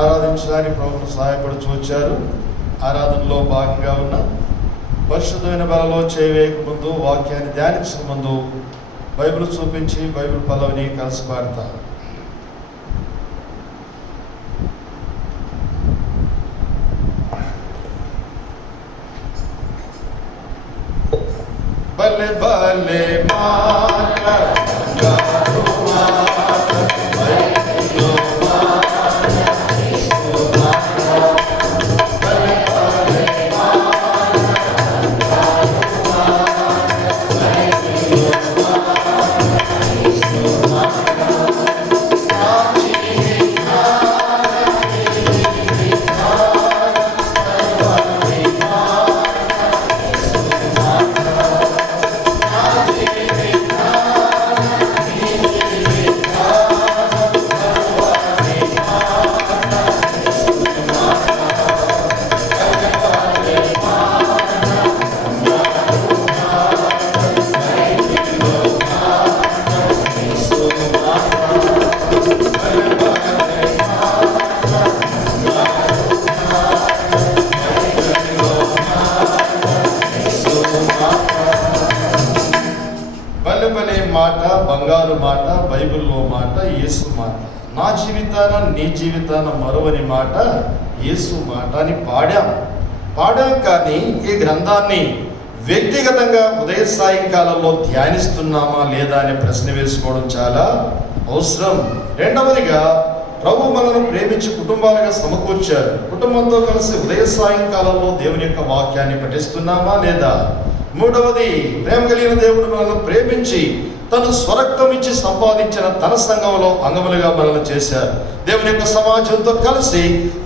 ఆరాధించడానికి ప్రభువును సహాయపడుచు వచ్చారు. ఆరాధనలో భాగంగా ఉన్న పరిశుద్ధమైన బలలో చేయవేయక ముందు, వాక్యాన్ని ధ్యానించక ముందు బైబిల్ చూపించి బైబిల్ పల్లవిని కలిసి పాడతా. బల్లె బల్లె మాట బంగారు మాట, బైబిల్లో మాట, యేసు మాట. నా జీవితాన నీ జీవితాన మరువని మాట యేసు మాట అని పాడాం. కానీ ఈ గ్రంథాన్ని వ్యక్తిగతంగా ఉదయ సాయంకాలంలో ధ్యానిస్తున్నామా లేదా అనే ప్రశ్న వేసుకోవడం చాలా అవసరం. రెండవదిగా, ప్రభు మనల్ని ప్రేమించి కుటుంబాలుగా సమకూర్చారు. కుటుంబంతో కలిసి ఉదయ సాయంకాలంలో దేవుని యొక్క వాక్యాన్ని పఠిస్తున్నామా లేదా? మూడవది, ప్రేమ కలిగిన దేవుడు మనల్ని ప్రేమించి తను స్వరక్తం ఇచ్చి సంపాదించిన తన సంఘంలో అంగములుగా మనల్ని చేశారు. దేవుని యొక్క సమాజంతో కలిసి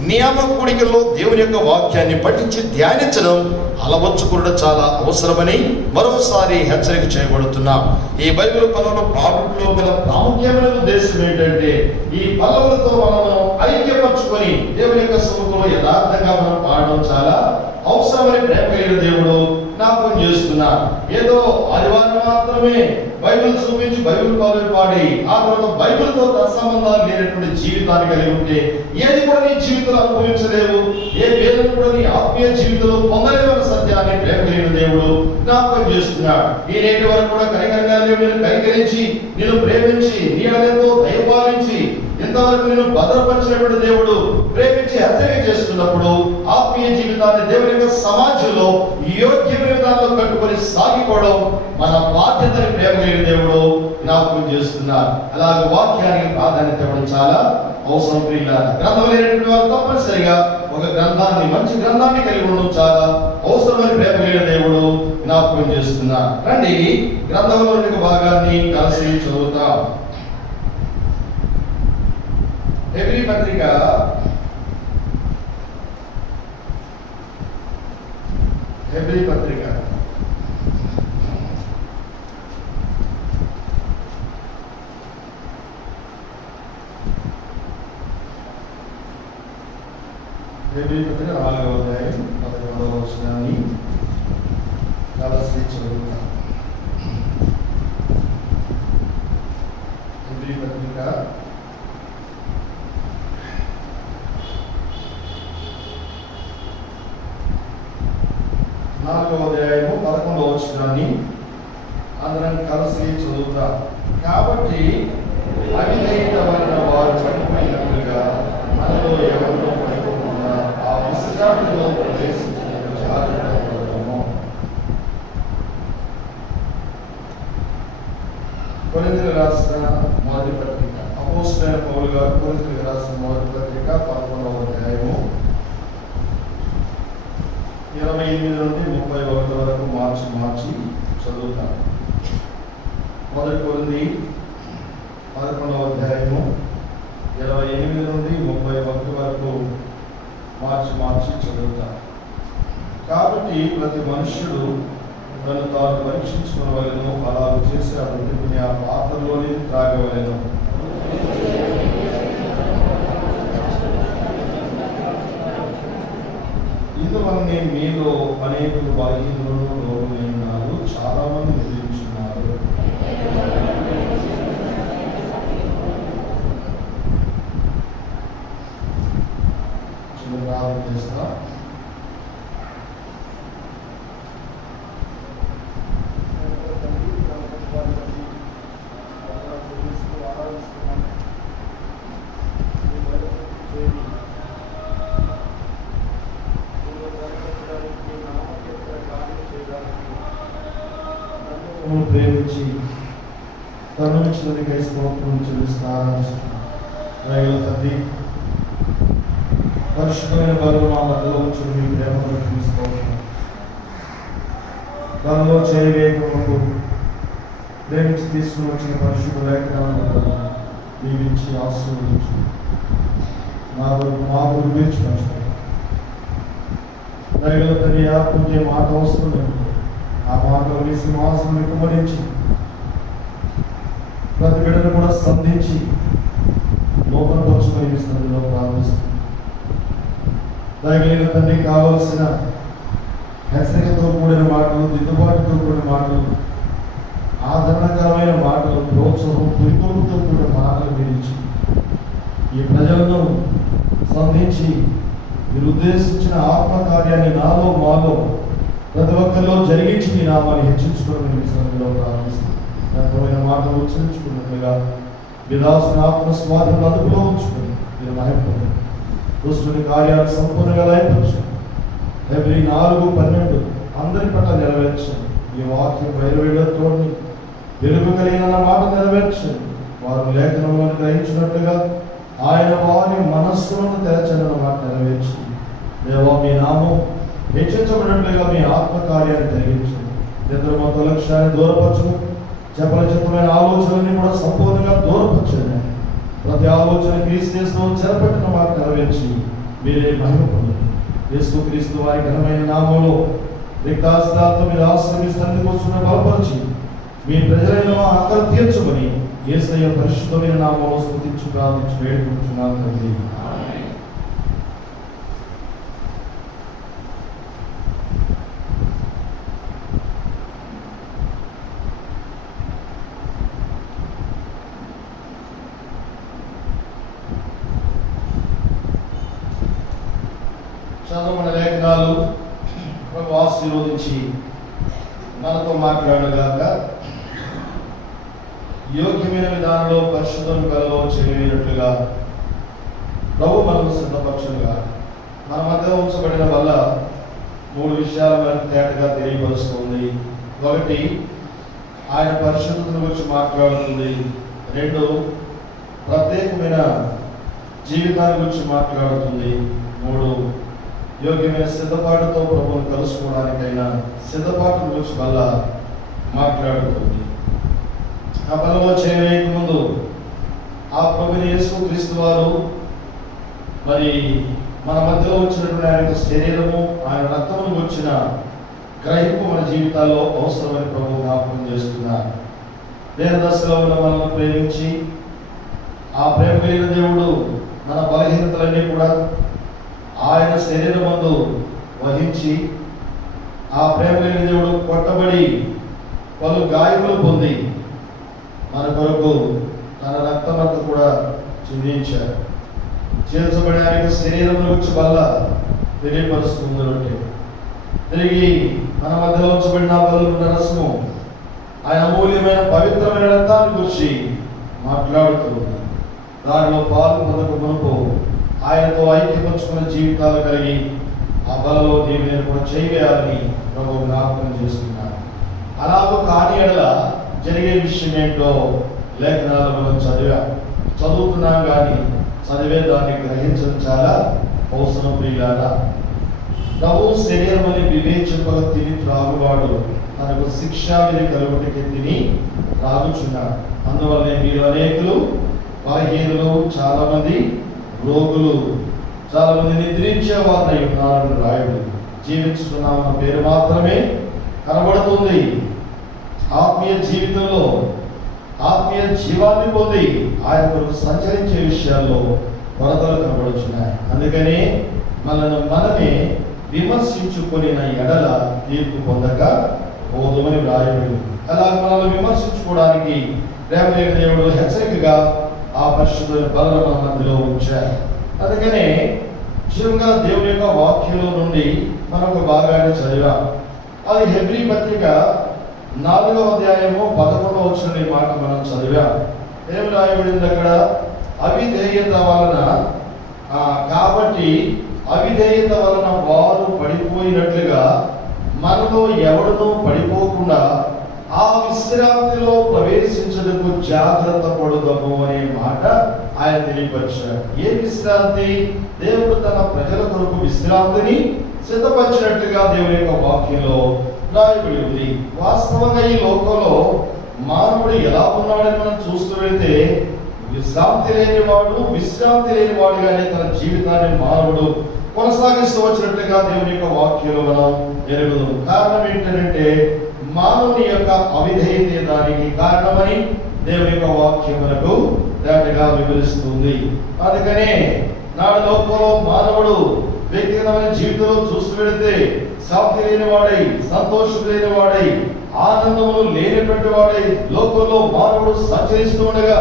నియమ కూడికల్లో దేవుని యొక్క వాక్యాన్ని పఠించి ధ్యానించడం అలవర్చుకోవడం చాలా అవసరమని మరోసారి హెచ్చరిక చేయబడుతున్నాం. ఈ బైబిల్ పదవుల పాఠంలో గల ప్రాముఖ్యమైన ఉద్దేశం ఏంటంటే, ఈ పదవులతో మనము ఐక్యపరచుకొని దేవుని యొక్క సముఖంలో యథార్థంగా మనం పాడడం చాలా అవసరమని ప్రేమ కలిగిన దేవుడు జ్ఞాపకం చేస్తున్నారు. ఏదో ఆదివారం మాత్రమే బైబిల్ చూపించి బైబిల్ పదవి పాడి ఆ తర్వాత బైబిల్తో తత్సంబంధాలు లేనటువంటి జీవితాన్ని కలిగి ఉంటే ఏది కూడా నీ జీవితంలో అనుభవించలేవు, ఏ పేదను కూడా నీ ఆత్మీయ జీవితంలో పొందలేవన్న సత్యాన్ని ప్రేమ కలిగిన దేవుడు జ్ఞాపకం చేస్తున్నాడు. ఈ నేటి వరకు కూడా కనికరంగా నేను కనికరించి, నేను ప్రేమించి, నీ అనేతో దయపాలించి ఇంతవరకు నేను భద్రపరిచినటువంటి దేవుడు ప్రేమించి హెచ్చరిక చేస్తున్నప్పుడు ఆత్మీయ జీవితాన్ని దేవుని యొక్క సమాజంలో యోగ్యమైన విధానంలో కట్టుకొని సాగిపోవడం మన బాధ్యతని ప్రేమ కలిగిన దేవుడు జ్ఞాపకం చేస్తున్నారు. అలాగే వాక్యానికి ప్రాధాన్యత ఇవ్వడం చాలా అవసరం. గ్రంథం లేనటువంటి వారు తప్పనిసరిగా ఒక గ్రంథాన్ని, మంచి గ్రంథాన్ని కలిగి ఉండడం చాలా అవసరమని ప్రేమ కలిగిన దేవుడు జ్ఞాపకం చేస్తున్నారు. రండి, గ్రంథంలోని ఒక భాగాన్ని కలిసి చదువుతాం. హెబ్రీ పత్రిక 4వ అధ్యాయం 11వ వచనాన్ని కలిసి చదువుతాం. హెబ్రీ పత్రిక 4వ అధ్యాయము 11వ వచనాన్ని అందరం కలిసి చదువుతాం. కాబట్టి అవిధేయమైన వారు పడిపోయినట్లుగా మనలో ఎవరిలో పడిపోకుండా ఆ విశ్రాంతిలో ప్రవేశించినట్టు జాగ్రత్త పడతాము. కొరింథీయులకు రాసిన మొదటి పత్రిక, అపోస్తలుడైన పౌలు గారు కొరింథీయులకు రాసిన మొదటి పత్రిక 11వ అధ్యాయము 28 నుండి 31 వరకు మార్చి చదువుతాం. మొదటి కొరింథీ 11వ అధ్యాయము 28 నుండి 31 వరకు మార్చి చదువుతాం. కాబట్టి ప్రతి మనుష్యుడు తను తాను పరీక్షించుకునవలెను, అలాగ చేసి ఆ వృద్ధిని ఆ పాత్రలోనే త్రాగవలెను. ఇందువల్లనే మీలో అనేకులు బలహీనులు, రోగులైనారు, చాలా మంది నిద్రించున్నారు. చిన్న ప్రార్థన చేస్తా. ప్రేమించి తరుణించినదికై స్తోత్రం చెల్లిస్తాను. తండ్రి, పరిశుభ్రమైన బరువు మా మధ్యలో ఉంచి మీ ప్రేమను చూసుకోవాలి. దానిలో చేయవేయకు ప్రేమించి తీసుకుని వచ్చిన పరిశుభ్ర లేఖనాలను దీవించి ఆశీర్వదించి మా గురించి పంచుతాను. దయగల తండ్రి, ఆత్మకే మాట వస్తుందండి. ఆ మాటలో మీ సింహాసనం వికుమరించి ప్రతి బిడ్డను కూడా సంధించి లోపల పరుచుకొని స్థితిలో ప్రారంభిస్తుంది. దయగలిగిన తండ్రి, కావలసిన హెచ్చరికతో కూడిన మాటలు, దిద్దుబాటుతో కూడిన మాటలు, ఆదరణకరమైన మాటలు, ప్రోత్సాహం, పురికొల్పుతో కూడిన మాటలు వినించి ఈ ప్రజలను సంధించి మీరు ఉద్దేశించిన ఆత్మకార్యాన్ని నాలో మాలో ప్రతి ఒక్కరిలో జరిగించి మీ నామాన్ని హెచ్చించుకోవడం మీ సమయంలో ప్రారంభిస్తుంది. అర్థమైన మాటలు ఉచ్చరించుకున్నట్లుగా విదాసుని ఆత్మస్వాధీనం అదుపులో ఉంచుకొని మీరు మహిమపొంది దుష్టుని కార్యాలు సంపూర్ణంగా లయపరచండి. హెబ్రీ 4:12 అందరి పట్ల నెరవేర్చండి. ఈ వాక్యం బయలువేయడంతోని వెలుగు కలిగిన మాట నెరవేర్చండి. వారు లేఖనంలో గ్రహించినట్లుగా ఆయన వారి మనస్సులను తెరచని మాట నెరవేర్చండి. దేవా, మీ నామం హెచ్చించబడినట్లుగా మీ ఆత్మకార్యాన్ని జరిగించండి. ఇద్దరు మొత్త లక్ష్యాన్ని దూరపరచము. చెప్పలచిత్తమైన ఆలోచనని కూడా సంపూర్ణంగా దూరపరచండి. ప్రతి ఆలోచన క్రీస్తు చెరపట్టిన మాట నెరవేర్చి మీరే మహిమ పొందండి. యేసుక్రీస్తు వారి ఘనమైన నామంలో రిక్తాస్థాలతో మీరు ఆశ్రమిస్తానికి వస్తున్న బలపరిచి మీ ప్రజలైన మా ఆకలి తీర్చమని యేసయ్య పరిశుద్ధమైన నామంలో స్తుతించి ప్రార్థించి వేడుకుంటున్నాను తండ్రి. చదువుకున్న లేఖనాలు ప్రభు ఆశీర్వదించి మనతో మాట్లాడగాక. యోగ్యమైన విధానంలో పరిశుద్ధం కలలో చేయనట్లుగా ప్రభు మనకు సిద్ధపరచుగా మన మధ్య ఉంచబడిన వల్ల 3 విషయాలు మనకు తేటగా తెలియపరుస్తుంది. 1, ఆయన పరిశుద్ధతను గురించి మాట్లాడుతుంది. 2, ప్రత్యేకమైన జీవితాన్ని గురించి మాట్లాడుతుంది. 3, యోగ్యమైన సిద్ధపాటుతో ప్రభువును కలుసుకోవడానికైనా సిద్ధపాటు గురించి వల్ల మాట్లాడుతుంది. ఆ పనిలో చేయవేయక ముందు ఆ ప్రభుని యేసుక్రీస్తు వారు మరి మన మధ్యలో వచ్చినటువంటి ఆయన యొక్క శరీరము, ఆయన రక్తమును వచ్చిన గ్రహింపు మన జీవితాల్లో అవసరమని ప్రభు జ్ఞాపకం చేస్తున్నారు. దేహ దశలో ఉన్న మనల్ని ప్రేమించి ఆ ప్రేమ కలిగిన దేవుడు మన బలహీనతలన్నీ కూడా ఆయన శరీరమందు వహించి ఆ ప్రేమ కలిగిన దేవుడు కొట్టబడి పలు గాయములు పొంది మన కొరకు తన రక్తమంతా కూడా చిందించారు. చేర్చబడి ఆయన శరీరంలో వచ్చి వల్ల తెలియపరుస్తుంది. తిరిగి మన మధ్యలో ఉంచబడిన బలున్న రసము ఆయన అమూల్యమైన పవిత్రమైన రక్తాన్ని గురించి మాట్లాడుతూ దానిలో పాలు పొందక మునుపు ఆయనతో ఐక్యపరుచుకున్న జీవితాలు కలిగి ఆ బలలో నేను కూడా చేయవేయాలని ప్రభు జ్ఞాపకం చేస్తున్నాను. అలాగో కాని ఎడల జరిగే విషయం ఏంటో లేఖనాలు మనం చదువుతున్నాం కానీ చదివే దాన్ని గ్రహించడం చాలా అవసరం. ప్రియులారా, ప్రభు శరీరం అని వివేచింపక తిని త్రాగువాడు తనకు శిక్షా విధి కలుగుటకి తిని త్రాగుచున్నాడు. అందువల్లనే మీరు అనేకులు బలహీనులు, చాలా మంది రోగులు, చాలా మంది నిద్రించే వారిని ఉన్నారని రాయుడు. జీవించుతున్నామన్న పేరు మాత్రమే కనబడుతుంది. ఆత్మీయ జీవితంలో ఆత్మీయ జీవాన్ని పొంది ఆయన కొరకు సంచరించే విషయాల్లో కొరతలు కనబడుచున్నాయి. అందుకనే మనమే విమర్శించుకొనిన ఎడల తీర్పు పొందక పోదుమని వ్రాయబడి. అలా మనల్ని విమర్శించుకోవడానికి ప్రేమ దేవుడు హెచ్చరికగా ఆ పరిశుద్ధ బలను మన మధ్యలో ఉంచారు. అందుకనే నిజంగా దేవుని యొక్క వాక్యంలో నుండి మనకు భాగాన్ని చదివాం. అది హెబ్రీ పత్రిక 4వ అధ్యాయము 11వ వచనం మాట మనం చదివాం. ఏం రాయబడింది అక్కడ? అవిధేయత వలన కాబట్టి అవిధేయత వలన వారు పడిపోయినట్లుగా మనలో ఎవడునూ పడిపోకుండా ఆ విశ్రాంతిలో ప్రవేశించడానికి జాగ్రత్త పడుదము అనే మాట ఆయన తెలియపరిచారు. ఏ విశ్రాంతి? దేవుడు తన ప్రజల కొరకు విశ్రాంతిని సిద్ధపరిచినట్టుగా దేవుని యొక్క వాక్యంలో రాయబడి ఉంది. వాస్తవంగా ఈ లోకంలో మానవుడు ఎలా ఉన్నాడని మనం చూస్తూ వెళ్తే విశ్రాంతి లేని వాడుగానే తన జీవితాన్ని మానవుడు కొనసాగిస్తూ వచ్చినట్లుగా దేవుని యొక్క వాక్యంలో మనం ఎరుగుదాం. కారణం ఏంటంటే మానవుని యొక్క అవిధేయతే దానికి కారణమని దేవుని యొక్క వాక్యం మనకు దాటిగా వివరిస్తుంది. అందుకనే నాడు లోకంలో మానవుడు వ్యక్తిగతమైన జీవితంలో చూస్తూ వెళితే శాంతి లేని వాడై, సంతోషం లేని వాడై, ఆనందములు లేనటువంటి వాడై లోకంలో మానవుడు సంచరిస్తూ ఉండగా,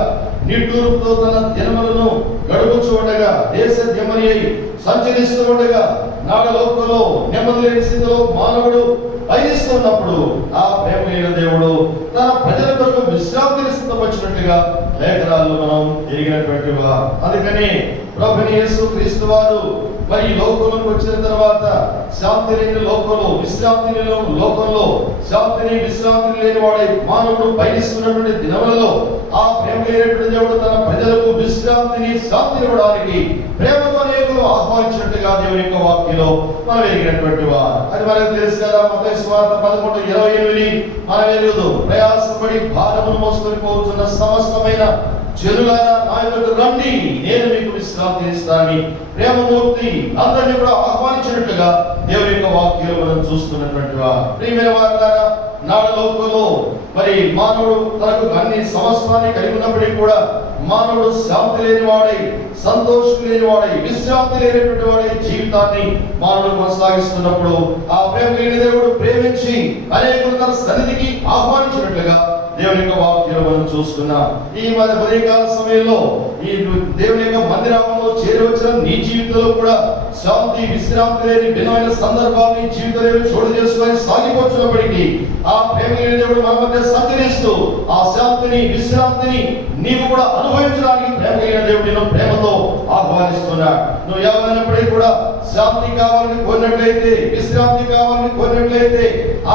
నిట్టూరుతో తన దినములను గడుపుచూ ఉండగా, దేశ దిమని అయి సంచరిస్తూ ఉండగా, నాడు లోకంలో నెమ్మది లేని స్థితిలో మానవుడు పయనిస్తున్నప్పుడు ఆ ప్రేమ లేని దేవుడు తన ప్రజల కొరకు విశ్రాంతిని సిద్ధపరిచినట్టుగా లేఖనాల్లో మనం ఎరిగినటువంటి వారు. అందుకని ప్రభువైన యేసు క్రీస్తు వారు మరి లోకంలోకి వచ్చిన తర్వాత శాంతి లేని లోకంలో విశ్రాంతి లేని వాడై మానవుడు పయనిస్తున్నటువంటి దినములలో ఆ ప్రేమ లేనటువంటి దేవుడు తన ప్రజలకు విశ్రాంతిని, శాంతిని ఇవ్వడానికి ప్రేమతో అనేకులు ఆహ్వానించినట్టుగా దేవుని యొక్క వాక్యంలో మనం ఎరిగినటువంటి వారు. అది మనకు తెలుసు కదా. మత్తయి సువార్త 11:28 మనం ఎరుగుదు. ప్రయాసపడి భారమును మోసుకొని పోతున్న సమస్తమైన జనులారా నా యొద్దకు రండి, నేను మీకు విశ్రాంతి ఇస్తానని ప్రేమమూర్తి అందరినీ కూడా ఆహ్వానించినట్లుగా దేవుని యొక్క వాక్యంలో మనం చూస్తున్నటువంటి వారు. ప్రియమైన వారులారా, నాడు లోకంలో మరి మానవుడు తనకు అన్ని సమస్తాన్ని కలిగి ఉన్నప్పటికీ కూడా మానవుడు శాంతి లేని వాడై, సంతోషం లేని వాడై, విశ్రాంతి లేనటువంటి వాడై జీవితాన్ని మానవుడు కొనసాగిస్తున్నప్పుడు ఆ ప్రేమ లేని దేవుడు ప్రేమించి అనేకులు తన సన్నిధికి ఆహ్వానించినట్లుగా దేవుని యొక్క వాక్యంలో మనం చూస్తున్నాం. ఈ ఉదయకాల సమయంలో ఈ దేవుని యొక్క మందిరంలో చేరి వచ్చిన నీ జీవితంలో కూడా శాంతి, విశ్రాంతి లేని భిన్నమైన సందర్భాన్ని జీవితంలో చోటు చేసుకొని సాగిపోతున్నప్పటికీ ఆ ప్రేమ లేని దేవుడు మన మధ్య సంచరిస్తూ ఆ శాంతిని, విశ్రాంతిని నీవు కూడా అనుభవించడానికి ప్రేమ కలిగిన దేవుడు నిన్ను ప్రేమతో ఆహ్వానిస్తున్నాడు. నువ్వు ఎవరైనప్పటికీ కూడా శాంతి కావాలని కోరినట్లయితే, విశ్రాంతి కావాలని కోరినట్లయితే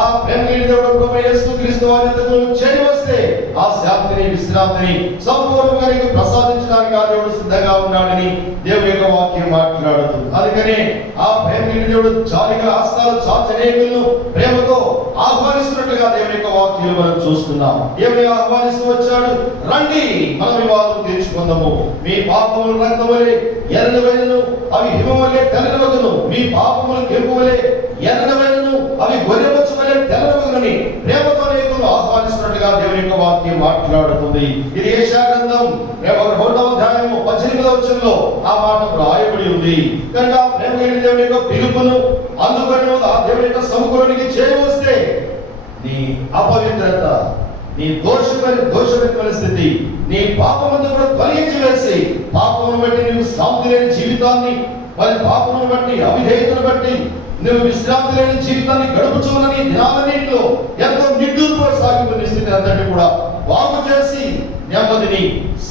ఆ ప్రేమ కలిగిన దేవుడు ప్రభువైన యేసు క్రీస్తు వారి యొద్దకు చేరి వస్తే ఆ శాంతిని, విశ్రాంతిని సంపూర్ణంగా నీకు ప్రసాదించడానికి ఆ దేవుడు సిద్ధంగా ఉన్నాడని దేవుని యొక్క వాక్యం మాట్లాడుతుంది. అందుకనే ఆ ప్రేమ కలిగిన దేవుడు జాలిగా హస్తాలు చాచి అనేకులను ప్రేమతో ఆహ్వానిస్తున్నట్లుగా దేవుని యొక్క వాక్యం మనం చూస్తున్నాం. ఏమని ఆహ్వానిస్తూ వచ్చాడు? రండి, మన వివాదం తీర్చుకుందాము. మీ పాపములు రక్తములే ఎర్రవైనను అవి హిమవలే తెల్లవగును, మీ పాపములు కెంపువలే ఎర్రవైనను అవి గొర్రెబొచ్చు వలె తెల్లవగునని ప్రేమతో అనేకులను ఆహ్వానిస్తున్నట్టుగా దేవుని యొక్క వాక్యం మాట్లాడుతుంది. ఇది యెషయా గ్రంథం 1వ అధ్యాయము 18వ వచనంలో ఆ మాట రాయబడి ఉంది. కనుక ప్రేమ కలిగిన దేవుని యొక్క పిలుపును అందుకొని ఆ దేవుని యొక్క సముఖంలోనికి చేరి అపవిత్రత, నీ దోషమైన స్థితి, నీ పాపమంతా కూడా తొలగించి వేసి, పాపమును బట్టి నీవు శాంతి లేని జీవితాన్ని, మరి పాపమును బట్టి అవిధేయతను బట్టి నువ్వు విశ్రాంతి లేని జీవితాన్ని గడుపుచున్నని దినాలన్నింటిలో ఎంతో నిడ్డూరుతో సాగిపోయిన స్థితి అంతటి కూడా బాగు చేసి నెమ్మదిని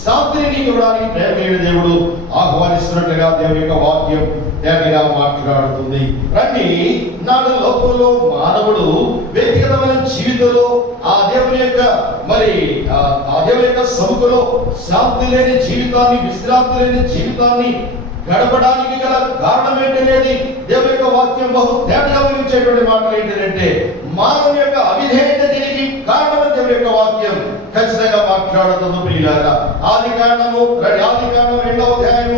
శాంతిని నీకు ఇవ్వడానికి ప్రేమైన దేవుడు ఆహ్వానిస్తున్నట్లుగా దేవుని యొక్క వాక్యం తేటగా మాట్లాడుతుంది. రండి, నాడు లోకంలో మానవుడు వ్యక్తిగతమైన జీవితంలో ఆ దేవుని యొక్క ఆ దేవుని యొక్క సముఖంలో శాంతి లేని జీవితాన్ని, విశ్రాంతి లేని జీవితాన్ని గడపడానికి గల కారణం ఏంటనేది దేవుని యొక్క వాక్యం బహు తేటగా వివరించేటువంటి మాటలు ఏంటంటే, మానవుని యొక్క అవిధేయత దీనికి కారణం దేవుని యొక్క వాక్యం ఖచ్చితంగా మాట్లాడుతుంది. ప్రియులారా, ఆది కాండము 2వ అధ్యాయం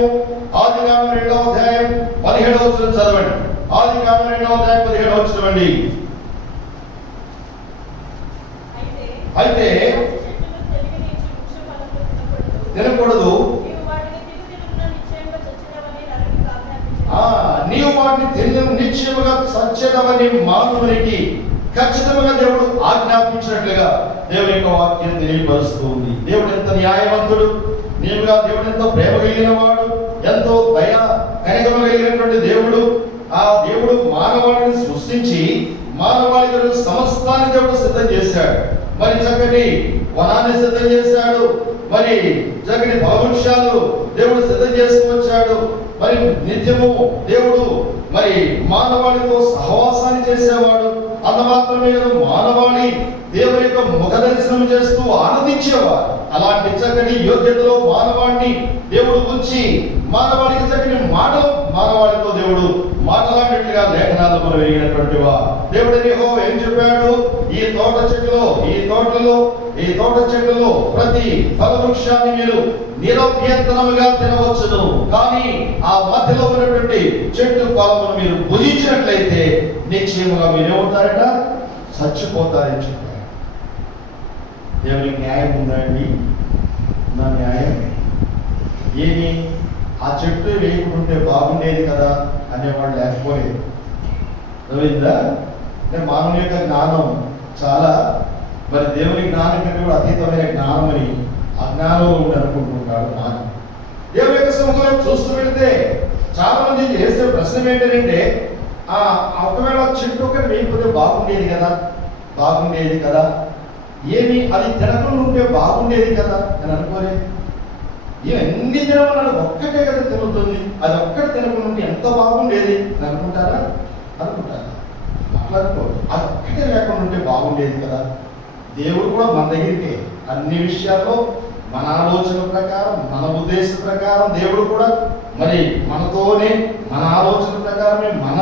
17వ వచనం చదవండి. ఆది కాండం 2వ అధ్యాయం 17వ వచనం అండి. అయితే తినకూడదు, నీవు వాటిని తిని నిశ్చయముగా సత్యమని మానవునికి ఖచ్చితంగా దేవుడు ఆజ్ఞాపించినట్లుగా దేవుని యొక్క వాక్యం తెలియపరుస్తుంది. దేవుడు ఎంత న్యాయవంతుడు, నీవుగా దేవుడు ఎంతో ప్రేమ కలిగిన వాడు, ఎంతో దయ కనికరం కలిగినటువంటి దేవుడు. ఆ దేవుడు మానవాళిని సృష్టించి మానవాళి సమస్తాన్ని దేవుడు సిద్ధం చేశాడు. మరి చక్కటి వనాన్ని సిద్ధం చేశాడు, మరి చక్కటి ఫలవృక్షాలు దేవుడు సిద్ధం చేసుకువచ్చాడు. మరి నిత్యము దేవుడు మరి మానవాళితో సహవాసాన్ని చేసేవాడు. అంత మాత్రమే కాదు, మానవాళి దేవుని యొక్క ముఖ దర్శనం చేస్తూ ఆనందించేవాడు. అలాంటి చక్కటి యోగ్యతలో మానవాడిని దేవుడు ఉంచి మానవాళికి చక్కని మాటలు మానవాళితో దేవుడు మాట్లాడినట్లుగా లేఖనాలు మనం వెలిగినటువంటి దేవుడు యెహోవా ఏం చెప్పాడు? ఈ తోట చెట్లలో ప్రతి ఫలవృక్షాన్ని మీరు నిరభ్యంతరముగా తినవచ్చును, కానీ ఆ మధ్యలో ఉన్నటువంటి చెట్టు ఫలమును మీరు భుజించినట్లయితే నిశ్చయముగా మీరు ఏమవుతారట? చచ్చిపోతారని చెప్పారు. దేవునికి న్యాయం ఉందండి? నా న్యాయం ఏమి? ఆ చెట్టు వేయకుంటే బాగుండేది కదా అనేవాడు లేకపోలేదు. అర్థమైందా? అంటే మానవుని యొక్క జ్ఞానం చాలా మరి దేవుని జ్ఞానం కంటే కూడా అతీతమైన జ్ఞానం అని అజ్ఞానంలో ఉండి అనుకుంటుంటాడు మానవుడు. దేవుని యొక్క సముఖంలో చూస్తూ వెళితే చాలా మంది చేసే ప్రశ్న ఏంటంటే, ఒకవేళ చెట్టు ఒకటి వేయకపోతే బాగుండేది కదా, ఏమి అది తినకుండా ఉంటే బాగుండేది కదా అని అనుకోలే. ఎన్ని తినమన్నాడు, ఒక్కటే కదా తిరుగుతుంది, అది ఒక్కటి తినకుండా ఉంటే ఎంత బాగుండేది అని అనుకుంటారా? అట్లా అనుకోరు. అది ఒక్కటే లేకుండా ఉంటే బాగుండేది కదా. దేవుడు కూడా మన దగ్గరికి అన్ని విషయాల్లో మన ఆలోచన ప్రకారం, మన ఉద్దేశం ప్రకారం దేవుడు కూడా మరి మనతోనే, మన ఆలోచన ప్రకారమే, మన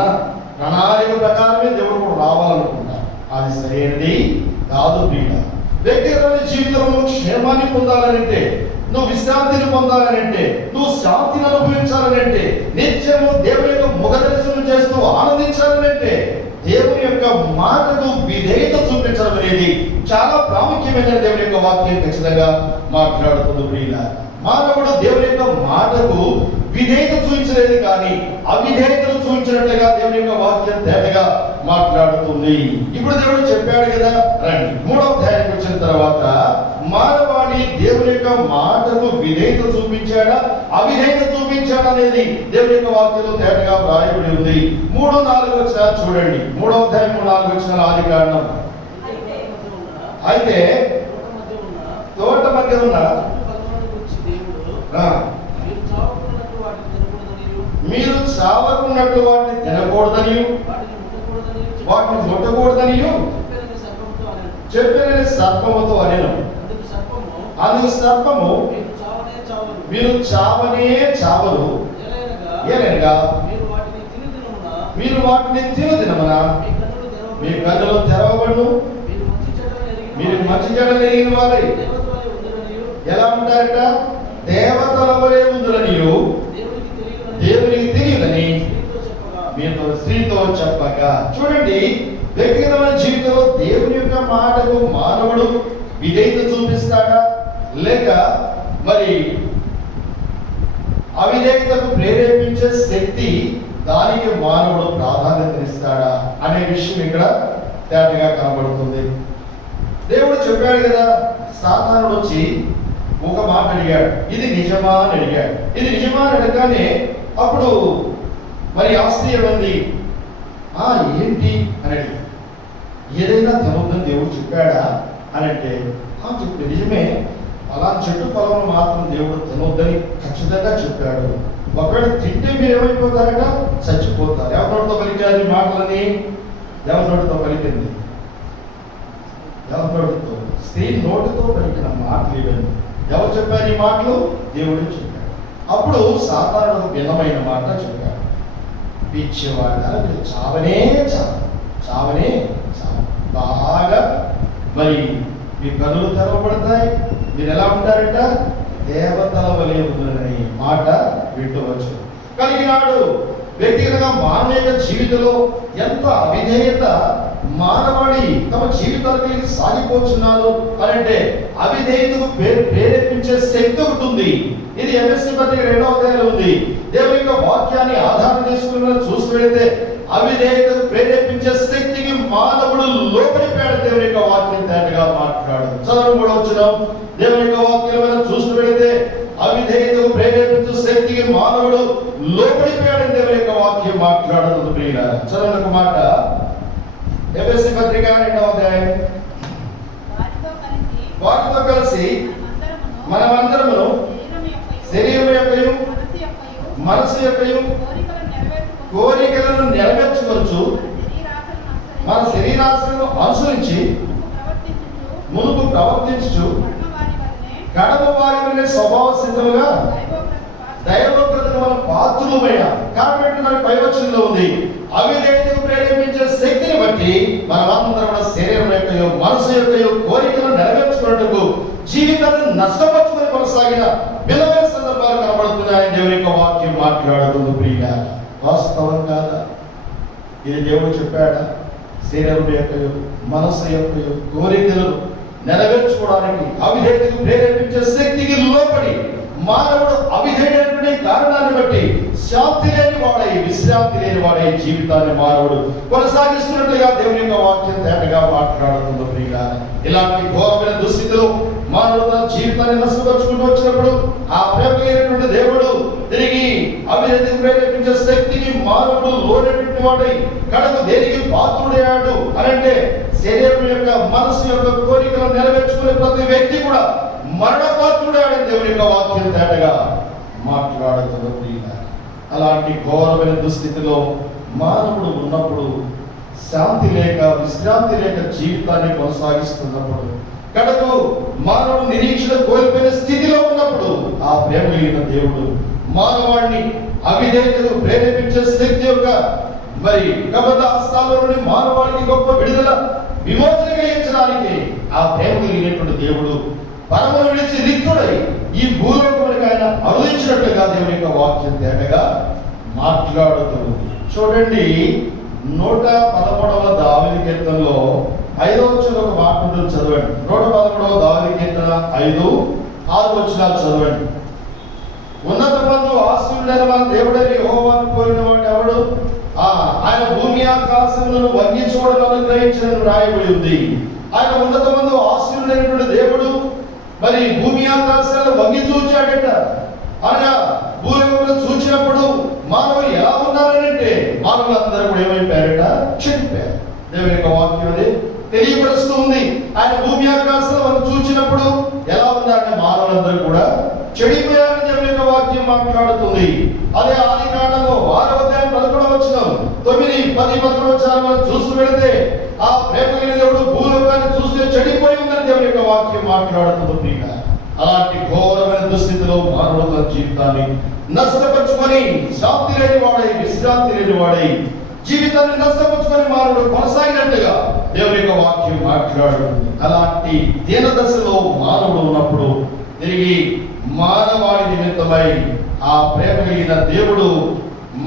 ప్రణాళిక ప్రకారమే దేవుడు కూడా రావాలనుకుంటారు. అది సరైనది కాదు. వ్యక్తిగతమైన జీవితంలో క్షేమాన్ని పొందాలనంటే, నువ్వు విశ్రాంతిని పొందాలనంటే, నువ్వు శాంతిని అనుభవించాలనంటే, నిత్యము దేవుని యొక్క ముఖ దర్శనం చేస్తూ ఆనందించాలనంటే, దేవుని యొక్క మాటకు విధేయత చూపించడం అనేది చాలా ప్రాముఖ్యమైన దేవుని యొక్క వాక్యం ఖచ్చితంగా మాట్లాడుతుంది. ప్రియులారా, మానవుడు దేవుని యొక్క మాటకు విధేయత చూపించలేదు కానీ అవిధేయతను చూపించినట్లుగా దేవుని యొక్క వాక్యం తేటగా మాట్లాడుతుంది. ఇప్పుడు దేవుడు చెప్పాడు కదా, రండి 3వ అధ్యాయానికి వచ్చిన తర్వాత మానవాళి దేవుని యొక్క మాటకు విధేయత చూపించాడా అవిధేయత చూపించాడా అనేది దేవుని యొక్క వాక్యంలో తేటగా వ్రాయబడి ఉంది. 3-4 వచనాలు చూడండి. 3వ అధ్యాయం 4 వచనాలు ఆది కాండం. అయితే తోట మధ్య ఉన్న మీరు చావకున్నట్లు వాటిని తినకూడదని, వాటిని ముట్టకూడదని చెప్పిన సర్పముతో అనెను. అందుకు సర్పము, మీరు చావనే చావరు, ఏలనగా మీరు వాటిని తినుదినమున మీ కన్నులు తెరవబడును, మీరు మంచి చెడ్డలు ఎరిగిన వారై ఎలా ఉంటారట? దేవతల వలె ఉందురనియు దేవునికి తెలియదని మీతో స్త్రీతో చెప్పగా. చూడండి, వ్యక్తిగతమైన జీవితంలో దేవుని యొక్క మాటకు మానవుడు విధేయత చూపిస్తాడా, లేక మరి అవిధేయతకు ప్రేరేపించే శక్తి దానికి మానవుడు ప్రాధాన్యత ఇస్తాడా అనే విషయం ఇక్కడ తేటగా కనబడుతుంది. దేవుడు చెప్పాడు కదా. సాతానుడు వచ్చి ఒక మాట అడిగాడు, ఇది నిజమా అని అడిగాడు. ఇది నిజమా అని అడగగానే అప్పుడు మరి ఆ స్త్రీ ఏమంది, ఏంటి అని అడిగి, ఏదైనా తినొద్దని దేవుడు చెప్పాడా అని అంటే, చెప్పి నిజమే, అలా చెట్టు ఫలం మాత్రం దేవుడు తినొద్దని ఖచ్చితంగా చెప్పాడు. ఒకవేళ తింటే మీరు ఏమైపోతారట, చచ్చిపోతారు. ఎవరితో పలికారు ఈ మాటలని? ఎవరితో పలికింది? ఎవరితో? స్త్రీ నోటితో పలికిన మాటలు ఇవన్నీ. ఎవరు చెప్పారు ఈ మాటలు? దేవుడు చెప్పాడు. అప్పుడు సాతానుడు భిన్నమైన మాట చెప్పాడు, పిచ్చివాడ మీరు చావనే చావనే బాగా మరి మీ కనులు తెరవబడతాయి, మీరు ఎలా ఉంటారంట, దేవతల వలె ఉందని మాట వింటవచ్చు. కలిగినాడు వ్యక్తిగతంగా మానవ జీవితంలో ఎంత అవిధేయత మానవాడి తమ జీవితానికి సాగిపోతున్నారు అని అంటే అవిధేయతకు ప్రేరేపించే శక్తి ఒకటి ఉంది. ఇది ఎఫెసీ పత్రిక 2వ అధ్యాయంలో ఉంది. దేవుని యొక్క వాక్యాన్ని ఆధారం చేసుకుని చూసి వెళితే అవిధేయతకు ప్రేరేపించే శక్తికి మానవుడు లోపలిపోయాడు. దేవుని యొక్క వాక్యం తేటగా మాట్లాడు. చదువు కూడా వచ్చినాం. దేవుని యొక్క వాక్యం చూసి వెళితే అవిధేయతకు ప్రేరేపించే శక్తికి మానవుడు లోపలిపోయాడు. దేవుని యొక్క వాక్యం మాట్లాడుతుంది. ప్రియుల చదువు ఒక మాట, ఎఫెసీ పత్రిక 2వ అధ్యాయం, వాటితో కలిసి మనమందరమును శరీరం యొక్కయు మనసు యొక్కయు కోరికలను నెరవేర్చుకొనుచు మన శరీరాశలను అనుసరించి మునుపు ప్రవర్తించుచు గడప వారి స్వభావ సిద్ధముగా దైవోక్తకు మనం పాత్రులమైన కాబట్టి మన పైవచనంలో ఉంది, అవిధేయతకు ప్రేరేపించే శక్తిని బట్టి మనమందరం శరీరం యొక్కయో మనసు యొక్కయో కోరికలను నెరవేర్చుకున్నట్టుకు జీవితాన్ని నష్టపరుచుకుని కొనసాగిన విలువైన సందర్భాలు కనబడుతున్నాయని దేవుని యొక్క వాక్యం మాట్లాడుతుంది. ప్రియుల వాస్తవం కాదా? ఇది దేవుడు చెప్పాడా? శరీరం యొక్కయో మనసు యొక్కయో కోరికలను నెరవేర్చుకోవడానికి అవిధేయతకు ప్రేరేపించే శక్తికి లోపడి మానవుడు అవిధేయటువంటి కారణాన్ని బట్టి శాంతి లేని వాడై విశ్రాంతి లేని వాడై జీవితాన్ని మానవుడు కొనసాగిస్తున్నట్లుగా దేవుని యొక్క వాక్యం తేటగా మాట్లాడుతుంది. ప్రియుల ఇలాంటి ఘోరమైన దుస్థితిలో మానవుడు తన జీవితాన్ని నష్టపరుచుకుంటూ వచ్చినప్పుడు ఆ ప్రేమ లేనటువంటి దేవుడు తిరిగి అవిధేయతకు ప్రేరేపించే శక్తికి మానవుడు లోనటువంటి వాడై కడకు దేనికి పాత్రుడయ్యాడు అనంటే శరీరం యొక్క మనసు యొక్క కోరికలను నెరవేర్చుకునే ప్రతి వ్యక్తి కూడా మరణపాత్రుడయ్యాడు. దేవుని యొక్క వాక్యం తేటగా మాట్లాడుతుంది. అలాంటి ఘోరమైన దుస్థితిలో మానవుడు ఉన్నప్పుడు, శాంతి లేక విశ్రాంతి లేక జీవితాన్ని కొనసాగిస్తున్నప్పుడు, కడకు మానవుడు నిరీక్షణ కోల్పోయిన స్థితిలో ఉన్నప్పుడు ఆ ప్రేమ కలిగిన దేవుడు మానవాడిని అవిధేయతకు ప్రేరేపించే శక్తి యొక్క మరి కబద్ధ హస్తాల్లో నుండి మానవాడికి గొప్ప విడుదల విమోచన కలిగించడానికి ఆ ప్రేమ కలిగినటువంటి దేవుడు పరమను విడిచి రిక్తుడై ఈ భూలోకమునికి ఆయన అరుదించినట్లుగా దేవుని యొక్క వాక్యం తేటగా మాట్లాడుతుంది. చూడండి, 113వ దావీదు కీర్తనలో 5వ వచనంలో ఒక మాట ఉంటుంది, చదవండి. 113వ దావీదు కీర్తన 5-6 వచనాలు చదవండి. ఉన్నతమందు ఆశీనుడైన మన దేవుడైన యెహోవాను కోరిన వాడు ఎవడు? ఆయన భూమి ఆకాశములను వంగి చూడలను అనుగ్రహించిన రాయబడి ఉంది. ఆయన ఉన్నతమందు ఆశీనుడైనటువంటి దేవుడు మరి భూమి ఆకాశాలను వంగి చూచాడట. అనగా భూలోకంలో చూచినప్పుడు మానవులు ఎలా ఉన్నారంటే మానవులందరూ కూడా ఏమైపోయారట, చెడిపోయారు. దేవుని యొక్క వాక్యం అది తెలియపరుస్తూ ఉంది. ఆయన భూమి ఆకాశాలను చూచినప్పుడు ఎలా ఉన్నారంటే మానవులందరూ కూడా చెడిపోయారని దేవుని యొక్క వాక్యం మాట్లాడుతుంది. అదే ఆది కాండము 6వ అధ్యాయం 11వ వచనం 9, 10, 11 వచనాలు మనం చూస్తూ వెళితే ఆ ప్రేమ కలిగిన దేవుడు భూలోకాన్ని చూస్తే చెడిపోయి ఉందని దేవుని యొక్క వాక్యం మాట్లాడుతుంది. అలాంటి ఘోరమైన దుస్థితిలో మానవుడు తన జీవితాన్ని నష్టపరుచుకొని శాంతి లేని వాడై విశ్రాంతి లేని వాడై జీవితాన్ని నష్టపరుచుకొని మానవుడు కొనసాగినట్టుగా దేవుని యొక్క వాక్యం మాట్లాడుతుంది. అలాంటి దీన దశలో మానవుడు ఉన్నప్పుడు తిరిగి మానవాళి నిమిత్తమై ఆ ప్రేమ కలిగిన దేవుడు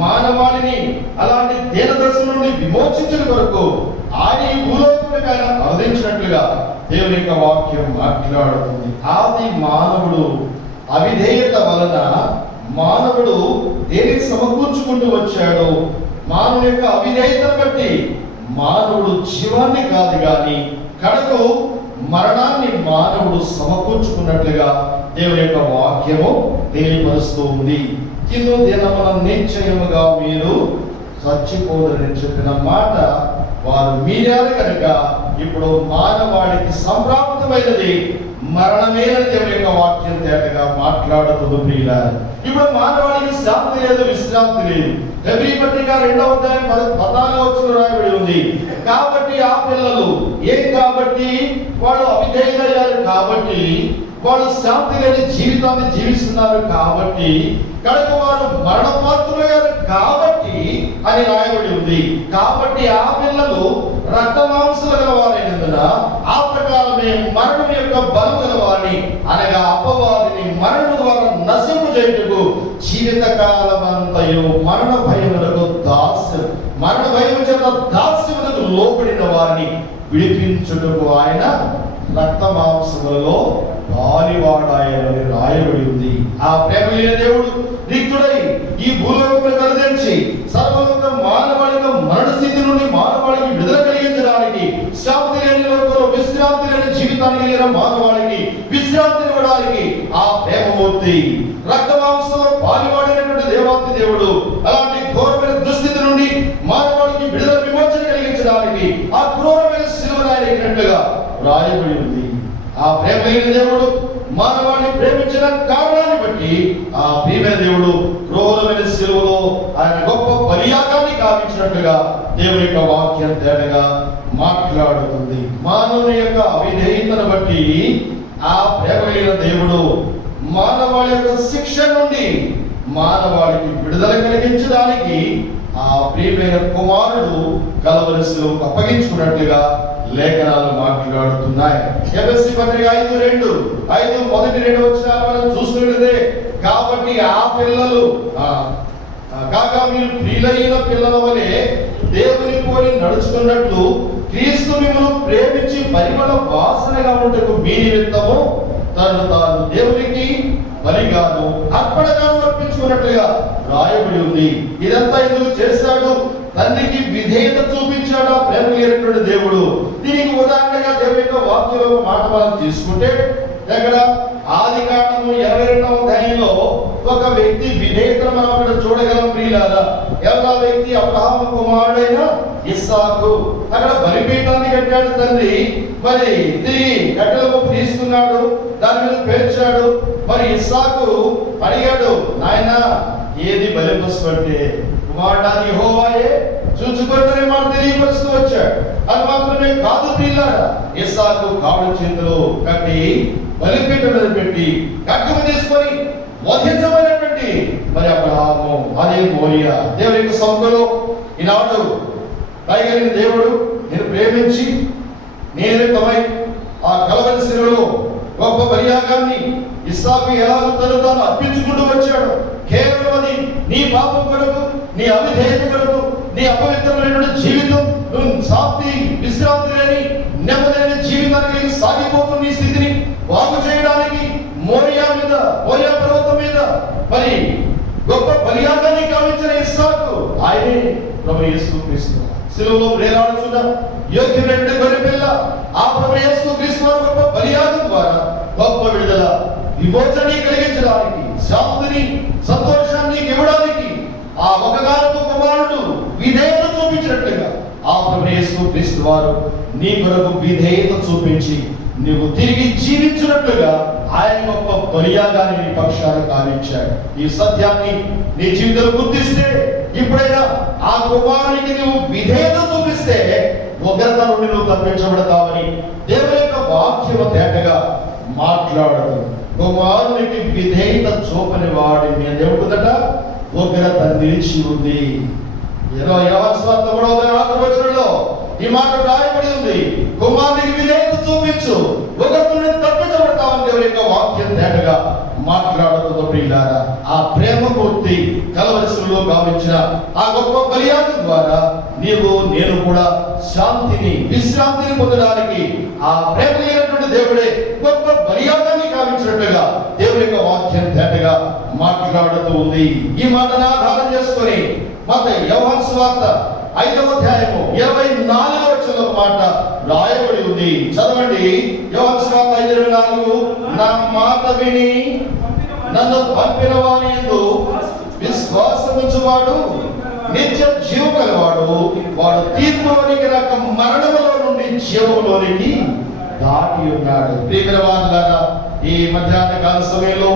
మానవాళిని అలాంటి దీనదశ నుండి విమోచించిన కొరకు ఆయన ఈ భూలోకానికి ఆయన అవధించినట్లుగా దేవుని యొక్క వాక్యం మాట్లాడుతుంది. ఆది మానవుడు అవిధేయత వలన మానవుడు దేనిని సమకూర్చుకుంటూ వచ్చాడు? మానవుని యొక్క అవిధేయతను బట్టి మానవుడు జీవాన్ని కాదు కానీ కడకు మరణాన్ని మానవుడు సమకూర్చుకున్నట్లుగా దేవుని యొక్క వాక్యము తెలియపరుస్తూ ఉంది. కింద దినమున నిశ్చయముగా మీరు చచ్చిపోదని చెప్పిన మాట వారు మీరారు కనుక ఇప్పుడు మానవాడికి సంప్రాప్తమైనది మరణమేన దేవుని యొక్క వాక్యం తేటగా మాట్లాడుతుంది. ప్రియులారా, ఇప్పుడు మానవాళికి శాంతి లేదు, విశ్రాంతి లేదు. హెబ్రీ పత్రిక 2వ అధ్యాయం 14వ వచనంలో రాయబడి ఉంది. కాబట్టి ఆ పిల్లలు కాబట్టి వాళ్ళు అవిధేయులయ్యారు, కాబట్టి వాళ్ళు శాంతి లేని జీవితాన్ని జీవిస్తున్నారు, కాబట్టి కనుక వారు మరణపాత్రులయ్యారు కాబట్టి అని రాయబడి ఉంది. కాబట్టి ఆ పిల్లలు రక్తమాంసలు గలవారైనందున ఆ ప్రకారమే మరణం యొక్క బలం గలవారిని అనగా అపవాదిని మరణం ద్వారా నశింపు చేయుటకు జీవిత కాలమంతయు మరణ భయములకు చేత దాస్యములకు లోబడిన వారిని విడిపించుటకు ఆయన రక్త మాంసములలో పాలివాడాయని రాయబడి ఉంది. ఆ ప్రేమ లేని దేవుడు రిక్తుడై ఈ భూలోకమును కరుదించి సర్వలోక మానవాళిగా మరణ స్థితి నుండి మానవాళికి విడుదల కలిగించడానికి, శాంతి లేని లోకంలో విశ్రాంతి లేని జీవితానికి కలిగిన మానవాళికి విశ్రాంతి ఇవ్వడానికి ఆ ప్రేమమూర్తి రక్త మాంసంలో పాలివాడినటువంటి దేవాతి దేవుడు అలాంటి ఘోరమైన దుస్థితి నుండి మానవాళికి విడుదల విమోచన కలిగించడానికి ఆ క్రూరమైన శిలువను ఆయన ఎక్కినట్లుగా రాయబడి ఉంది. ఆ ప్రేమ లేని దేవుడు మానవాడిని ప్రేమించిన కారణాన్ని బట్టి ఆ ప్రియమైన దేవుడు క్రూరమైన శిలువలో ఆయన గొప్ప బలియాగాన్ని గావించినట్లుగా దేవుని యొక్క వాక్యం తేటగా మాట్లాడుతుంది. మానవుని యొక్క అవిధేయతను బట్టి ఆ ప్రేమ లేని దేవుడు మానవాళి యొక్క శిక్ష నుండి మానవాళికి విడుదల కలిగించడానికి ఆ ప్రియమైన కుమారుడు కలవరి శిలువకు అప్పగించుకున్నట్లుగా లేఖనాలు మాట్లాడుతున్నాయి. ఎఫెసీ పత్రిక 5:2 మొదటి 2 వచనాలు మనం చూస్తున్నట్లయితే కాబట్టి ఆ పిల్లలు కాగా మీరు ప్రియులైన పిల్లల వలె దేవుని పోలి నడుచుకున్నట్లు క్రీస్తు మిమ్మల్ని ప్రేమించి పరిమళ వాసనగా ఉంటకు మీ నిమిత్తము తను తాను దేవునికి బలిగాను అర్పణగాను అర్పించుకున్నట్లుగా రాయబడి ఉంది. ఇదంతా ఎందుకు చేశాడు? తండ్రికి విధేయత చూపించాడు ఆ ప్రేమ లేనటువంటి దేవుడు. దీనికి ఉదాహరణగా దేవుని యొక్క వాక్యంలో మాట మనం తీసుకుంటే దగ్గర ఆదికాండము 22వ అధ్యాయంలో ఒక వ్యక్తి విధేయతను మనం అక్కడ చూడగలం. ప్రియులారా, ఎవరా వ్యక్తి? అబ్రహాము కుమారుడైన ఇస్సాకు. అక్కడ బలిపీఠాన్ని కట్టాడు తండ్రి. మరి తిరిగి కట్టెలకు తీసుకున్నాడు, దాని మీద పేర్చాడు. మరి ఇస్సాకు అడిగాడు, నాయన ఏది బలిపశు అంటే కుమారుడు యెహోవాయే చూచుకుంటూనే మాట తెలియపరుస్తూ వచ్చాడు. అది మాత్రమే కాదు ప్రియులారా, ఇస్సాకు కాడు చేతిలో కట్టి బలిపీఠం మీద పెట్టి ఖడ్గము తీసుకొని వధించబడినటువంటి మరి అబ్రహాము అదే మోరియా దేవుని యొక్క సముఖంలో ఈనాడు దయగలిగిన దేవుడు నేను ప్రేమించి నేరుతమై ఆ కలవరి శిలువలో గొప్ప బలియాగాన్ని ఇస్సాకు ఎలాగో తాను అర్పించుకుంటూ వచ్చాడు. కేవలం అది నీ పాపం కొరకు, నీ అవిధేయత కొరకు, నీ అపవిత్రమైనటువంటి జీవితం, నువ్వు శాంతి విశ్రాంతి లేని నెమ్మదైన జీవితానికి సాగిపోతున్న నీ స్థితిని బాగు చేయడానికి మోరియా పర్వతం మీద మరి గొప్ప బలియాగాన్ని గావించిన ఇస్సాకు ఆయనే ప్రభు యేసుక్రీస్తు. శిలువలో వేలాడుచున్న యోగ్యమైనటువంటి గొర్రెపిల్ల ఆ ప్రభు యేసుక్రీస్తు వారి గొప్ప బలియాగం ద్వారా గొప్ప విడుదల విమోచన కలిగించడానికి, శాంతిని సంతోషాన్ని ఇవ్వడానికి ఆ ఒకగానొక కుమారుడు విధేయత చూపించినట్లుగా ఆ ప్రభు యేసుక్రీస్తు వారు నీ కొరకు విధేయత చూపించి నువ్వు తిరిగి జీవించినట్లుగా ఆయన గొప్ప బలియాగాన్ని నీ పక్షాన గావించాడు. ఈ సత్యాన్ని నీ జీవితంలో గుర్తిస్తే, ఇప్పుడైనా ఆ కుమారునికి నువ్వు విధేయత చూపిస్తే ఉగ్రత నుండి నువ్వు తప్పించబడతావని దేవుని యొక్క వాక్యము తేటగా మాట్లాడదు. కుమారునికి విధేయత చూపని వాడి మీద ఏముంటుందట? ఉగ్రత నిలిచి ఉంది. 23వ ఈ మాట రాయబడి ఉంది, కుమారునికి విధేయత చూపించు, ఉగ్రత నుండి తప్పించబడతావని దేవుని యొక్క వాక్యం తేటగా మాట్లాడుతుంది. ప్రియులారా, ఆ ప్రేమమూర్తి కలవరి శిలువలో గావించిన ఆ గొప్ప బలియాగం ద్వారా నీవు నేను కూడా శాంతిని విశ్రాంతిని పొందడానికి ఆ ప్రేమ లేనటువంటి దేవుడే గొప్ప బలియాగాన్ని గావించినట్లుగా దేవుని యొక్క వాక్యం తేటగా మాట్లాడుతూ ఉంది. ఈ మాటను ఆధారం చేసుకొని యోహాను సువార్త 5వ అధ్యాయము 24వ వచనంలో ఒక మాట రాయబడి ఉంది. చదవండి. యోహాను సువార్త 5:24. నా మాట విని నన్ను పంపిన వాని యందు విశ్వాసముంచువాడు నిత్య జీవం గలవాడు, వాడు తీర్పులోనికి రాక మరణములో నుండి జీవములోనికి దాటి ఉన్నాడు. ప్రియమైన వారులారా, ఈ మధ్యాహ్న కాల సమయంలో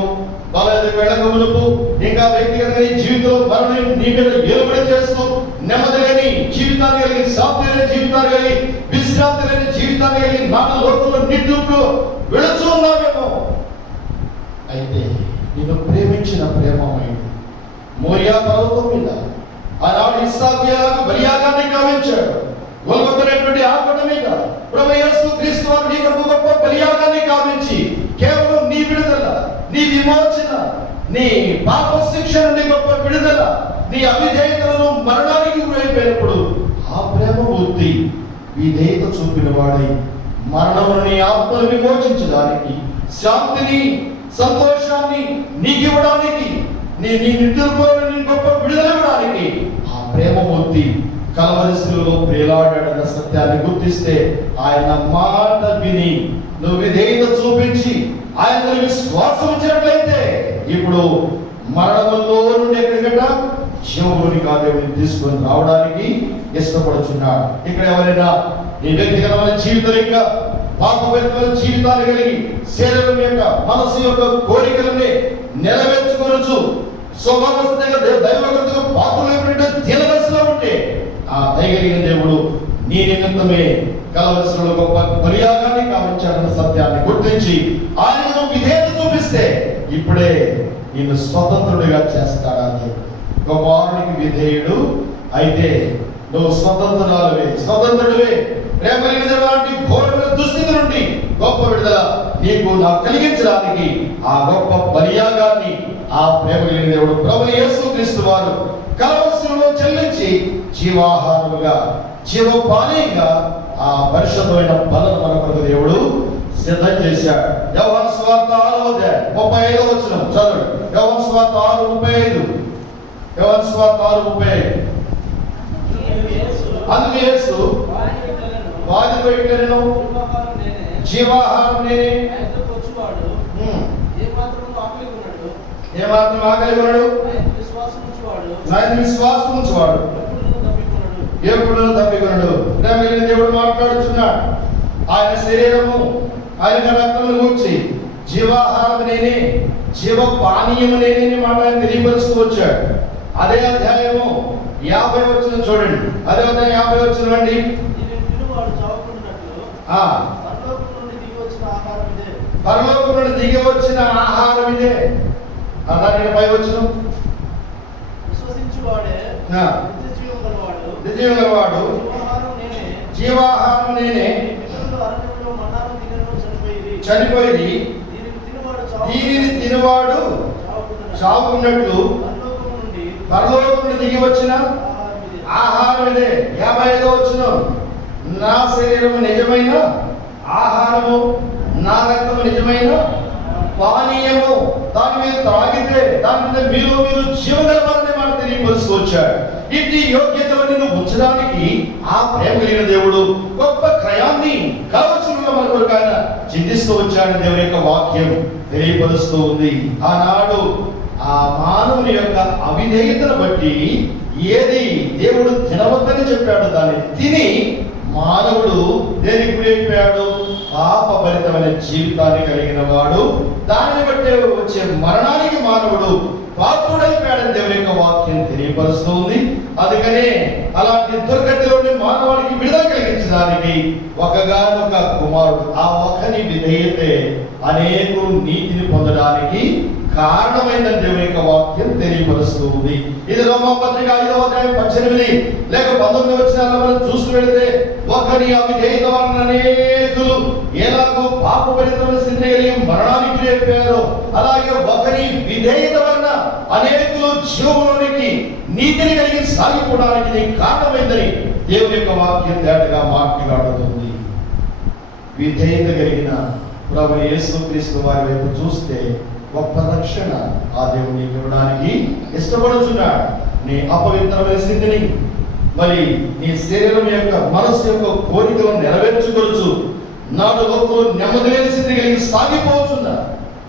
బలైన వెళ్ళక మునుపు ఇంకా వ్యక్తిగతంగా ఈ జీవితంలో మరణం నీ మీద ఏలుబడి చేస్తూ నెమ్మది లేని జీవితాన్ని కలిగి, శాంతి లేని జీవితాన్ని కలిగి, విశ్రాంతి లేని జీవితాన్ని కలిగి నాన్న లోకంలో నిండుకు వెళుతూ ఉన్నావేమో. అయితే నిన్ను ప్రేమించిన ప్రేమమైంది మోరియా పర్వతం మీద ఆనాడు ఇస్సాకు ఎలాగో బలియాగాన్ని గావించాడు. గొల్గొతనేటువంటి ఆ కొండ మీద ప్రభువు యేసు క్రీస్తు వారు నీ కొరకు గొప్ప బలియాగాన్ని గావించి కేవలం నీ విడుదల, నీ విమోచన, నీ పాప శిక్ష నుండి గొప్ప విడుదల, నీ అవిధేయతలను మరణానికి గురైపోయినప్పుడు ఆ ప్రేమ మూర్తి విధేయత చూపిన వాడై మరణమును నీ ఆత్మను విమోచించడానికి, శాంతిని సంతోషాన్ని నీకు ఇవ్వడానికి, నీ నిద్రపోని గొప్ప విడుదల ఇవ్వడానికి ఆ ప్రేమమూర్తి కల్వరి శిలువలో ప్రేలాడాడన్న సత్యాన్ని గుర్తిస్తే ఆయన మాట విని నువ్వు విధేయత చూపించి ఆయన విశ్వాసం ఉంచినట్లయితే ఇప్పుడు మరణంలో నుండి ఎక్కడికట జీవంలోని కార్యాన్ని తీసుకొని రావడానికి ఇష్టపడుచున్నాడు. ఇక్కడ ఎవరైనా నీ వ్యక్తిగతమైన జీవితం ఇంకా పాపభరితమైన జీవితాన్ని కలిగి శరీరం యొక్క మనసు యొక్క కోరికలని నెరవేర్చుకోవచ్చు, స్వభావస్థగా దైవగతుగా పాత్రలు దీనదశలో ఉంటే ఆ దయగలిగిన దేవుడు నీ నిమిత్తమే కల్వరిలో గొప్ప బలియాగాన్ని కావించాడన్న సత్యాన్ని గుర్తించి ఆయనను విధేయత చూపిస్తే ఇప్పుడే నిన్ను స్వతంత్రుడిగా చేస్తాడా దేవుడు. కుమారునికి విధేయుడు అయితే నువ్వు స్వతంత్రుడివే. ప్రేమ లాంటి ఘోరమైన దుస్థితి నుండి గొప్ప విడుదల నీకు నాకు కలిగించడానికి ఆ గొప్ప బలియాగాన్ని ఆ ప్రేమ కలిగిన దేవుడు ప్రభువు యేసు క్రీస్తు వారు కల్వరిలో చెల్లించి జీవాహారముగా, జీవపానీయంగా ఆ పరిశుద్ధమైన బలను మన కొరకు దేవుడు సిద్ధం చేశాడు. యోహాను సువార్త 6వ అధ్యాయం 35వ వచనం చదవండి. యోహాను సువార్త 6:35. యోహాను సువార్త 6:35. అందుకు యేసు వారితో ఇట్లనెను, జీవాహారం నేనే, ఏమాత్రం ఆకలి కొనడు, ఆయన విశ్వాసం ఉంచువాడు ఎప్పుడు తప్పికొనడు. ప్రేమ కలిగిన దేవుడు మాట్లాడుచున్నాడు. ఆయన శరీరము, ఆయన రక్తమును గూర్చి జీవాహారం నేనే, జీవ పానీయము నేనే మాట ఆయన తెలియపరుస్తూ వచ్చాడు. అదే అధ్యాయము 50వ వచనం చూడండి. అదే అధ్యాయం 50వ వచనం అండి. పరలోకం నుండి దిగి వచ్చిన ఆహారం ఇదే. దానికి పై వచనం నిజం గలవాడు, జీవాహారం నేనే, చనిపోయి దీనిని తినువాడు చావుకున్నట్లు పరలోకం నుండి దిగి వచ్చిన ఆహారం ఇదే. 55వ వచనం, నా శరీరము నిజమైన ఆహారము, నా రక్తము నిజమైన పానీయము, దాని మీద త్రాగితే దాని మీద మీరు జీవగలవారనే మాట తెలియపరుస్తూ వచ్చాడు. ఇట్టి యోగ్యతలు నిన్ను ఉంచడానికి ఆ ప్రేమ కలిగిన దేవుడు గొప్ప క్రయాన్ని కల్వరిలో మన కొరకు ఆయన చింతిస్తూ వచ్చాడు. దేవుని యొక్క వాక్యం తెలియపరుస్తూ ఉంది. ఆనాడు ఆ మానవుని యొక్క అవిధేయతను బట్టి ఏది దేవుడు తినవద్దని చెప్పాడు దాన్ని తిని మానవుడు దేనికి గురైపోయాడు? పాపభరితమైన జీవితాన్ని కలిగిన వాడు, దానిని బట్టే వచ్చే మరణానికి మానవుడు పాత్రుడైపోయాడని దేవుని యొక్క వాక్యం తెలియపరుస్తుంది. అందుకనే అలాంటి దుర్గతిలోని మానవానికి విడుదల కలిగించడానికి ఒకగానొక కుమారుడు, ఆ ఒకని విధేయతే అనేకులు నీతిని పొందడానికి కారణమైందని దేవుని యొక్క వాక్యం తెలియపరుస్తూ ఉంది. ఇది రోమాపత్రిక 5వ అధ్యాయం 18 లేక 19 వచనాల్లో మనం చూస్తూ వెళితే ఒకని అవిధేయత వలన అనేకులు ఎలాగో పాపభరితమైన స్థితిని కలిగి మరణానికి గురైపోయారో, అలాగే ఒకని విధేయత వలన అనేకులు జీవంలోనికి నీతిని కలిగి సాగిపోవడానికి కారణమైందని దేవుని యొక్క వాక్యం తేటగా మాట్లాడుతుంది. విధేయత కలిగిన ప్రభువు యేసు క్రీస్తు వారి వైపు చూస్తే గొప్ప రక్షణ ఆ దేవుడు నీకు ఇవ్వడానికి ఇష్టపడుచున్నాడు. నీ అపవిత్రమైన స్థితిని, మరి నీ శరీరం యొక్క మనస్సు యొక్క కోరికలను నెరవేర్చుకోవచ్చు. నాడు లోకంలో నెమ్మది లేని స్థితి కలిగి సాగిపోవచ్చున్నా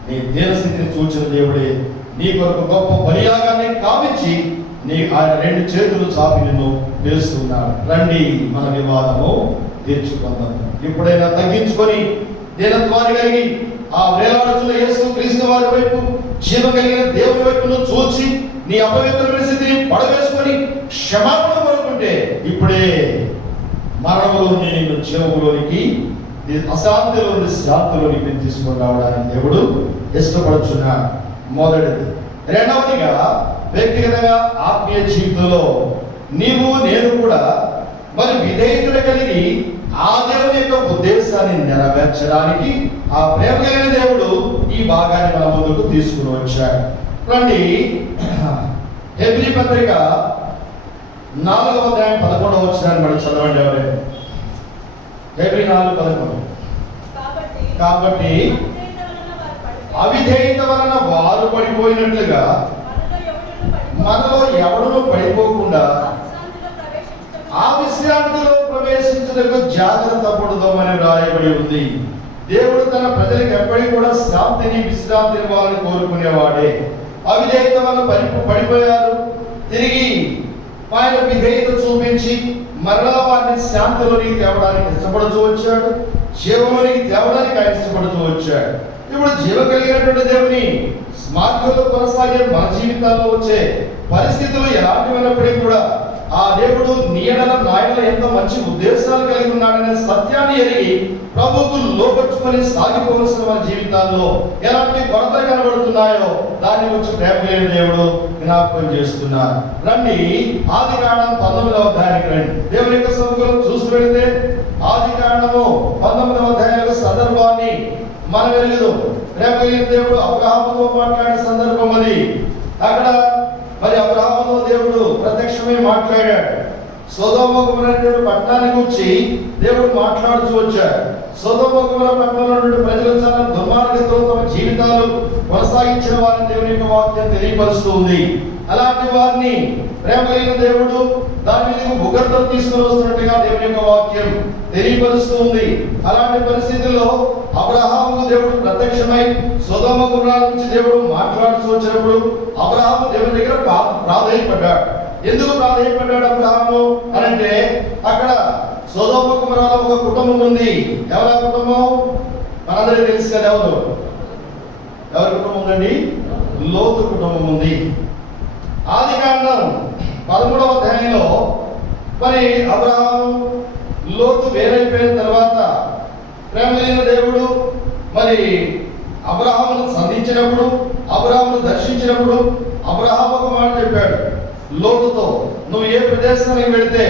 నీ దీనస్థితిని చూచిన దేవుడే నీ కొరకు గొప్ప బలియాగాన్ని కావించి నీ ఆయన రెండు చేతులు చాపి నిన్ను పిలుస్తున్నాడు. రండి మన వివాదము తీర్చుకుందాం. ఎప్పుడైనా తగ్గించుకొని దీనత్వాన్ని కలిగి ఆ వేలాడుతున్న యేసు క్రీస్తు వారి వైపు, జీవ కలిగిన దేవుని వైపును చూచి నీ అపవిత్రమైన స్థితిని పడవేసుకొని క్షమాపణ కోరుకుంటే ఇప్పుడే మరణములో నిన్ను జీవములోనికి, అశాంతిలో నుండి శాంతిలోనికి తీసుకొని రావడానికి దేవుడు ఇష్టపడుచున్నాడు. మొదటిది. రెండవదిగా వ్యక్తిగతంగా ఆత్మీయ జీవితంలో నీవు నేను కూడా మరి విధేయత కలిగి ఆ దేవుని యొక్క ఉద్దేశాన్ని నెరవేర్చడానికి ఆ ప్రేమ కలిగిన దేవుడు ఈ భాగాన్ని మన ముందుకు తీసుకుని వచ్చాడు. రండి, హెబ్రీ పత్రిక 4వ అధ్యాయం 11వ వచనాన్ని మనం చదవండి. ఎవరైనా హెబ్రీ 4:11. కాబట్టి అవిధేయత వలన వారు పడిపోయినట్లుగా మనలో ఎవడును పడిపోకుండా ఆ విశ్రాంతిలో ప్రవేశించడానికి జాగ్రత్త పడుదామని రాయబడి ఉంది. దేవుడు తన ప్రజలకు ఎప్పటికీ కూడా శాంతిని, విశ్రాంతిని వాళ్ళని కోరుకునేవాడే. అవిధేయత వల్ల పడిపోయారు. తిరిగి ఆయన విధేయత చూపించి మరలా వారిని శాంతిలోనికి తేవడానికి ఇష్టపడుతూ వచ్చాడు. జీవంలోనికి తేవడానికి ఆయన ఇష్టపడుతూ వచ్చాడు. ఇప్పుడు జీవ కలిగినటువంటి దేవుని మార్గంలో కొనసాగే మన జీవితాల్లో వచ్చే పరిస్థితులు ఎలాంటివైనప్పటికీ కూడా ఆ దేవుడు నీడల నాయన ఎంత మంచి ఉద్దేశాలు కలిగి ఉన్నాడనే సత్యాన్ని ఎరిగి ప్రభువుకు లోపరుచుకొని సాగిపోవలసిన మన జీవితాల్లో ఎలాంటి కొరతలు కనబడుతున్నాయో దాని గురించి ప్రేమ లేని దేవుడు జ్ఞాపకం చేస్తున్నారు. రండి, ఆదికాండం 19వ అధ్యాయానికి రండి. దేవుని యొక్క సముఖంలో చూసి వెళితే ఆదికాండము 19వ అధ్యాయం యొక్క సందర్భాన్ని మనం వెలుగుదు. ప్రేమ కలిగిన దేవుడు అబ్రహాముతో మాట్లాడిన సందర్భం అది. అక్కడ మరి అబ్రహాముతో దేవుడు ప్రత్యక్షమై మాట్లాడాడు. సొదొమ గొమొర్రా పట్టణానికి వచ్చి దేవుడు మాట్లాడుతూ వచ్చాడు. సొదొమ గొమొర్రా పట్టణంలో నుండి ప్రజలు చాలా దుర్మార్గంతో తమ జీవితాలు కొనసాగించిన వారిని దేవుని యొక్క వాక్యం తెలియపరుస్తూ ఉంది. అలాంటి వారిని ప్రేమ కలిగిన దేవుడు దాని మీద ఉగ్రతను తీసుకుని వస్తున్నట్టుగా దేవుని యొక్క వాక్యం తెలియపరుస్తూ ఉంది. అలాంటి పరిస్థితుల్లో అబ్రహాము దేవుడు ప్రత్యక్షమై సొదొమ గొమొర్రా నుంచి దేవుడు మాట్లాడుతూ వచ్చినప్పుడు అబ్రహాము దేవుని దగ్గర ప్రాధేయపడ్డాడు. ఎందుకు ప్రాధేయపడ్డాడు అబ్రహాము అనంటే అక్కడ సొదొమ గొమొర్రాలో ఒక కుటుంబం ఉంది. ఎవరి కుటుంబం మనందరికీ తెలుసు కదా. ఎవరి కుటుంబం ఉందండి? లోతు కుటుంబం ఉంది. ఆదికాండం 13వ అధ్యాయంలో మరి అబ్రహాము లోతు వేరైపోయిన తర్వాత ప్రేమ కలిగిన దేవుడు మరి అబ్రహామును సంధించినప్పుడు, అబ్రహామును దర్శించినప్పుడు అబ్రహాము ఒక మాట చెప్పాడు లోతుతో, నువ్వు ఏ ప్రదేశానికి వెళితే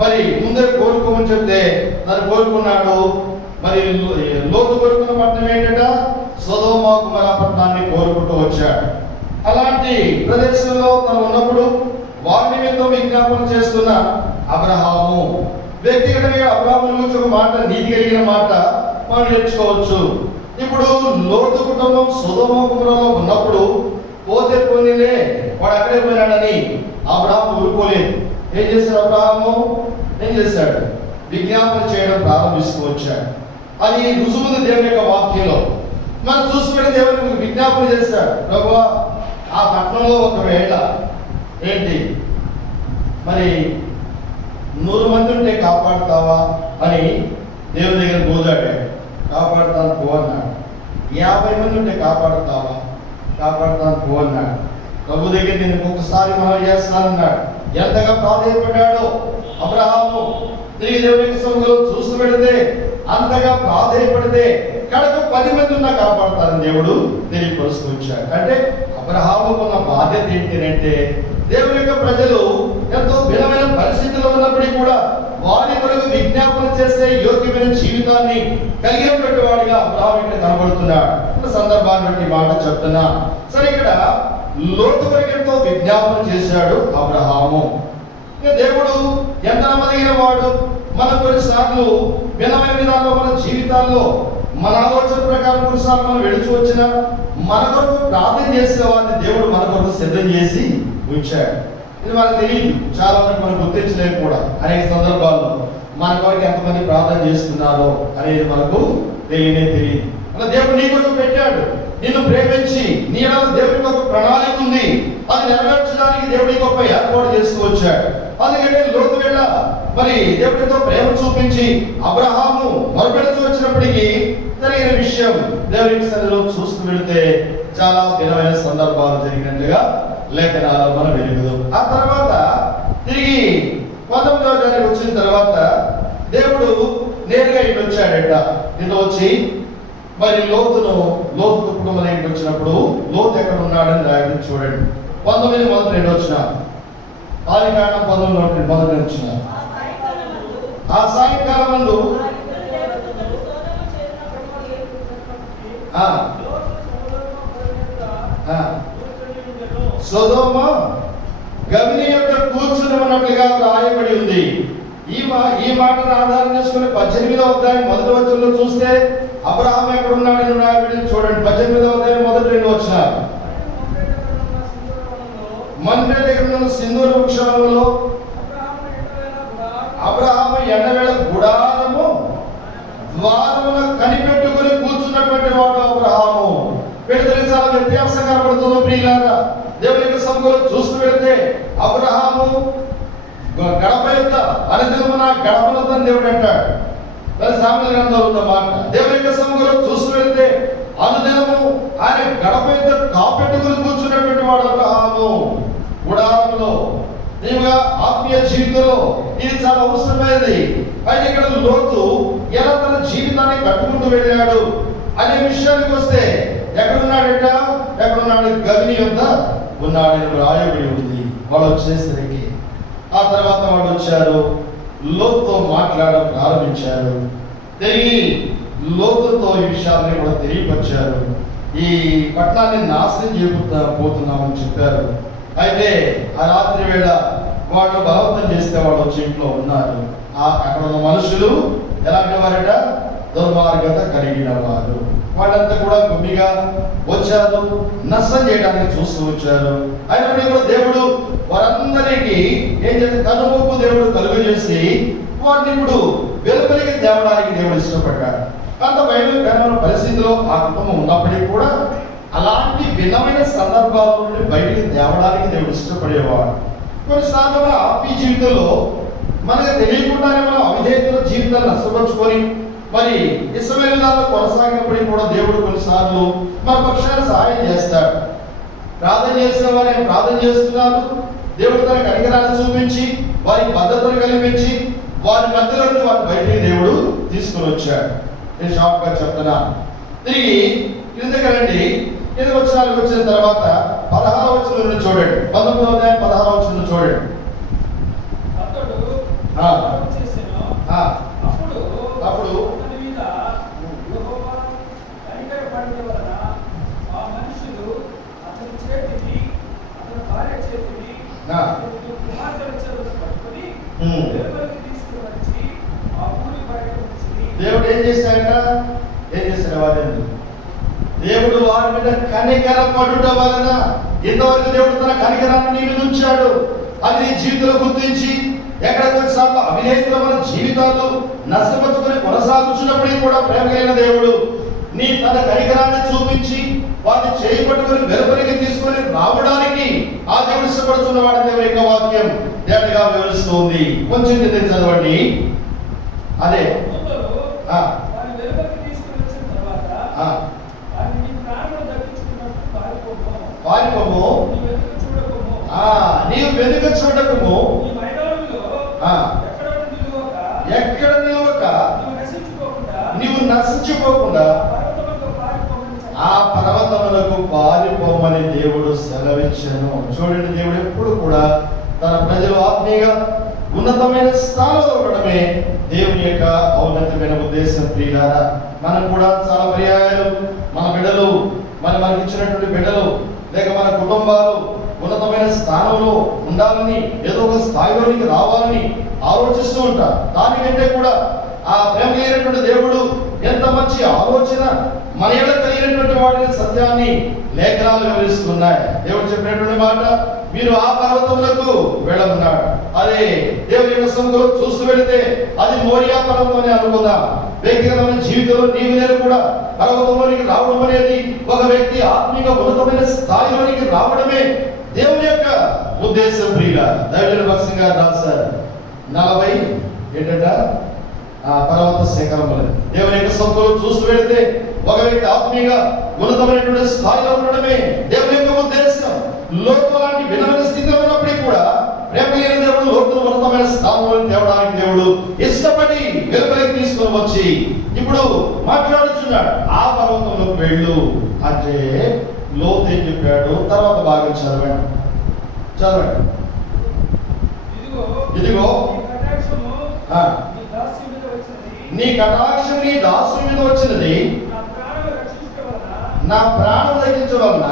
మరి ముందే కోరుకోమని చెప్తే తను కోరుకున్నాడు. మరి లోతు కోరుకున్న పట్టణం ఏంటంట? సొదొమ గొమొర్రా పట్టణాన్ని కోరుకుంటూ వచ్చాడు. అలాంటి ప్రదేశంలో తను ఉన్నప్పుడు వారి నిమిత్తం విజ్ఞాపన చేస్తున్న అబ్రహాము వ్యక్తిగతంగా అబ్రహాము గురించి ఒక మాట, నీతి కలిగిన మాట మనం నేర్చుకోవచ్చు. ఇప్పుడు లోతు కుటుంబం సొదొమ గొమొర్రాలో ఉన్నప్పుడు పోతే పోనీలే వాడు అక్కడే పోయినాడని అబ్రహాము ఊరుకోలేదు. ఏం చేశాడు అబ్రహాము? ఏం చేశాడు? విజ్ఞాపన చేయడం ప్రారంభిస్తూ వచ్చాడు. అది రుజువుంది దేవుని యొక్క వాక్యంలో. మనం చూసుకుని దేవునికి విజ్ఞాపన చేశాడు. ప్రభువా, ఆ పట్టణంలో ఒకవేళ ఏంటి మరి 100 మంది ఉంటే కాపాడుతావా అని దేవుని దగ్గర గోజాడాడు. కాపాడుతాను పో అన్నాడు. 50 మంది ఉంటే కాపాడుతావా? కాపాడుతాను పో అన్నాడు. ప్రభు దగ్గర నేను ఇంకొకసారి మనం చేస్తానన్నాడు. ఎంతగా ప్రాధేయపడ్డాడో అబ్రహాము. తిరిగి దేవుని సముఖంలో చూస్తూ పెడితే అంతగా ప్రాధేయపడితే కడకు 10 మంది ఉన్నా కాపాడతారని దేవుడు తెలియపరుస్తూ వచ్చాడు. అంటే అబ్రహాముకున్న బాధ్యత ఏంటంటే దేవుని యొక్క ప్రజలు ఎంతో భిన్నమైన పరిస్థితుల్లో ఉన్నప్పటికీ కూడా వారి కొరకు విజ్ఞాపన చేసే యోగ్యమైన జీవితాన్ని కలిగినటువంటి వాడిగా అబ్రహాము ఇక్కడ కనబడుతున్నాడు. సందర్భాన్ని బట్టి మాట చెప్తున్నా. సరే, ఇక్కడ లోతు కొరకు ఎంతో విజ్ఞాపన చేశాడు అబ్రహాము. ఇంకా దేవుడు ఎంత నమ్మదగిన వాడు. మన కొన్నిసార్లు భిన్నమైన విధాల్లో మన జీవితాల్లో మన ఆలోచన ప్రకారం కొన్నిసార్లు మనం వెళుచు వచ్చిన మన కొరకు ప్రార్థన చేసే వారిని దేవుడు మన కొరకు సిద్ధం చేసి ఉంచాడు. ఇది మనకు తెలియదు, చాలా మంది మనం గుర్తించలేము కూడా. అనేక సందర్భాల్లో మన కొరకు ఎంతమంది ప్రార్థన చేస్తున్నారో అనేది మనకు తెలియదు. అలా దేవుడు నీ కొరకు పెట్టాడు, నిన్ను ప్రేమించి నీ దేవుడికి ఒక ప్రణాళిక ఉంది, అది నెరవేర్చడానికి దేవుడి గొప్ప ఏర్పాటు చేస్తూ వచ్చాడు. అందుకంటే లోతు వెళ్ళ మరి దేవుడితో ప్రేమ చూపించి అబ్రహాము మొరపెడుతూ వచ్చినప్పటికీ జరిగిన విషయం దేవునికి సన్నిధిలో చూస్తూ వెళితే చాలా భిన్నమైన సందర్భాలు జరిగినట్లుగా లేఖనాలు మనం వెలుగుదు. ఆ తర్వాత తిరిగి 19వ అధ్యాయానికి వచ్చిన తర్వాత దేవుడు నేరుగా ఇటు వచ్చాడట. ఇటు వచ్చి మరి లోతు కుటుంబం దగ్గరికి వచ్చినప్పుడు లోతు ఎక్కడ ఉన్నాడని రాయడం చూడండి. 19 మొదటి 2 వచ్చిన ఆదికాండం 19 మొదటి వచ్చిన ఆ సాయంకాలం మందు సొదొమ గవిని యొక్క కూర్చుని ఉన్నట్లుగా రాయబడి ఉంది. ఈ మాటను ఆధారం చేసుకుని 18వ అధ్యాయం మొదటి వచనంలో చూస్తే అబ్రహాము ఎక్కడ ఉన్నాడని రాయబడి చూడండి. 18వ అధ్యాయం మొదటి 2 వచనాలు. మందిర దగ్గర ఉన్న సింధూర వృక్షంలో అబ్రహాము ఎండవేళ గుడారము ద్వారమున కనిపెట్టుకుని కూర్చున్నటువంటి వాడు అబ్రహాము. పెద్దలు చాలా వ్యత్యాసం కనబడుతుందో ప్రియులారా. దేవుని యొక్క సముఖంలో చూస్తూ వెళితే అబ్రహాము గడప యొక్క అనుదినమున గడపలతని దేవుడు అంటాడు. సామెతల గ్రంథంలో ఉన్న మాట. దేవుని యొక్క సముఖంలో చూస్తూ వెళితే అనుదినము ఆయన గడప యొక్క కాపెట్టుకుని కూర్చున్నటువంటి వాడు అబ్రహాము. గుడారంలో నీవుగా ఆత్మీయ జీవితంలో ఇది చాలా అవసరమైనది. అయితే ఇక్కడ లోతు ఎలా తన జీవితాన్ని కట్టుకుంటూ వెళ్ళాడు అనే విషయానికి వస్తే ఎక్కడున్నాడు? గవిని యొద్ద ఉన్నాడని రాయబడి ఉంది. వాళ్ళు వచ్చేసరికి ఆ తర్వాత వాళ్ళు వచ్చారు, లోతుతో మాట్లాడడం ప్రారంభించారు. తిరిగి లోతుతో ఈ విషయాన్ని కూడా తెలియపరిచారు. ఈ పట్టణాన్ని నాశనం పోతున్నామని చెప్పారు. అయితే ఆ రాత్రి వేళ వాళ్ళు బలవంతం చేస్తే వాళ్ళు వచ్చి ఇంట్లో ఉన్నారు. అక్కడ ఉన్న మనుషులు ఎలాంటి వారట? దుర్మార్గత కలిగిన వారు. వాళ్ళంతా కూడా గుమ్మిగా వచ్చారు, నష్టం చేయడానికి చూస్తూ వచ్చారు. అయినప్పటికీ కూడా దేవుడు వారందరికీ ఏం చేస్తే కనుమొప్పు దేవుడు కలుగజేసి వారిని ఇప్పుడు వెలుపలికి తేవడానికి దేవుడు ఇష్టపడ్డాడు. అంత భయంకరమైన పరిస్థితిలో ఆ కుటుంబం ఉన్నప్పటికీ కూడా అలాంటి భిన్నమైన సందర్భాల నుండి బయటికి తేవడానికి దేవుడు ఇష్టపడేవాడు. కొన్నిసార్లు మన ఆత్మీయ జీవితంలో మనకు తెలియకుండానే మనం అవిధేయతల జీవితాన్ని నష్టపరుచుకొని మరి ఇష్టమైన దాంట్లో కొనసాగినప్పటికీ కూడా దేవుడు కొన్నిసార్లు మన పక్షాన్ని సహాయం చేస్తాడు. ప్రార్థన చేసిన వారిని ప్రార్థన చేస్తున్నారు. దేవుడు తన కనికరాన్ని చూపించి వారికి భద్రతను కల్పించి వారి మధ్యలో వారి బయటికి దేవుడు తీసుకుని వచ్చాడు. నేను షార్ట్ గా చెప్తున్నా. తిరిగి కిందకి రండి. కిందకి వచ్చిన తర్వాత 16వ వచనం చూడండి. 19వ అధ్యాయం 16వ వచనం చూడండి. అప్పుడు దేవుడు ఏం చేశాడట? దేవుడు వారి మీద కనికర పడుట వలన ఇంతవరకు దేవుడు తన కనికరాన్ని నీ మీద ఉంచాడు. అది నీ జీవితంలో గుర్తించి ఎక్కడ కొన్నిసార్లు అవిధేయతలో మన జీవితాలు నష్టపరుచుకొని కొనసాగుతున్నప్పటికీ కూడా ప్రేమ కలిగిన దేవుడు నీ తన కనికరాన్ని చూపించి వాటిని చేయబట్టుకుని వెలుపలికి తీసుకొని రావడానికి ఆ దేవుడు ఇష్టపడుతున్న వాడి దేవుని యొక్క వాక్యం తేటగా వివరిస్తుంది. కొంచెం కింద చదవండి. అదే పారిపోము, నీవు వెనుక చూడకము, ఎక్కడ నిలవక నీవు నశించిపోకుండా ఆ పర్వతములకు పారిపోమని దేవుడు సెలవిచ్చాను. చూడండి, దేవుడు ఎప్పుడు కూడా తన ప్రజలు ఆత్మీయంగా ఉన్నతమైన స్థానంలో ఉండడమే దేవుని యొక్క ఔన్నతమైన ఉద్దేశం. ప్రియులారా, మనం కూడా చాలా పర్యాయాలు మన బిడ్డలు మనకి ఇచ్చినటువంటి బిడ్డలు లేక మన కుటుంబాలు ఉన్నతమైన స్థానంలో ఉండాలని, ఏదో ఒక స్థాయిలోనికి రావాలని ఆలోచిస్తూ ఉంటారు. దానికంటే కూడా ఆ ప్రేమ కలిగినటువంటి దేవుడు ఎంత మంచి ఆలోచన మన ఏళ్ళ కలిగినటువంటి వాటిని సత్యాన్ని లేఖనాలు వివరిస్తున్నాయి. దేవుడు చెప్పినటువంటి మాట మీరు ఆ పర్వతములకు వెళ్ళమన్నాడు. అదే దేవుని యొక్క సముఖంలో చూస్తూ వెళితే అది మోరియా పర్వతం అని అనుకుందాం. వ్యక్తిగతమైన జీవితంలో నీవు నేను కూడా పర్వతంలోనికి రావడం అనేది, ఒక వ్యక్తి ఆత్మీయ ఉన్నతమైన స్థాయిలోనికి రావడమే దేవుని యొక్క ఉద్దేశం. ప్రియుల దైవజన భక్సింగ్ గారు రాశారు 40 ఏంటంట పర్వత శిఖరములు. దేవుని యొక్క సముఖంలో చూస్తూ వెళితే ఒక వ్యక్తి ఆత్మీయంగా ఉన్నతమైనటువంటి స్థాయిలో ఉండడమే దేవుని యొక్క ఉద్దేశం. లోటు లాంటి విధమైన స్థితిలో ఉన్నప్పటికీ కూడా ప్రేమ లేని దేవుడు లోటును ఉన్నతమైన స్థానంలో తేవడానికి దేవుడు ఇష్టపడి వెలుపలికి తీసుకొని వచ్చి ఇప్పుడు మాట్లాడుచున్నాడు. ఆ పర్వతంలోకి వెళ్ళు అంటే లోతు ఏం చెప్పాడు? తర్వాత భాగం చదవండి. ఇదిగో నీ కటాక్షం నీ దాసుని మీద వచ్చినది, నా ప్రాణం దక్కించవలన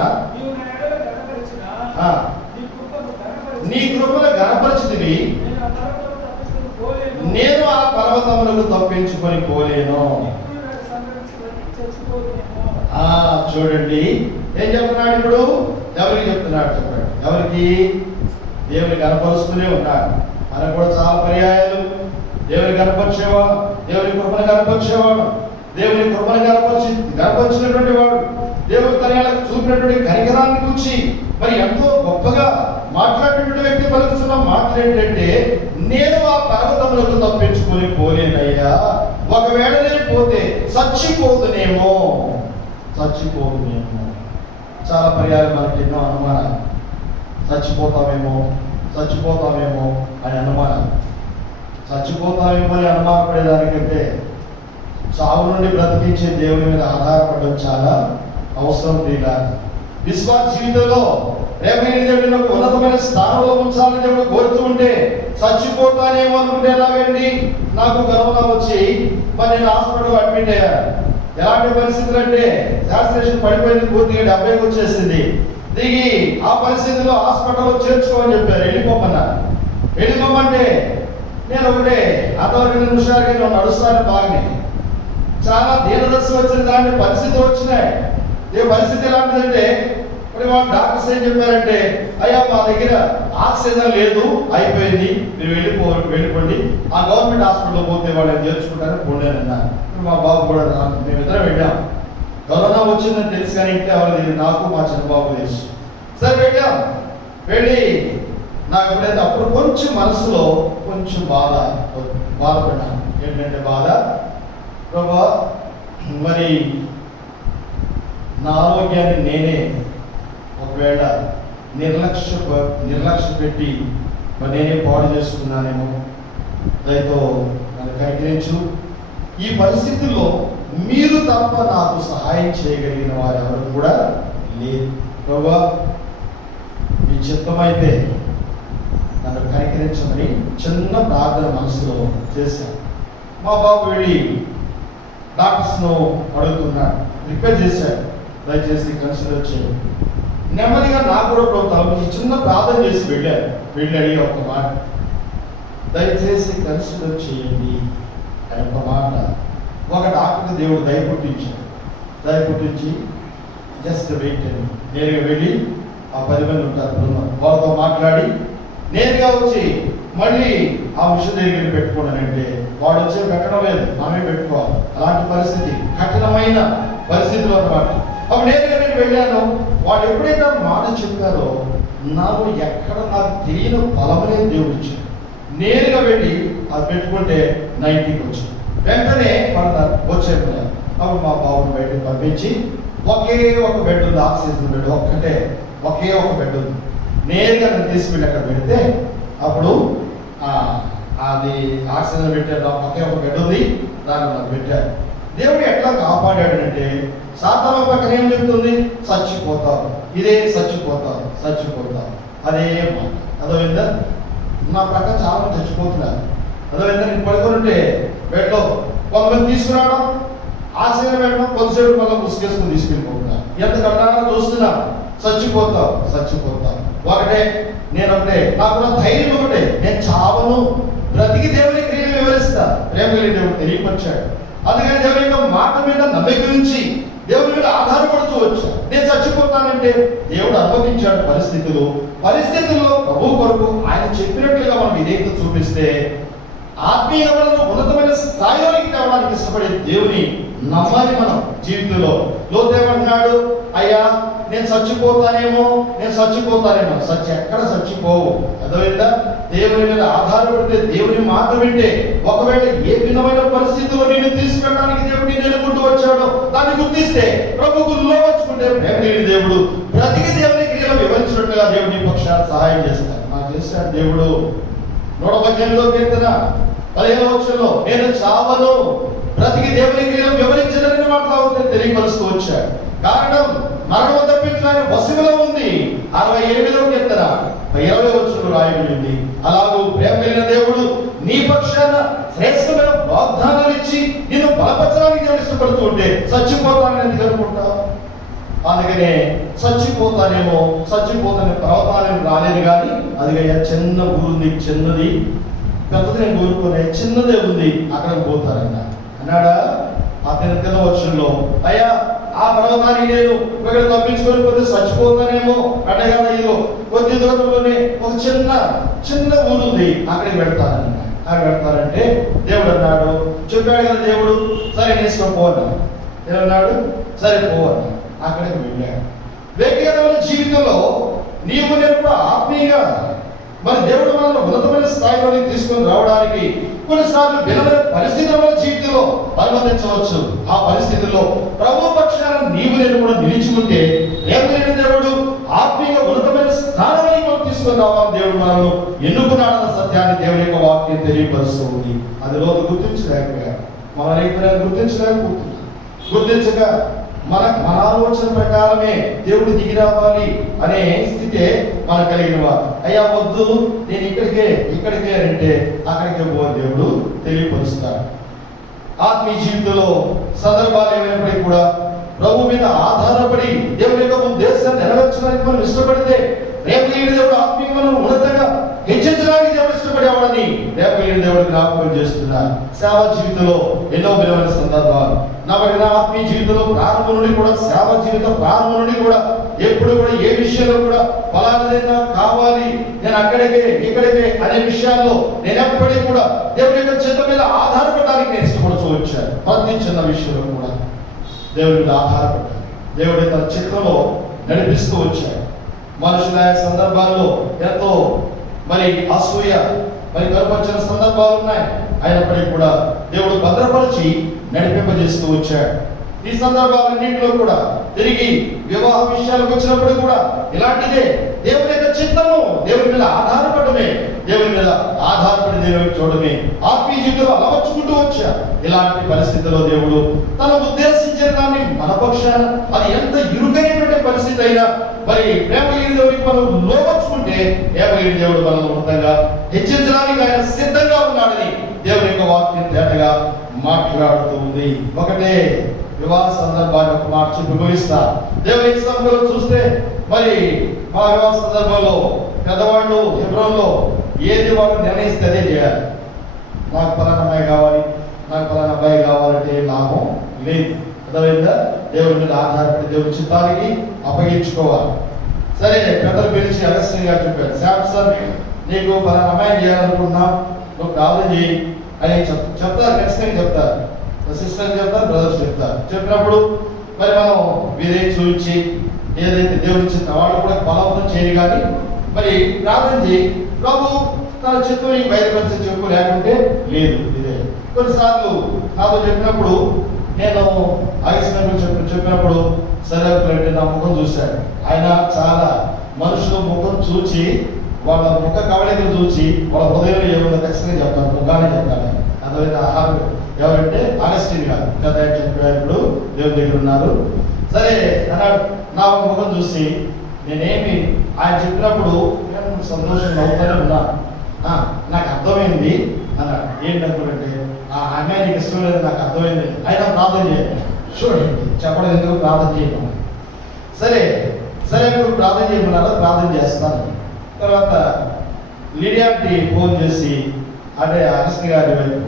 నీ కృపను ఘనపరిచితివి, నేను ఆ పర్వతములకు తప్పించుకొని పోలేను. చూడండి ఏం చెప్తున్నాడు ఇప్పుడు? ఎవరికి చెప్తున్నాడు చెప్పండి? ఎవరికి? దేవుని కనపరుస్తూనే ఉన్నాడు. మనకు కూడా చాలా పర్యాయాలు దేవుని కనపరిచేవాడు, దేవుని కృపను కనపరిచేవాడు, దేవుని కృపను కనపరిచినటువంటి వాడు, దేవుడు తన చూపినటువంటి కనికరాన్ని గురించి మరి ఎంతో గొప్పగా మాట్లాడినటువంటి వ్యక్తి పలుకుతున్న మాటలు ఏంటంటే, నేను ఆ పర్వతములకు తప్పించుకొని పోలేనయ్యా, ఒకవేళ నేను పోతే చచ్చిపోదునేమో. చాలా పర్యాలు మనకి ఎన్నో అనుమానాలు, చచ్చిపోతామేమో అని అనుమానం. చచ్చిపోతామేమో అని అనుమానపడేదానికంటే చావు నుండి బ్రతికించే దేవుని మీద ఆధారపడడం చాలా అవసరం. తీరా విశ్వాస జీవితంలో దేవుడిని ఉన్నతమైన స్థానంలో ఉంచాలని దేవుడు కోరుతూ ఉంటే, చచ్చిపోతానేమో అనుకుంటే ఎలాగండి? నాకు కరోనా వచ్చి మరి నేను హాస్పిటల్లో అడ్మిట్ అయ్యాను. ఎలాంటి పరిస్థితులు అంటే శాస్త్రేషన్ పడిపోయింది, పూర్తిగా 70 వచ్చేసింది. దిగి ఆ పరిస్థితిలో హాస్పిటల్లో చేర్చుకోమని చెప్పారు. వెళ్ళిపోమంటే నేను ఒకటే అంతవరకు నిమిషాలకి నేను నడుస్తాను బాగానే. చాలా దీనదశ వచ్చిన దాని పరిస్థితులు వచ్చినాయి. ఏ పరిస్థితి ఎలాంటిదంటే, మరి వాళ్ళు డాక్టర్స్ ఏం చెప్పారంటే, అయ్యా మా దగ్గర ఆక్సిజన్ లేదు, అయిపోయింది, మీరు వెళ్ళిపోండి, ఆ గవర్నమెంట్ హాస్పిటల్లో పోతే వాళ్ళని చేర్చుకుంటారని పోండి. మా బాబు కూడా మేమిద్దరం వెళ్ళాం. కరోనా వచ్చిందని తెలుసు కానీ ఇంటే వాళ్ళు నాకు మా చిన్నబాబు తెలుసు. సరే వెళ్ళి నాకు ఎప్పుడైతే అప్పుడు కొంచెం మనసులో కొంచెం బాధపడ్డాను. ఏంటంటే బాధ, ప్రభా మరి నా ఆరోగ్యాన్ని నేనే ఒకవేళ నిర్లక్ష్య పెట్టి మరి నేనే పాడు చేసుకున్నానేమో, దయతో నన్ను కనికరించు. ఈ పరిస్థితుల్లో మీరు తప్ప నాకు సహాయం చేయగలిగిన వారు ఎవరు కూడా లేదు. ప్రభా మీ చిత్తమైతే నన్ను కనికరించమని చిన్న ప్రార్థన మనసులో చేశాను. మా బాబు వెళ్ళి డాక్టర్స్ను అడుగుతున్నాడు, రిక్వెస్ట్ చేశాడు, దయచేసి కన్సిడర్ చేయండి. నెమ్మదిగా నాకు కూడా తలపించి చిన్న ప్రార్థన చేసి వెళ్ళి అడిగి ఒక మాట, దయచేసి కన్సిడర్ చేయండి అని ఒక మాట. ఒక డాక్టర్కి దేవుడు దయ పుట్టించి జస్ట్ వెయిట్ అని నేరుగా వెళ్ళి ఆ 10 మంది ఉంటారు వాళ్ళతో మాట్లాడి నేరుగా వచ్చి మళ్ళీ ఆ మిషన్ దగ్గర పెట్టుకోవడానంటే వాడు వచ్చే పెట్టడం లేదు, మనమే పెట్టుకోవాలి. అలాంటి పరిస్థితి, కఠినమైన పరిస్థితిలో అన్నమాట. అప్పుడు నేరుగా నేను వెళ్ళాను. వాళ్ళు ఎప్పుడైతే మాట చెప్పారో నాకు తెలియని బలమనే దేవుడు ఇచ్చాడు. నేరుగా వెళ్ళి అది పెట్టుకుంటే 90కి వచ్చింది. వెంటనే పడతారు వచ్చేప్పుడు. అప్పుడు మా బాబుని బయటకు పంపించి ఒకే ఒక బెడ్ ఉంది, ఆక్సిజన్ బెడ్ ఒకే ఒక బెడ్ ఉంది. నేరుగా నేను తీసుకెళ్ళి అక్కడ పెడితే అప్పుడు అది ఆక్సిజన్ పెట్టారు. ఒకే ఒక బెడ్ ఉంది, దాన్ని నాకు పెట్టారు. దేవుడు ఎట్లా కాపాడాడంటే, సాతాను పక్కన ఏం చెప్తుంది? చచ్చిపోతావు, ఇదే చచ్చిపోతావు. అదే మాట అదోవిందా? నా ప్రక్క చాలా మంది చచ్చిపోతున్నారు. అదోవిందా? నేను పడుకుంటే బెడ్లో కొంతమంది తీసుకురావడం, ఆక్సిజన్ పెట్టడం, కొద్దిసేపు మళ్ళీ ముసుగేసుకుని తీసుకెళ్ళిపోతున్నారు. ఎంత కట్టాలో చూస్తున్నా, చచ్చిపోతావు. ఒకటే నాకున్న ధైర్యం ఒకటే, నేను చావను, బ్రతికి దేవుని క్రియలు వివరిస్తా. ప్రేమ కలిగి దేవుడు తెలియపరిచాడు. అందుకని దేవుని యొక్క మాట మీద నమ్మకం ఉంచి దేవుని మీద ఆధారపడుతూ వచ్చా. నేను చచ్చిపోతానంటే దేవుడు అనుమతించాడు పరిస్థితుల్లో ప్రభు కొరకు ఆయన చెప్పినట్లుగా మనం విధేయత చూపిస్తే ఆత్మీయ ఉన్నతమైన స్థాయిలోకి కావడానికి ఇష్టపడే దేవుని నమ్మాలి మనం జీవితంలో. లోతేమంటున్నాడు, అయ్యా నేను చచ్చిపోతానేమో ఎక్కడ చచ్చిపోవు. అర్థమైందా? దేవుని మీద ఆధారపడితే, దేవుని మాట వింటే, ఒకవేళ ఏ విధమైన పరిస్థితుల్లో నేను తీసుకెళ్ళడానికి దేవుడు నేను ఎన్నుకుంటూ వచ్చాడో దాన్ని గుర్తిస్తే, ప్రభువుకు లోబర్చుకుంటే ప్రేమలేని దేవుడు బ్రతికి దేవుని క్రియలు వివరించినట్లుగా దేవుని పక్షాన సహాయం చేస్తాడు. నాకు చేస్తాడు దేవుడు. 118వ కీర్తన 15వ వచనంలో నేను చావను, బ్రతికి దేవుని క్రియలు వివరించడానికి మాట్లాడుతూ తెలియపరుస్తూ వచ్చాడు. కారణం మరణం తప్పించడానికి వశములో ఉంది. 68వ కీర్తన 20వ వచనంలో రాయబడింది. అలాగూ ప్రేమ కలిగిన దేవుడు నీ పక్షాన శ్రేష్టమైన వాగ్దానాలు ఇచ్చి నిన్ను బలపరచడానికి దేవుడు ఇష్టపడుతూ ఉంటే చచ్చిపోతానని ఎందుకు అనుకుంటావు? అందుకనే చచ్చిపోతానే పర్వతాలను రాలేదు, కానీ అదిగా చిన్న ఊరుంది, చిన్నది పెద్దది నేను కోరుకునే చిన్నదే ఉంది, అక్కడికి పోతారన్న అన్నాడా. అతని కింద వర్షంలో అయ్యా ఆ పర్వతాన్ని నేను ఇక్కడ తప్పించుకొని పోతే చచ్చిపోతానేమో అంటే కదా, ఇదిగో కొద్ది దూరంలోనే ఒక చిన్న ఊరుంది, అక్కడికి వెళ్తానన్న. అక్కడ వెళ్తారంటే దేవుడు అన్నాడు, చెప్పాడు కదా దేవుడు, సరే నేసుకోపో అన్నాడు. ఏమన్నాడు? సరే పో అన్నాడు. అక్కడికి వెళ్ళాడు. వ్యక్తిగతమైన జీవితంలో నీవు నేను కూడా ఆత్మీయంగా మరి దేవుడు మనల్ని ఉన్నతమైన స్థాయిలోకి తీసుకొని రావడానికి కొన్నిసార్లు భిన్నమైన పరిస్థితుల జీవితంలో అనుమతించవచ్చు. ఆ పరిస్థితుల్లో ప్రభు పక్షాన నీవు నేను కూడా నిలిచి లేని దేవుడు ఆత్మీయంగా ఉన్నతమైన స్థానానికి మనం తీసుకొని రావాలని దేవుడు మనల్ని ఎన్నుకున్నాడన్న సత్యాన్ని దేవుని యొక్క వాక్యం తెలియపరుస్తూ ఉంది. అది రోజు గుర్తించలేకపోయారు. మన రైతులను గుర్తించక మన ఆలోచన ప్రకారమే దేవుడు దిగి రావాలి అనే స్థితే మనం కలిగిన వారు. అయ్యా వద్దు, నేను ఇక్కడికే అంటే అక్కడికే పోని దేవుడు తెలియపరుస్తాడు. ఆత్మీయ జీవితంలో సందర్భాలు ఏమైనప్పటికీ కూడా ప్రభు మీద ఆధారపడి దేవుని యొక్క ఉద్దేశాన్ని నెరవేర్చడానికి మనం ఇష్టపడితే రేపు దేవుడు ఆత్మీయంగా ఉన్నతంగా హెచ్చరించడానికి దేవుడు ఇష్టపడేవాడని రేపు దేవుడు జ్ఞాపకం చేస్తున్నారు. సేవా జీవితంలో ఎన్నో విలువైన సందర్భాలు నా ఆత్మీయ జీవితంలో ప్రారంభం నుండి కూడా, సేవా జీవితం ప్రారంభం నుండి కూడా ఎప్పుడు కూడా ఏ విషయంలో కూడా ఫలానదైనా కావాలి, నేను ఇక్కడికే అనే విషయాల్లో నేను ఎప్పటికీ కూడా దేవుడి యొక్క చిత్త మీద ఆధారపడడానికి నేను ఇష్టపడుతూ వచ్చాను. ప్రతి చిన్న విషయంలో కూడా దేవుడి మీద ఆధారపడ్డాను. దేవుడి తన చిత్తంలో నడిపిస్తూ వచ్చాడు. మనుషుల సందర్భాల్లో ఎంతో అసూయ కనపరిచిన సందర్భాలు ఉన్నాయి. అయినప్పటికీ కూడా దేవుడు భద్రపరిచి నడిపింపజేస్తూ వచ్చాడు. ఈ సందర్భాలన్నింటిలో కూడా తిరిగి వివాహ విషయాలకు వచ్చినప్పుడు కూడా ఇలాంటిదే. దేవుని యొక్క చిత్తము దేవుని మీద ఆధారపడమే, దేవుని మీద ఆధారపడి దేవుని చూడమే ఆత్మీయ జీవితంలో అలవర్చుకుంటూ వచ్చా. ఇలాంటి పరిస్థితుల్లో దేవుడు తన ఉద్దేశించిన దాన్ని మన పక్షాన, అది ఎంత ఇరుకైనటువంటి పరిస్థితి అయినా ప్రేమ కలిగిన దేవుడికి మనం లోపరుచుకుంటే ప్రేమ కలిగిన దేవుడు మనల్ని ఉన్నతంగా హెచ్చరించడానికి ఆయన సిద్ధంగా ఉన్నాడని దేవుని యొక్క వాక్యం తేటగా మాట్లాడుతుంది. ఒకటే వివాహ సందర్భాన్ని ఒక మాట చెప్పి ముగిస్తా. దేవుని సందర్భంలో చూస్తే మా వివాహ సందర్భంలో పెద్దవాళ్ళు హెబ్రోన్లో ఏది వాళ్ళు నిర్ణయిస్తే అదే చేయాలి. నాకు పలానా అమ్మాయి కావాలంటే లాభం లేదు. అర్థమైందా? దేవుడి మీద ఆధారపడి దేవుడి చిత్తానికి అప్పగించుకోవాలి. సరే, పెద్దలు పిలిచి అగస్టిన్ గారు చెప్పారు, శాంసన్ నీకు పలానా అమ్మాయిని చేయాలనుకున్నా నువ్వు ప్రార్థన చేయి అని చెప్తారు. ఖచ్చితంగా చెప్తారు. సిస్టర్ చెప్తారు, బ్రదర్స్ చెప్తారు. చెప్పినప్పుడు మనం వీరే చూపించి ఏదైతే దేవుడి చిత్తం వాళ్ళు కూడా బలవంతం చేయరు, కానీ ప్రార్థన చేయి, ప్రభు తన చిత్తం నీకు బయలుపరిచి చెప్పు, లేకుంటే లేదు. ఇదే కొన్నిసార్లు నాతో చెప్పినప్పుడు నేను చెప్పినప్పుడు సరే నా ముఖం చూశాడు. ఆయన చాలా మనుషుల ముఖం చూచి, వాళ్ళ ముఖ కవళికలు చూచి వాళ్ళ హృదయంలో ఏముందో ఖచ్చితంగా చెప్తాను, ముఖానే చెప్తాను. అందువల్ల ఎవరంటే అగస్టిన్ గారు కథ చెప్పారు, దేవుని దగ్గర ఉన్నారు. సరే అన్నాడు. నా ముఖం చూసి నేనేమి ఆయన చెప్పినప్పుడు నేను సంతోషంగా అవుతానే ఉన్నా. నాకు అర్థమైంది అన్నాడు. ఏంటంటే ఆమె నీకు ఇష్టం లేదు, నాకు అర్థమైంది, అయినా ప్రార్థన చేయాలి. చూడండి, చెప్పడం ఎందుకు, ప్రార్థన చేయడం. సరే ఇప్పుడు ప్రార్థన చేయమన్నారా, ప్రార్థన చేస్తాను. తర్వాత లీడియాకి ఫోన్ చేసి, అంటే అగస్టిన్ గారి వైపు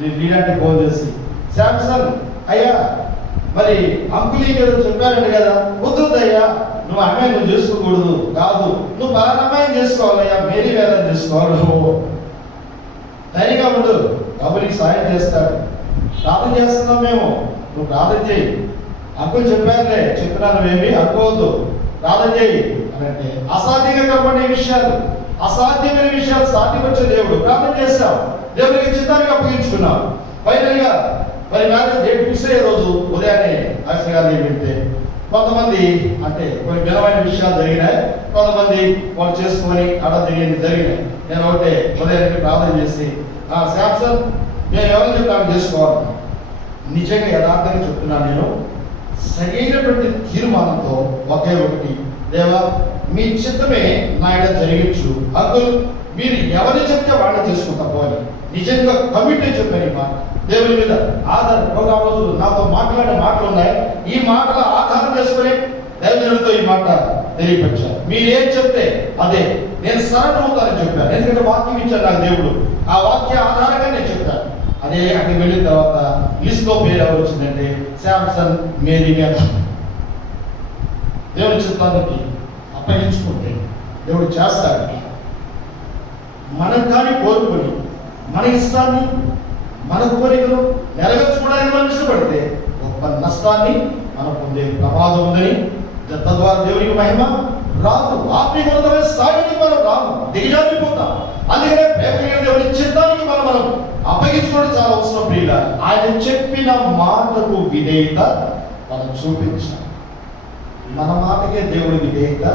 లీడియాకి ఫోన్ చేసి, శాంసన్ అయ్యా మరి అంకుల్ ఏదో చెప్పారంట కదా, వద్దుదయ్యా నువ్వు అమ్మాయి నువ్వు చేసుకోకూడదు, కాదు నువ్వు పలానా అమ్మాయిని చేసుకోవాలయ్యా, మేరీ వేదని చేసుకోవాలి, నువ్వు ధైర్యంగా ఉండు, డబ్బులకి సాయం చేస్తాడు. ప్రార్థన చేస్తున్నాం మేము, నువ్వు ప్రార్థన చేయి. అంకుల్ చెప్పారులే, చెప్పినా నువ్వేమి అనుకోవద్దు, ప్రార్థన చేయి అని అంటే అసాధ్యంగా కనబడే విషయాలు, అసాధ్యమైన విషయాలు సాధ్యపరిచే దేవుడు. ప్రార్థన చేస్తాం, దేవుడికి చిత్తానికి అప్పగించుకున్నాం. ఫైనల్ గా మరి మ్యారేజ్ డేట్ ఫిక్స్ అయ్యే రోజు ఉదయాన్నే అక్షర గారు వెళ్తే కొంతమంది అంటే కొన్ని ఘనమైన విషయాలు జరిగినాయి, కొంతమంది వాళ్ళు చేసుకొని అడ జరిగినాయి. నేను ఒకటే ఉదయానికి ప్రార్థన చేసి, శాంసన్ నేను ఎవరైనా చెప్పి చేసుకోవాలి, నిజంగా యథార్థంగా చెప్తున్నాను, నేను సరైనటువంటి తీర్మానంతో ఒకే ఒకటి, దేవా మీ చిత్తమే నా ఇక్కడ జరిగించు, అంకుల్ మీరు ఎవరిని చెప్తే వాళ్ళని చేసుకుంటా పోవాలి. నిజంగా కమిటీ చెప్పాను ఈ మాట, దేవుని మీద ఆధార ప్రోగ్రామ్ రోజు నాతో మాట్లాడే మాటలు ఉన్నాయి, ఈ మాటల ఆధారం చేసుకుని దేవునితో ఈ మాట తెలియపరిచారు. మీరేం చెప్తే అదే నేను సరళమవుతానని చెప్పాను, ఎందుకంటే వాక్యం ఇచ్చారు నాకు దేవుడు, ఆ వాక్య ఆధారంగా నేను చెప్పాను. అదే అక్కడికి వెళ్ళిన తర్వాత లిస్ట్ లో పేరు ఎవరు వచ్చిందంటే శాంసన్ మేరీ మీద. దేవుని చిత్తానికి అప్పగించుకుంటే దేవుడు చేస్తాడు. మనం కానీ కోరుకొని మన ఇష్టాన్ని మన కోరికలు నెరవేర్చుకోవడానికి మనం ఇష్టపడితే గొప్ప నష్టాన్ని మనం పొందే ప్రమాదం ఉందని, తద్వారా దేవునికి మహిమ రాదు, ఆత్మీయమైన స్థాయికి మనం రాము, దిగజారిపోతాం. అందుకనే ప్రేమ దేవుని చిత్తానికి మనం అప్పగించుకోవడం చాలా అవసరం. ప్రియుల ఆయన చెప్పిన మాటకు విధేయత మనం చూపించాలి, మన మాటకే దేవుడి విధేయత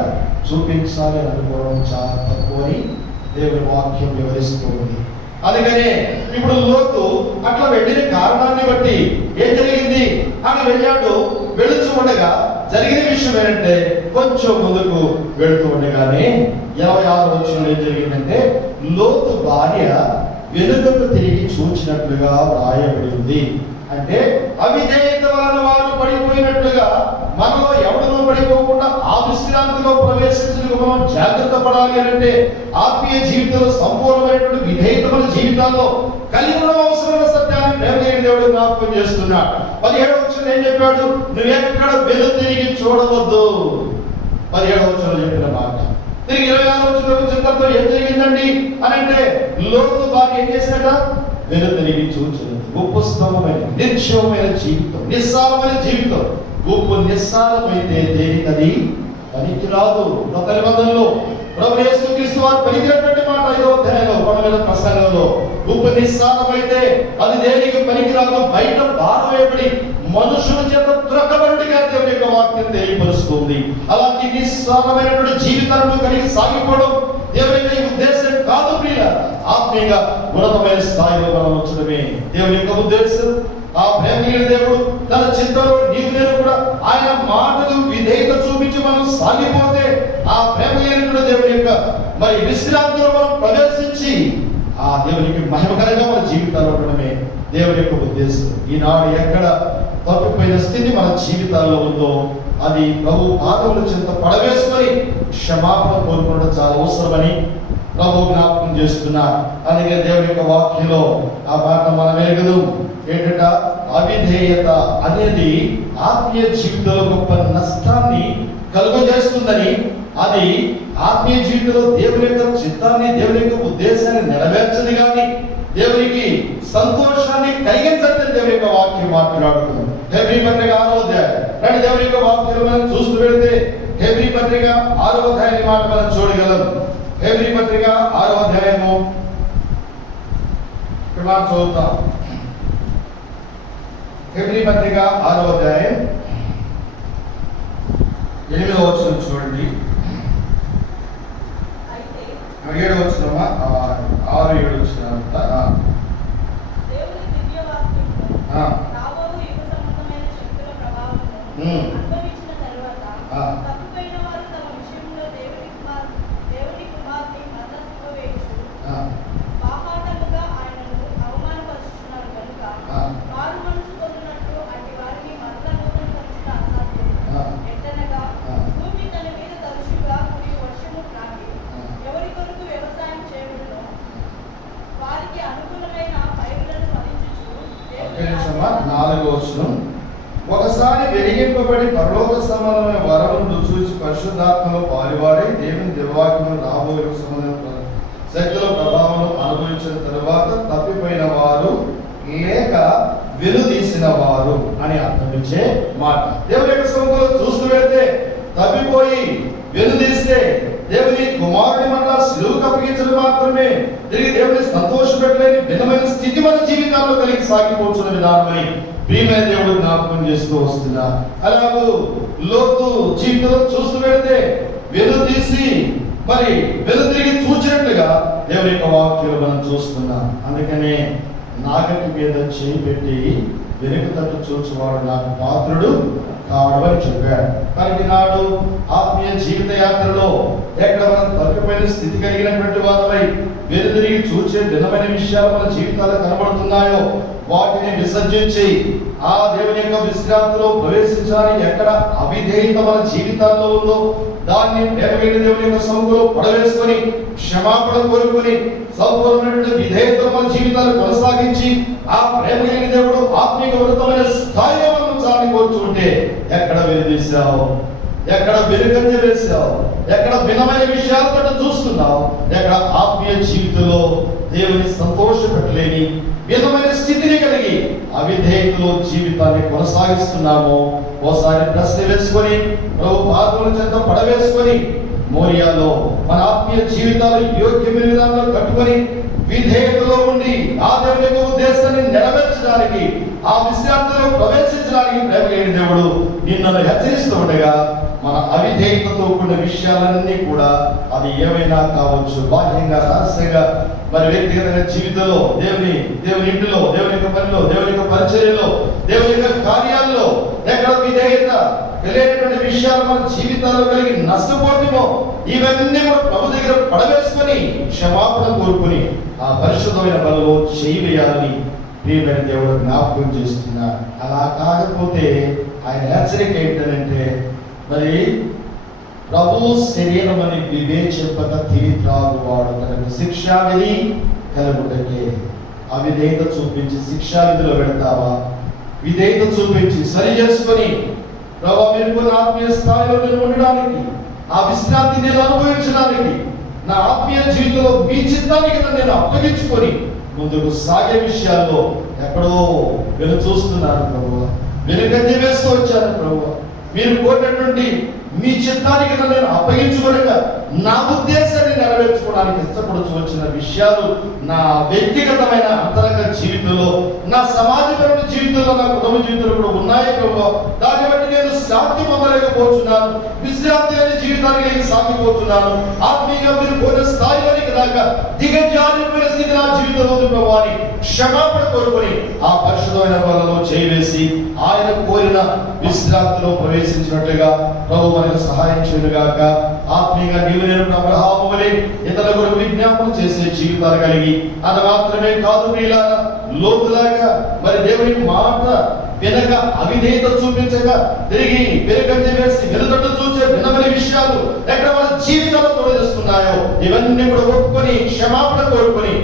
చూపించాలి అని అనుకోవడం చాలా తక్కువ అని దేవుడి వాక్యం వివరిస్తుంది. అందుకనే ఇప్పుడు లోతు అట్లా వెళ్ళిన కారణాన్ని బట్టి ఏం జరిగింది, అక్కడ వెళ్ళాడు, వెళుతూ ఉండగా జరిగిన విషయం ఏంటంటే కొంచెం ముందుకు వెళుతూ ఉండగానే 26వ వచనంలో ఏం జరిగిందంటే లోతు భార్య వెనుకకు తిరిగి చూచినట్లుగా రాయబడింది. అంటే అవిధేయత వలన వారు పడిపోయినట్లుగా మనలో ఎవరినో పడిపోకుండా ఆ విశ్రాంతిలో ప్రవేశించడానికి మనం జాగ్రత్త పడాలి అంటే ఆత్మీయ జీవితంలో సంపూర్ణమైనటువంటి విధేయతమైన జీవితాల్లో కలిగి ఉన్న అవసరమైన సత్యాన్ని ప్రేమ దేవుడు జ్ఞాపకం చేస్తున్నాడు. 17వ వచనం ఏం చెప్పాడు, నువ్వెక్కడ వెను తిరిగి చూడవద్దు. 17వ వచనంలో చెప్పిన మాట. తిరిగి 26వ వచనంలో చిత్తంతో ఏం జరిగిందండి అని అంటే లోతు భార్య ఏం చేసినట, వెను తిరిగి చూచినది. ఉపస్తంభమైన నిర్క్షేమమైన జీవితం, నిస్సారమైన జీవితం. ఉప్పు నిస్సారమైతే దేనికది పనికిరాదు. కొత్త నిబంధనలో ప్రభువు యేసుక్రీస్తు వారు పలికినటువంటి మాట 5వ అధ్యాయంలో కొండ మీద ప్రసంగంలో, ఉప్పు నిస్సారమైతే అది దేనికి పనికిరాదు, బయట పారవేయబడి మనుషుల చేత త్రొక్కబడిగా దేవుని యొక్క వాక్యం తెలియపరుస్తుంది. అలాంటి నిస్సారమైనటువంటి జీవితాలను కలిగి సాగిపోవడం దేవుని యొక్క ఉద్దేశం కాదు ప్రియుల. ఆత్మీయంగా ఉన్నతమైన స్థాయిలో మనం వచ్చడమే దేవుని యొక్క ఉద్దేశం. ఆ ప్రేమ దేవుడు తన చిత్తంలో నీవు నేను కూడా ఆయన మాటలు విధేయత చూపించి మనం సాగిపోతే ఆ ప్రేమ దేవుని యొక్క మరి విశ్రాంతిలో మనం ప్రవేశించి ఆ దేవునికి మహిమకరంగా మన జీవితాల్లో ఉండడమే దేవుని యొక్క ఉద్దేశం. ఈనాడు ఎక్కడ తప్పిపోయిన స్థితి మన జీవితాల్లో ఉందో అది ప్రభు పాదముల చెంత పడవేసుకొని క్షమాపణ కోరుకోవడం చాలా అవసరమని ప్రభు జ్ఞాపకం చేస్తున్నారు. అందుకే దేవుని యొక్క వాక్యంలో ఆ మాట మనం ఎరగదు ఏంటంట, అవిధేయత అనేది ఆత్మీయ జీవితంలో గొప్ప నష్టాన్ని కలుగజేస్తుందని, అది ఆత్మీయ జీవితంలో దేవుని యొక్క చిత్తాన్ని దేవుని యొక్క ఉద్దేశాన్ని నెరవేర్చదు కానీ దేవునికి సంతోషాన్ని కలిగించదని దేవుని యొక్క వాక్యం మాట్లాడుతుంది. హెబ్రీ పత్రిక 6వ అధ్యాయం రండి, దేవుని యొక్క వాక్యం మనం చూస్తూ వెళితే హెబ్రీ పత్రిక 6వ అధ్యాయం మాట మనం చూడగలం. హెబ్రీ పత్రిక 6వ అధ్యాయము ఇక్కడ మనం చదువుతాం. హెబ్రీ పత్రిక 6వ అధ్యాయం 8వ వచనం చూడండి. 7వ వచనమా 6, 7 వచనాలంతా ఒకసారి వెలిగింపబడి పరలోక సంబంధమైన వరమును చూసి పరిశుద్ధాత్మలో పాలువాడై దేవుని దివ్యవాక్యము రాబోయే సంబంధమైన శక్తుల ప్రభావం అనుభవించిన తరువాత తప్పిపోయిన వారు లేక వెలుదీసిన వారు అని అర్థమించే మాట. దేవుని యొక్క సముఖంలో చూస్తూ వెళ్తే తప్పిపోయి వెలుదీస్తే దేవుని కుమారుడి మన సిలువకు అప్పగించడం మాత్రమే తిరిగి దేవుని సంతోషపెట్టలేని భిన్నమైన స్థితి మన జీవితాల్లో కలిగి సాగిపోతున్న విధానమని ప్రియమైన దేవుడు జ్ఞాపకం చేస్తూ వస్తున్నా. అలాగూ లోతు జీవితంలో చూస్తూ వెళితే వెలుదీసి మరి వెలుతిరిగి చూచినట్లుగా దేవుని యొక్క వాక్యాలు మనం చూస్తున్నాం. అందుకనే నాగటి మీద చేయి పెట్టి వెనుక తట్టు చూచువాడు నాకు పాత్రుడు కావడం అని చెప్పాడు. కానీ నాడు ఆత్మీయ జీవిత యాత్రలో ఎక్కడ మనం తప్పిపోయిన స్థితి కలిగినటువంటి వారమై వెనుతిరిగి చూచే భిన్నమైన విషయాలు మన జీవితాల్లో కనబడుతున్నాయో వాటిని విసర్జించి ఆ దేవుని యొక్క విశ్రాంతిలో ప్రవేశించడానికి ఎక్కడ అవిధేయత మన జీవితాల్లో ఉందో దాన్ని ప్రేమగలిగిన దేవుని యొక్క సముఖంలో పడవేసుకొని క్షమాపణ కోరుకొని సంపూర్ణమైన విధేయతను మన జీవితాలు కొనసాగించి ఆ ప్రేమగలిగిన దేవుడు ఆత్మీయ ఉన్నతమైన స్థాయిలో మనం చాలని కోరుచుంటే ఎక్కడ వెలిదీశావు, ఎక్కడ వెలుగంజ వేశావు, ఎక్కడ భిన్నమైన విషయాలతో చూస్తున్నావు, ఎక్కడ ఆత్మీయ జీవితంలో దేవుని సంతోషపెట్టలేని భిన్నమైన స్థితిని కలిగి అవిధేయతలో జీవితాన్ని కొనసాగిస్తున్నామో ఓసారి ప్రశ్న వేసుకొని ప్రభు పాదముల చెంత పడవేసుకొని మోరియాలో మన ఆత్మీయ జీవితాలు యోగ్యమైన విధానంలో కట్టుకొని విధేయతలో ఉండి ఆ దేవుని యొక్క ఉద్దేశాన్ని నెరవేర్చడానికి ఆ విశ్రాంతిలో ప్రవేశించడానికి ప్రేమలేని దేవుడు నిన్ను హెచ్చరిస్తూ ఉండగా మన అవిధేయతతో కూడిన విషయాలన్నీ కూడా అది ఏమైనా కావచ్చు, బాహ్యంగా రహస్యంగా మరి వ్యక్తిగతంగా జీవితంలో దేవుని ఇంటిలో దేవుని యొక్క పనిలో దేవుని యొక్క పరిచర్యలో దేవుని యొక్క కార్యాల్లో ఎక్కడ విధేయత తెలియనటువంటి విషయాలు మన జీవితాల్లో కలిగి నష్టపోతుందో ఇవన్నీ కూడా ప్రభు దగ్గర పడవేసుకొని క్షమాపణ కోరుకుని ఆ పరిశుద్ధమైన బలలో చేయి వేయాలని ప్రియమైన దేవుడు జ్ఞాపకం చేస్తున్నారు. అలా కాకపోతే ఆయన హెచ్చరిక ఏంటంటే మరి ప్రభు శరీరం అని వివేచింపక తిరిగిరాగువాడు తనకు శిక్షావిధి కలుగుటకే. అవిధేయత చూపించి శిక్షావిధిలో పెడతావా? విధేయత చూపించి సరి చేసుకొని ప్రభు మీరు కొన్ని ఆత్మీయ స్థాయిలో నేను ఉండడానికి, ఆ విశ్రాంతి నేను అనుభవించడానికి, నా ఆత్మీయ జీవితంలో మీ చిత్తానికి నేను అప్పగించుకొని ముందుకు సాగే విషయాల్లో ఎక్కడో వెను చూస్తున్నాను ప్రభు, వెనుకంజ వేస్తూ వచ్చాను ప్రభు. మీరు కోరినటువంటి మీ చిత్తానికి నేను అప్పగించుకోలేక నా ఉద్దేశాన్ని నెరవేర్చుకోవడానికి ఇష్టపడుతూ వచ్చిన విషయాలు నా వ్యక్తిగతమైన అంతరంగ జీవితంలో, నా సమాజపరమైన జీవితంలో, నా కుటుంబ జీవితంలో కూడా ఉన్నాయి ప్రభు. దాన్ని బట్టి నేను శాంతి పొందలేకపోతున్నాను, విశ్రాంతి అనే జీవితానికి నేను సాగిపోతున్నాను. ఆత్మీయంగా మీరు కోరిన స్థాయిలోనికి దాకా దిగజారిపోయిన స్థితి నా జీవితంలో ఉంది ప్రభు అని క్షమాపణ కోరుకొని ఆ పరిశుద్ధమైన బలలో చేయవేసి ఆయన కోరిన విశ్రాంతిలో ప్రవేశించినట్లుగా ప్రభు మనకు సహాయం చేయనుగాక. ఆత్మీయంగా నీవు నేను అబ్రహాము వలె ఇతరుల కొరకు విజ్ఞాపన చేసే జీవితాలు కలిగి, అది మాత్రమే కాదు ప్రియులారా, లోతులాగా మరి దేవుని మాట వెనక అవిధేయత చూపించక తిరిగి వెనుకంజ వేసి వెనుదట్టు చూసే భిన్నమైన విషయాలు ఎక్కడ మన జీవితాల్లో తొలగిస్తున్నాయో ఇవన్నీ కూడా ఒప్పుకొని క్షమాపణ కోరుకొని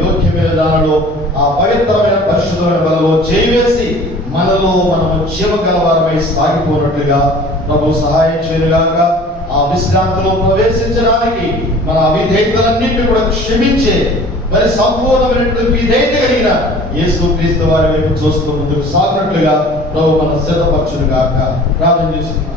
యోగ్యమైన దానిలో ఆ పవిత్రమైన పరిశుద్ధమైన బలలో చేయివేసి మనలో మనము జీవగలవారమై సాగిపోనట్లుగా ప్రభు సహాయం చేయనుగాక. ఆ విశ్రాంతిలో ప్రవేశించడానికి మన అవిధేయతలన్నింటినీ కూడా క్షమించే మరి సంపూర్ణమైనటువంటి విధేయత కలిగిన యేసుక్రీస్తు వారి వైపు చూస్తూ ముందుకు సాగినట్లుగా ప్రభు మన సిద్ధపరచునుగాక. ప్రార్థన చేసుకుందాం.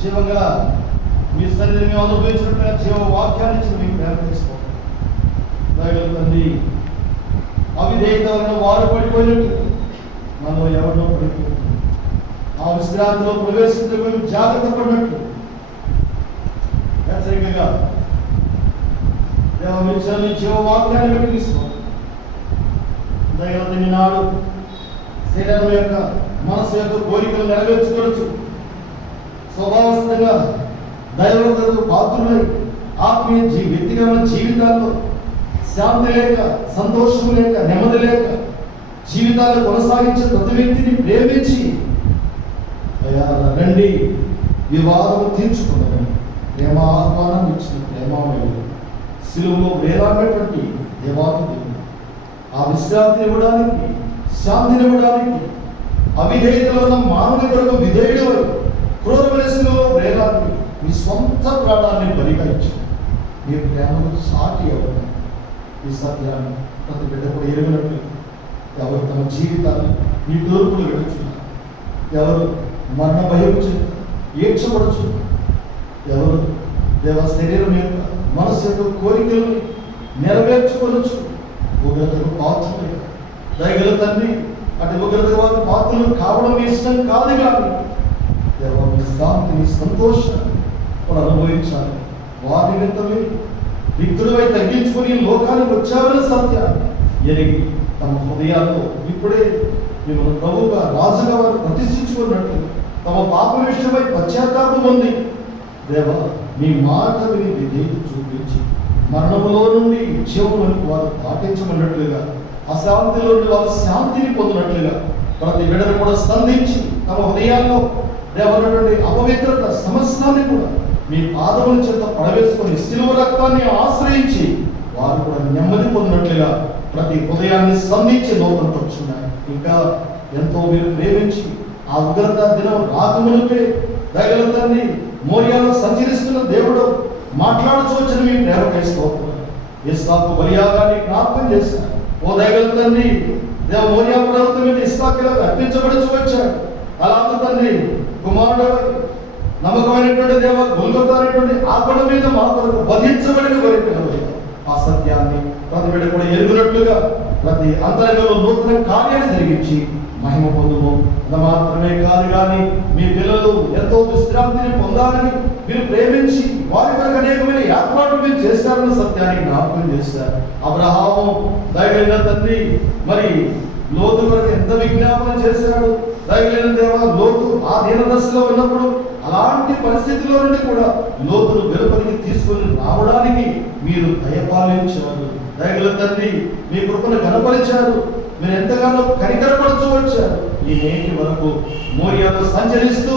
జీవంగా మీ శరీరం అనుభవించినట్టుగా జీవ వాక్యాన్ని మీకు నేర్పిస్తాం. తండ్రి అవిధేయత వలన వారు పడిపోయినట్టు మనం ఎవరినో పడిపోయింది. ఆ విశ్రాంతిలో ప్రవేశించడం జాగ్రత్త పడినట్టు హెచ్చరికగా దేవమిచ్చని జీవవాక్యాన్ని బట్టి తీసుకోవాలి. దైవతని నాడు శరీరం యొక్క మనసు యొక్క కోరికలు నెరవేర్చుకోవచ్చు. స్వభావస్థంగా దైవతకు పాత్రులై ఆత్మీయ వ్యక్తిగత జీవితాల్లో శాంతి లేక, సంతోషం లేక, నెమ్మది లేక జీవితాలు కొనసాగించే ప్రతి వ్యక్తిని ప్రేమించి అయ్యా రండి వివాదం తీర్చుకున్నారని ప్రేమ ఆహ్వానం ఇచ్చిన ప్రేమామయుడు శిలువలో వేలాడినటువంటి దేవాది దేవుడు ఆ విశ్రాంతిని ఇవ్వడానికి, శాంతిని ఇవ్వడానికి అవిధేయతలో ఉన్న మానవుని కొరకు విధేయుడు క్రూరమైన శిలువలో వేలాడి మీ సొంత ప్రాణాన్ని బలిగా ఇచ్చారు. మీ ప్రేమకు సాటి ఎవరు? ఈ సత్యాన్ని ప్రతి బిడ్డ కూడా ఎరుగినట్లు ఎవరు తమ జీవితాన్ని మీ తూర్పులు గడుచున్నారు, ఎవరు మరణ భయం ఏడ్చబడుచు, ఎవరు దేవ శరీరం యొక్క మనసు యొక్క కోరికలను నెరవేర్చుకోవచ్చు. ఉగ్రతకు పాత్రలు దయగల తండ్రి అటు ఉగ్రత వారి పాత్రలు కావడం ఇష్టం కాదు, కానీ దేవ మీ శాంతిని, సంతోషాన్ని కూడా అనుభవించాలి. వారి నిమిత్తమే రిక్తులపై తగ్గించుకొని లోకానికి వచ్చావని సత్యాన్ని ఎరిగి తమ హృదయాల్లో ఇప్పుడే మిమ్మల్ని ప్రభువుగా రాజుగా వారు ప్రతిష్ఠించుకున్నట్లు తమ పాప విషయమై పశ్చాత్తాపం ఉంది. దేవ మీ మాట విని విధేయత చూపించి మరణములో నుండి జీవములకు వారు పాటించమన్నట్లుగా, అశాంతిలో నుండి వారు శాంతిని పొందినట్లుగా ప్రతి బిడ్డను కూడా స్పందించి తమ హృదయాల్లో దేవనటువంటి అపవిత్రత సమస్తాన్ని కూడా మీ పాదముల చేత పడవేసుకొని శిలువ రక్తాన్ని ఆశ్రయించి వారు కూడా నెమ్మది పొందినట్లుగా ప్రతి హృదయాన్ని స్పందించి లోపలికొచ్చున్నాయి. ఇంకా ఎంతో మీరు ప్రేమించి ఆ ఉగ్రత దినం రాకమునిపే దయగల తండ్రి మోరియాలో సంచరిస్తున్న దేవుడు మాట్లాడుచు మీ ప్రేమకై స్తోత్రాలు. ఇస్సాకు బలియాగాన్ని జ్ఞాపకం చేశారు. ఓ దయగల తండ్రి దేవ మోరియా పర్వతం మీద ఇస్సాకులకు అర్పించబడుచు వచ్చాడు. అలాగే తండ్రి కుమారుడు నమ్మకమైనటువంటి దేవ గొల్గొతా అనేటువంటి ఆ కొండ మీద మా కొరకు వధించబడిన కోరికలు ఆ సత్యాన్ని ప్రతి బిడ్డ కూడా ఎరుగునట్లుగా ప్రతి అంతరంగంలో నూతన కార్యాన్ని జరిగించి మహిమ పొందుము. అది మాత్రమే కాదు, కానీ మీ పిల్లలు ఎంతో విశ్రాంతిని పొందాలని మీరు ప్రేమించి వారి కొరకు అనేకమైన ఏర్పాట్లు మీరు చేశారన్న సత్యాన్ని జ్ఞాపకం చేశారు. అబ్రహాము దైవైన తండ్రి మరి లోతు కొరకు ఎంత విజ్ఞాపన చేశాడు. దైవైన దేవ లోతు ఆ దీనదశలో ఉన్నప్పుడు అలాంటి పరిస్థితిలో నుండి కూడా లోతును వెలుపలికి తీసుకొని రావడానికి మీరు దయపాలించారు. దయగల తండ్రి మీ కృపను కనపరిచారు. మీరు ఎంతగానో కనికరపడుతూ వచ్చారు. ఈ నేటి వరకు మోరియాలో సంచరిస్తూ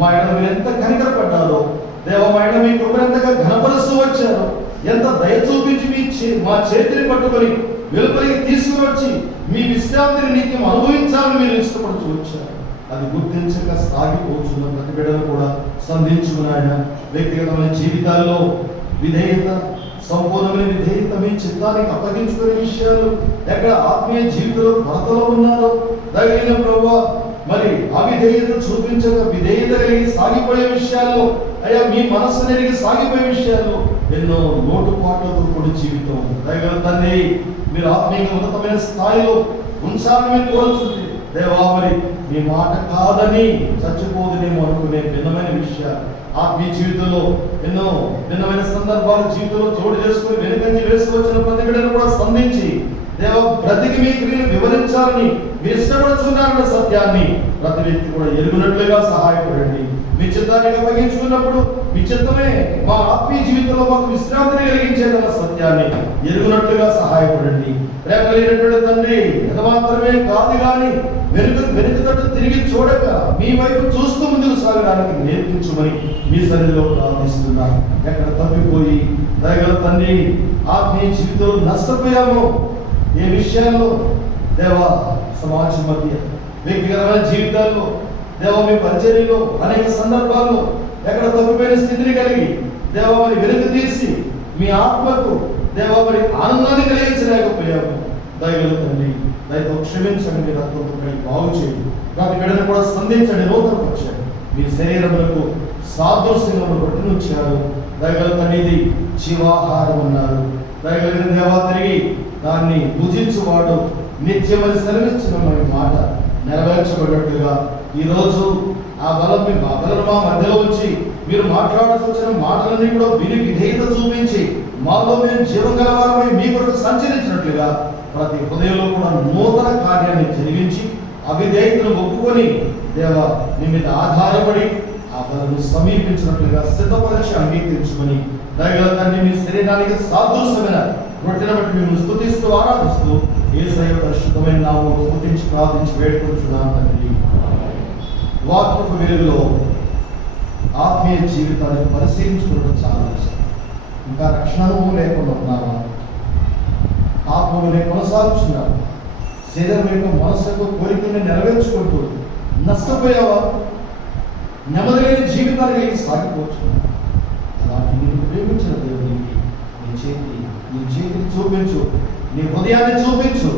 మా ఆయన మీరు ఎంత కనికరపడ్డారో దేవ, మా ఆయన మీ కృపను ఎంతగా ఘనపరుస్తూ వచ్చారు. ఎంత దయ చూపించి మా చేతిని పట్టుకొని వెలుపలికి తీసుకువచ్చి మీ విశ్రాంతిని నిత్యం అనుభవించాలని మీరు ఇష్టపడుతూ వచ్చారు. అది గుర్తించక సాగిపోతున్న ప్రతి బిడ్డను కూడా సంధించుకుని ఆయన వ్యక్తిగతమైన జీవితాల్లో విధేయత, సంపూర్ణమైన విధేయత మీ చిత్తానికి అప్పగించుకునే విషయాలు ఎక్కడ ఆత్మీయ జీవితంలో కొరతలో ఉన్నారో దయగలిగిన ప్రభువా, మరి అవిధేయత చూపించక విధేయత కలిగి సాగిపోయే విషయాల్లో అయ్యా మీ మనస్సు నెరిగి సాగిపోయే విషయాల్లో ఎన్నో లోటుపాట్లతో కూడి జీవితం దయగల తండ్రి మీరు ఆత్మీయ ఉన్నతమైన స్థాయిలో ఉంచాలని మీరు కోరుతుంది. దేవా, మరి మీ మాట కాదని చచ్చిపోదునేమో అనుకునే భిన్నమైన విషయాలు ఆత్మీయ జీవితంలో ఎన్నో భిన్నమైన సందర్భాలు జీవితంలో చోటు చేసుకుని వెనుకంజి వేసుకొచ్చిన ప్రతి బిడ్డను కూడా స్పందించి దేవ బ్రతికి మీ క్రియను వివరించాలని మీరు ఇష్టపడుతున్నారన్న సత్యాన్ని ప్రతి వ్యక్తి కూడా ఎరుగునట్లుగా సహాయపడండి. మీ చిత్తానికి అప్పగించుకున్నప్పుడు మీ చిత్తమే మా ఆత్మీయ జీవితంలో మాకు విశ్రాంతిని కలిగించేదన్న సత్యాన్ని ఎరుగునట్లుగా సహాయపడండి. ప్రేమ కలిగినటువంటి తండ్రి ఎంత మాత్రమే కాదు, కానీ వెనుకతట్టు తిరిగి చూడక మీ వైపు చూస్తూ ముందుకు సాగడానికి నేర్పించమని మీ సన్నిధిలో ప్రార్థిస్తున్నాను. ఎక్కడ తప్పిపోయి దయగల తండ్రి ఆత్మీయ జీవితంలో నష్టపోయామో ఏ విషయాల్లో దేవా, సమాజం మధ్య వ్యక్తిగతమైన జీవితాల్లో దేవ మీ పరిచర్యలో అనేక సందర్భాల్లో ఎక్కడ తప్పిపోయిన స్థితిని కలిగి దేవ మరి వెలుగు తీసి మీ ఆత్మకు దేవ మరి ఆనందాన్ని కలిగించలేకపోయాము. దయగల తండ్రి దయతో క్షమించండి, మీ రక్తంతో బాగు చేయండి. ప్రతి బిడ్డను కూడా స్పందించండి, నూతనపరచండి. మీ శరీరములకు సాదృశ్యంగా పట్టునుంచారు. దయగల తండ్రి ఇది జీవాహారం అన్నారు. దయగలిగిన దేవా, తిరిగి దాన్ని భుజించువాడు నిత్యమని సెలవిచ్చిన మాట నెరవేర్చబడినట్లుగా ఈరోజు ఆ బలం మా మధ్యలో ఉంచి మీరు మాట్లాడాల్సి వచ్చిన మాటలన్నీ కూడా విని విధేయత చూపించి మాలో మేము జీవం గలవారమై మీ కొరకు సంచరించినట్లుగా ప్రతి హృదయంలో కూడా నూతన కార్యాన్ని జరిగించి అవిధేయతను ఒప్పుకొని దేవా నీ మీద ఆధారపడి ఆ బలను సమీపించినట్లుగా సిద్ధపరిచి అంగీకరించుకొని దయగల తండ్రి మీ శరీరానికి సాదృశ్యమైన రొట్టెను బట్టి మేము స్తుతిస్తూ ఆరాధిస్తూ యేసయ్య పరిశుద్ధమైన నామములో స్తుతించి ప్రార్థించి వేడుకొంచున్నాను తండ్రి. వాక్యపు వెలుగులో ఆత్మీయ జీవితాన్ని పరిశీలించుకోవడం చాలా అవసరం. ఇంకా రక్షణ అనుభవం లేకుండా ఉన్నావా? ఆత్మలోనే కొనసాగుతున్నావా? శరీరం యొక్క మనసు యొక్క కోరికల్ని నెరవేర్చుకుంటూ నష్టపోయావా? నెమ్మది లేని జీవితాన్ని సాగిపోతున్నావా? అలాంటి నేను ప్రేమించిన దేవునికి నీ చేతిని చూపించు, నీ హృదయాన్ని చూపించు.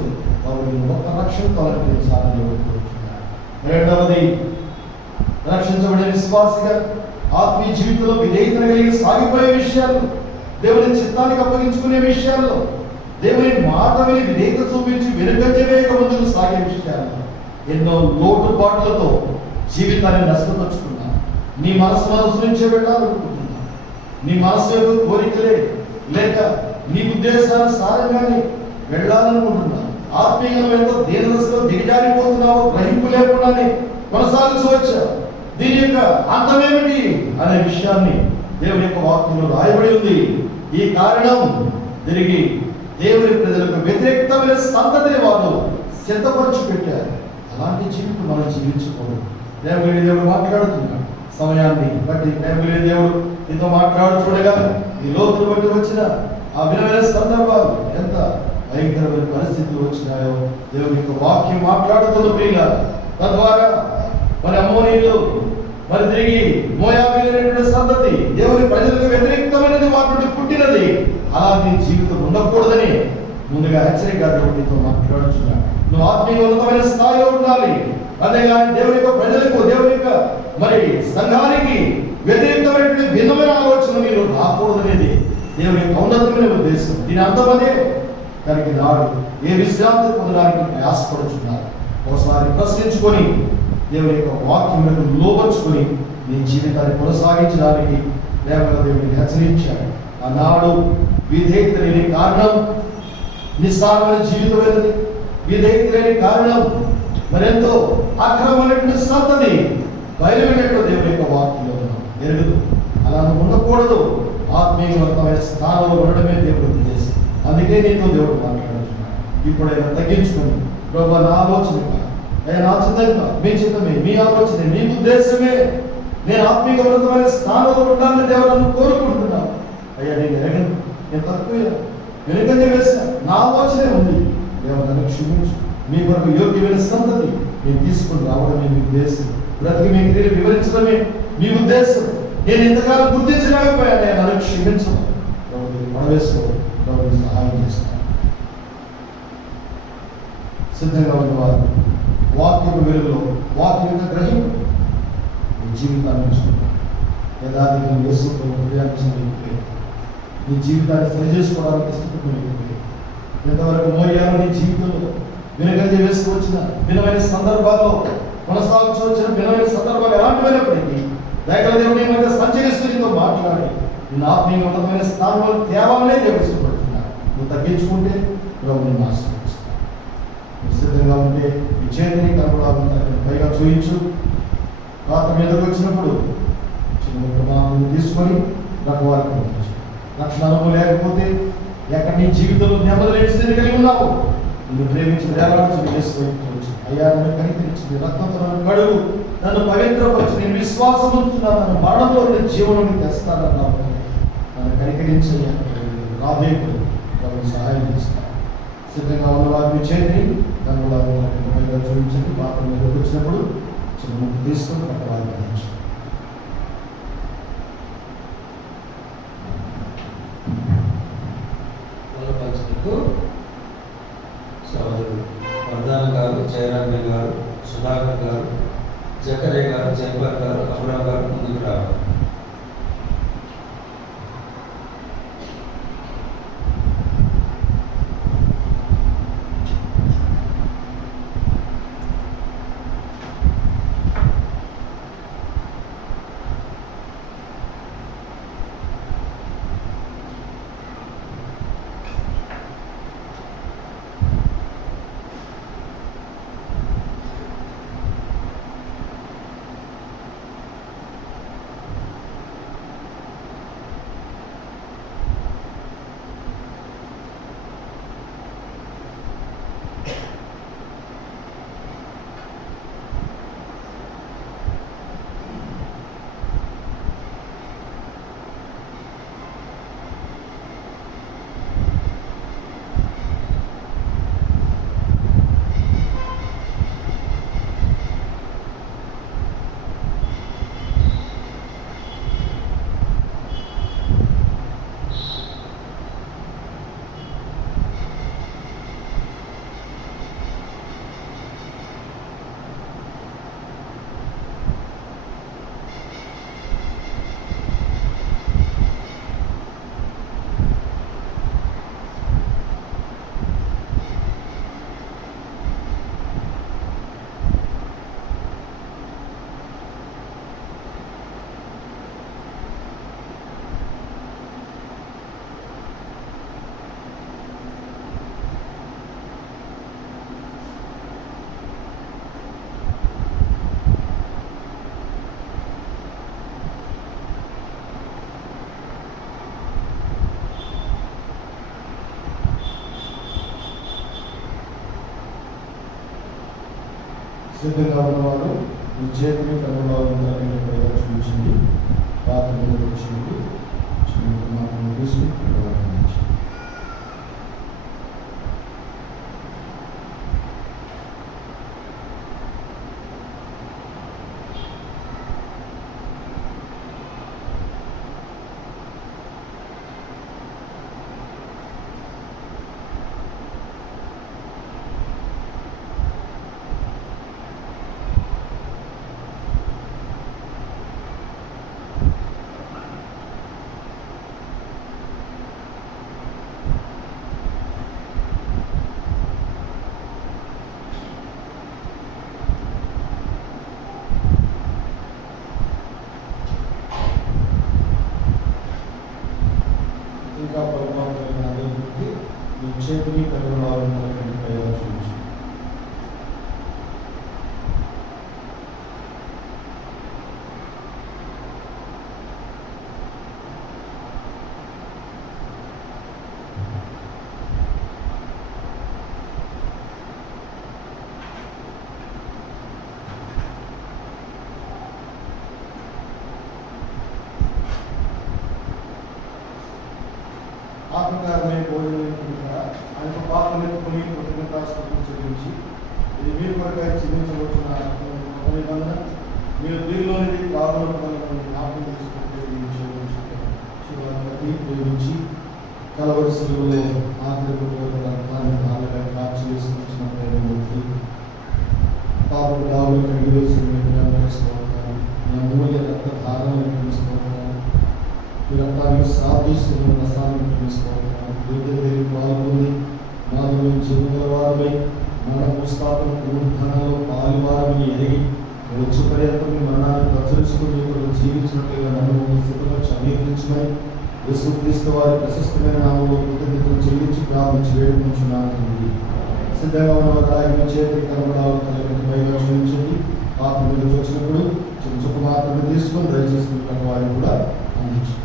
వారు నేను ఒక్క రక్షణ తొలగించాలని కోరుతున్నాను. రెండవది, రక్షించబడే విశ్వాసిగా ఆత్మీయ జీవితంలో విధేయత కలిగి సాగిపోయే విషయాలు, దేవుని చిత్తానికి అప్పగించుకునే విషయాల్లో, దేవుని మాట విని విధేయత చూపించి వెనుకంజ వేయక ముందుకు సాగే విషయాలు ఎన్నో లోటుపాట్లతో జీవితాన్ని నష్టపరుచుకున్నా. నీ మనసు నుంచే వెళ్ళాలనుకుంటున్నా. నీ మనసు యొక్క కోరికలే లేక నీ ఉద్దేశానుసారంగానే వెళ్ళాలనుకుంటున్నా. ఆత్మీయంగా ఎంతో దీనదశలో దిగజారిపోతున్నావు, గ్రహింపు లేకుండానే కొనసాగించవచ్చా? దీని యొక్క అంతమేమిటి అనే విషయాన్ని దేవుని యొక్క వాక్యంలో రాయబడి ఉంది. ఈ కారణం తిరిగి దేవుని ప్రజలకు వ్యతిరేకమైన సంతతిని వారు సిద్ధపరచి పెట్టారు. అలాంటి జీవితం మనం జీవించకూడదు. దేవుడు మాట్లాడుతున్నాడు. సమయాన్ని బట్టి దేవుడు ఇంతో మాట్లాడు చూడగా ఈ లోతులు బట్టి వచ్చిన ఆ వినమైన సందర్భాలు ఎంత భయంకరమైన పరిస్థితులు వచ్చినాయో దేవుని యొక్క వాక్యం మాట్లాడుతున్న ప్రియుల. తద్వారా మరి అమ్మోనీయులు మరి తిరిగి మోయాబీలైనటువంటి సంతతి దేవుని ప్రజలకు వ్యతిరేకమైనది వాటి నుండి పుట్టినది. అలా నీ జీవితం ఉండకూడదని ముందుగా హెచ్చరిక దేవుడితో మాట్లాడుతున్నాడు. నువ్వు ఆత్మీయ ఉన్నతమైన స్థాయిలో ఉండాలి. అంతేగాని దేవుని యొక్క ప్రజలకు, దేవుని యొక్క మరి సంఘానికి వ్యతిరేకమైనటువంటి భిన్నమైన ఆలోచన మీరు రాకూడదనేది దేవుని యొక్క ఉన్నతమైన ఉద్దేశం. దీని అర్థమనే దానికి నాడు ఏ విశ్రాంతి పొందడానికి ప్రయాసపడుతున్నారు. ఒకసారి ప్రశ్నించుకొని దేవుని యొక్క వాక్యములకు లోబర్చుకొని నీ జీవితాన్ని కొనసాగించడానికి దేవుడిని హెచ్చరించాడు. ఆనాడు విధేయత లేని కారణం నిస్సారమైన జీవితమైనది. విధేయత లేని కారణం మరెంతో అక్రమమైనటువంటి సంతతి బయలువెళ్ళినట్టు దేవుని యొక్క వాక్యంలో ఎరుగుదు. అలా ఉండకూడదు. ఆత్మీయవంతమైన స్థానంలో ఉండడమే దేవుడు ఉద్దేశం. అందుకే నీతో దేవుడు మాట్లాడుతున్నాడు. ఇప్పుడైనా తగ్గించుకొని ప్రభు నా ఆలోచన నా చిత్తంగా మీ చిత్తమే, మీ ఆలోచనే, మీ ఉద్దేశమే నేను ఆత్మీయవంతమైన స్థానంలో ఉండాలని దేవుడు కోరుకుంటున్నాను. అయ్యా నేను ఎరగను, నేను తక్కువ వెనుకంజ వేసిన నా ఆలోచనే ఉంది. దేవుడు క్షమించు. మీ కొరకు యోగ్యమైన సంతతి నేను తీసుకుని రావడమే మీ ఉద్దేశం. బ్రతికి మీ క్రియలు వివరించడమే మీ ఉద్దేశం. నేను ఇంతకాలం గుర్తించలేకపోయాను. నన్ను క్షమించను. పడవేసుకో, సహాయం చేస్తాను. సిద్ధంగా ఉన్నవారు వాక్యపు వెలుగులో వాక్యం యొక్క గ్రహింపు నీ జీవితాన్ని ఉంచుకుంటారు. యథార్థంగా యేసుతో హృదయాన్ని నీ జీవితాన్ని సరి చేసుకోవడానికి ఇష్టపడుతుంది. ఎంతవరకు మోయాలో నీ జీవితంలో వెనుకంజ వేసుకోవచ్చిన భిన్నమైన సందర్భాల్లో కొనసాగుతూ వచ్చిన భిన్నమైన సందర్భాలు ఎలాంటివైనప్పటికీ దయగల దేవుని మధ్య సంచరిస్తూ నీతో మాట్లాడి నేను ఆత్మీయ ఉన్నతమైన స్థానంలో తేవాలనే దేవుడు ఇష్టపడుతున్నాడు. నువ్వు తగ్గించుకుంటే ప్రభుని ఆశ్రయిస్తాను. సిద్ధంగా ఉంటే ఈ చేతిని కనపడాలని పైగా చూయించు. రాత్రి మీదకి వచ్చినప్పుడు చిన్న ప్రమాణం తీసుకొని రకవారికి పంపించు. రక్షణ అనుభవం లేకపోతే ఎక్కడ నీ జీవితంలో నెమ్మది లేని స్థితి కలిగి ఉన్నావు. నిన్ను ప్రేమించిన వేలాడుచు వేసుకోవచ్చు. అయ్యా నన్ను కనికరించింది, రక్తంతో నన్ను కడుగు, నన్ను పవిత్రపరిచి నేను విశ్వాసం ఉంచుతున్నాను, నన్ను మరణంలో జీవనం తెస్తానన్నావు. నన్ను కనికరించయ్యా, రాబోయేప్పుడు నన్ను సహాయం చేస్తాను. సిద్ధంగా ఉన్న వారి చేతిని నన్ను చూపించండి. పాపం మీద వచ్చినప్పుడు చిన్న ముక్కు తీసుకొని పక్క వారికి అందించండి. సోదరుడు వర్ధన గారు, జయరామయ్య గారు, సుధాకర్ గారు, జకరే గారు, జయపాల్ గారు, అబ్రామ్ గారు ముందుకు రావాలి. సిద్ధంగా ఉన్నవారు మీ చేతిని కనుగొనాలని చూపించింది. పాత మీద వచ్చింది మాటను తీసుకుని ప్రారంభించండి. ఇంకా పరమాత్మైన అభివృద్ధి మీ చేతిని కనుగొనాలని ప్రయోగించండి. ఆత్మకారమే భోజనం ఆయన పాత్రలు ఎత్తుకుని కృతజ్ఞతాస్తుతులు చెల్లించి ఇది మీరు కొరకై చెల్లించవచ్చున నిబంధన మీరు దీనిలోని త్రాగులను జ్ఞాపకం చేసుకుంటే ప్రేమించి కలవరిశిలో ఆఖరి రక్తాన్ని కాళ్ళగా కాచి వేసి వచ్చిన ప్రేమమూర్తి పాపం దావులు కడిగి వేసి తెలుసుకోవాలి. మీ అమూల్య రక్త ధారాలను తెలుసుకోవాలి. ఈ రక్తానికి సాదృశ్యం రసాలను తెలుసుకోవాలి. యుద్ధ పాల్గొని నాలుగు జీవగలవారమై మన పుస్తకం పునరుద్ధరణలో పాలువారని ఎరిగి వచ్చు పర్యంతం మరణాన్ని ప్రచురించుకుని ఇప్పుడు జీవించినట్లుగా నన్ను స్థితిలో సమీకరించమని యేసుక్రీస్తు వారి ప్రశస్తమైన నామంలో కృతజ్ఞతలు చెల్లించి ప్రార్థించి వేడుకుంటున్నాను. సిద్ధంగా ఉన్నవారు చేతి కనబడాలని తలపెట్టి పైగా చూపించండి. పాత్ర మీదకి వచ్చినప్పుడు చిన్న చుక్క మాత్రమే తీసుకొని దయచేసి వారిని కూడా అందించండి.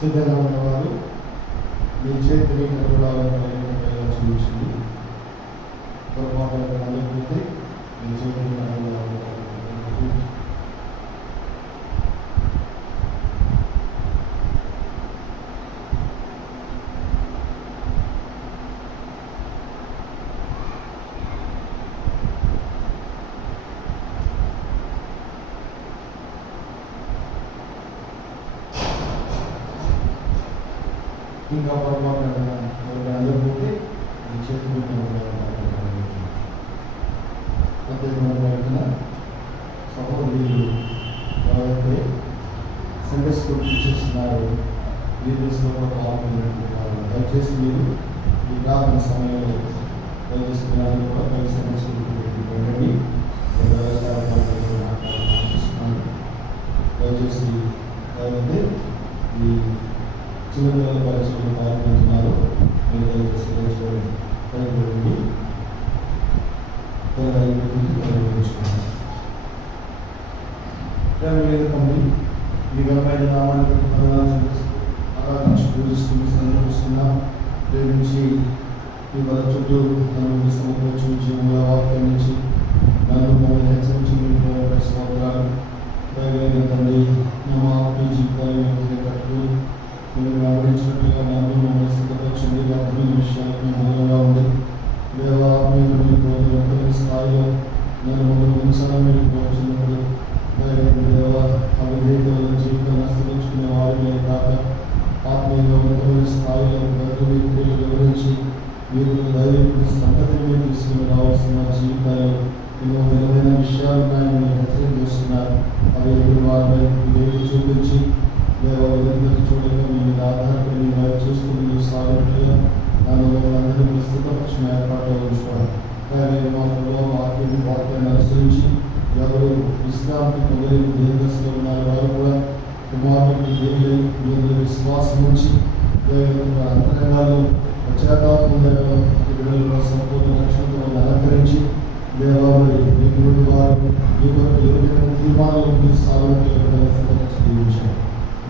సిద్ధంగా ఉన్నవారు మీ చేతిని చూపించింది. పొరపాటు అందరికీ మీ చేతిని ఇంకా పొరపాటు అందరికీ మీ చేతిని ప్రత్యేకమైన సహోదరులు ఎవరైతే సండే స్కూల్ టీచర్స్తున్నారు వీరిలో పాల్గొన్నారు. దయచేసి మీరు ఈ ప్రార్థన సమయంలో దయచేస్తున్నారు కూడా సండే స్కూల్ వెళ్ళండి. దయచేసి ఎవరైతే ఈ చిన్నపిల్లల పరిచయంలో పాల్గొంటున్నారు మీరు దయచేసి వెళ్ళండి. ఈ ఘనమైన నామాన్ని ఆరాధించి పూజిస్తున్న సందర్భిస్తున్నా ప్రేమించి ఈ వద చుట్టూ నన్ను సమకూర్చి జీవుల వాక్యం నుంచి నన్ను మమ్మల్ని హెచ్చరించి సముద్రాలు దయగలిగిన తండ్రి మా ఆత్మీయ జీవితాలు కట్టుకుని మీరు వెంబడించినట్లుగా నన్ను మమ్మల్ని సిద్ధపరచండి. అర్థమైన విషయాలకు మూలంగా ఉంది దేవా మీరు స్థాయిలో నేను మమ్మల్ని ఉంచాలని మీరు కోరుచున్నప్పుడు దేవా అవిధేయతల జీవితం నష్టపరుచుకునే వారినే కాక ఆత్మీయంగా ఉన్నతమైన స్థాయిలో ప్రతి వ్యక్తులు వివరించి మీరు ధైర్యం సంగతిని మీరు తీసుకుని రావాల్సిన జీవితాల్లో ఎన్నో విధమైన విషయాలు మీరు హెచ్చరిక చేస్తున్నారు. అవి ఎదురు వారిపై వివేకం చూపించి దేవాలయందరూ చూడక మీ మీద ఆధారపడి మీరు చూసుకుని మీరు సాగుతుగా నన్ను అందరినీ ప్రస్తుతం ఏర్పాటు ఉంచుకోవాలి. వాక్యాన్ని అనుసరించి ఎవరు విశ్రాంతి పొందే దీర్ఘస్థలో ఉన్నారు వారు కూడా కుమారుడికి దేవులై మీరు విశ్వాసం నుంచి అంతరంగాలు పశ్చాత్తాపం బిడ్డలలో సంపూర్ణ రక్షణతో అలంకరించి దేవాలయ మీకు నుండి వారు మీ కొరకు ఎవరైనా తీర్మానాలు మీరు సాగుతుంచారు.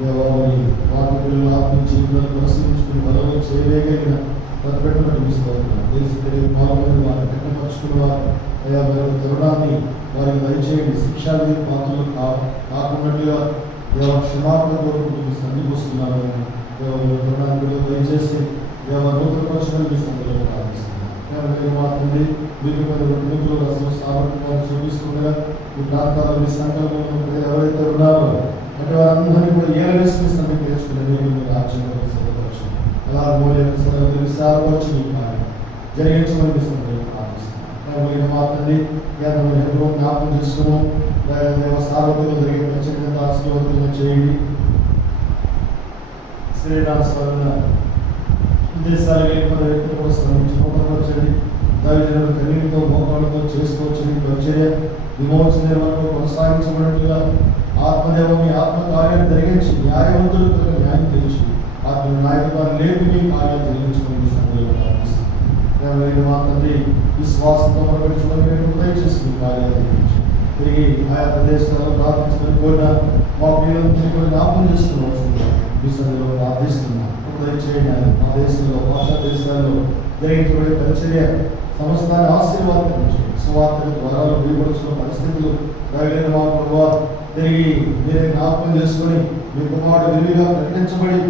దేవాలయ వారి పిల్లలు ఆత్మ జీవితాలు పరిశీలించుకుని బలంలో చేయలేగలిగిన తరపెట్టినట్టు తీసుకోవాలి. దేశ పాల్గొని వారిని కట్టపరుచుకున్న వారు అయ్యా మరొక తరుణాన్ని వారికి దయచేయండి. శిక్షాలు పాత్రలు కాకున్నట్టుగా దేవ క్షమాపణ కోరుకుంటూ మీ సంధికి వస్తున్నాను. తరుణాన్ని దయచేసి దేవ నూతనపరచడం మీ సంధిలో ప్రార్థిస్తున్నాను. మా తండ్రి మీకు మీకు అసలు సామర్థ్యాన్ని చూపిస్తుండగా ఈ ప్రాంతాల్లో మీ సంకల్పంలో ఎవరైతే ఉన్నారో అంటే వారందరినీ కూడా ఏలవేసి మీ సంధికి తెచ్చుకునే మీరు రాజ్యంలో సిద్ధపరచు. అలా విశాలపరచు మీ కార్యం జరిగించమని మీ సంధిలో ప్రార్థిస్తున్నాను. మా తండ్రి ఎప్పుడో జ్ఞాపకం చేసుకున్నాం. దేవస్థానంలో జరిగే ప్రత్యేకత ఆశీర్వాదంగా చేయండి. శ్రీరామ ఉద్దేశాలు ఏర్పడే వ్యక్తులు కూడా శ్రమించుకోవచ్చండి. దైవజనులు కన్నీటితో మోకాళ్ళతో చేసుకోవచ్చని పరిచర్య విమోచన నిర్వహణలో కొనసాగించబడినట్లుగా ఆత్మదేవ మీ ఆత్మ కార్యాన్ని జరిగించి న్యాయవంతులకు న్యాయం తెలిసి ఆత్మ నాయకులను లేపి మీ కార్యాలు జరిగించుకుని సంఘంలో ప్రార్థిస్తున్నాను. మా తండ్రి విశ్వాసంతో మనకు చూడని దయచేసి మీ కార్యాలు జరిగించి తిరిగి ఆయా ప్రదేశాల్లో ప్రార్థించడం కోరిన మా పిల్లలను తిరిగి జ్ఞాపకం చేసుకుని మీ సంఘంలో ప్రార్థిస్తున్నాం. దయచేయండి. మా దేశంలో భాషా దేశాల్లో జరిగినటువంటి పరిచర్య సమస్తాన్ని ఆశీర్వాదించి సువార్తల ద్వారాలు విడిపడుచున్న పరిస్థితులు రగిలిన మా ప్రభావ తిరిగి మీరే జ్ఞాపకం చేసుకొని మీ కుమారుడు విరివిగా ప్రకటించబడి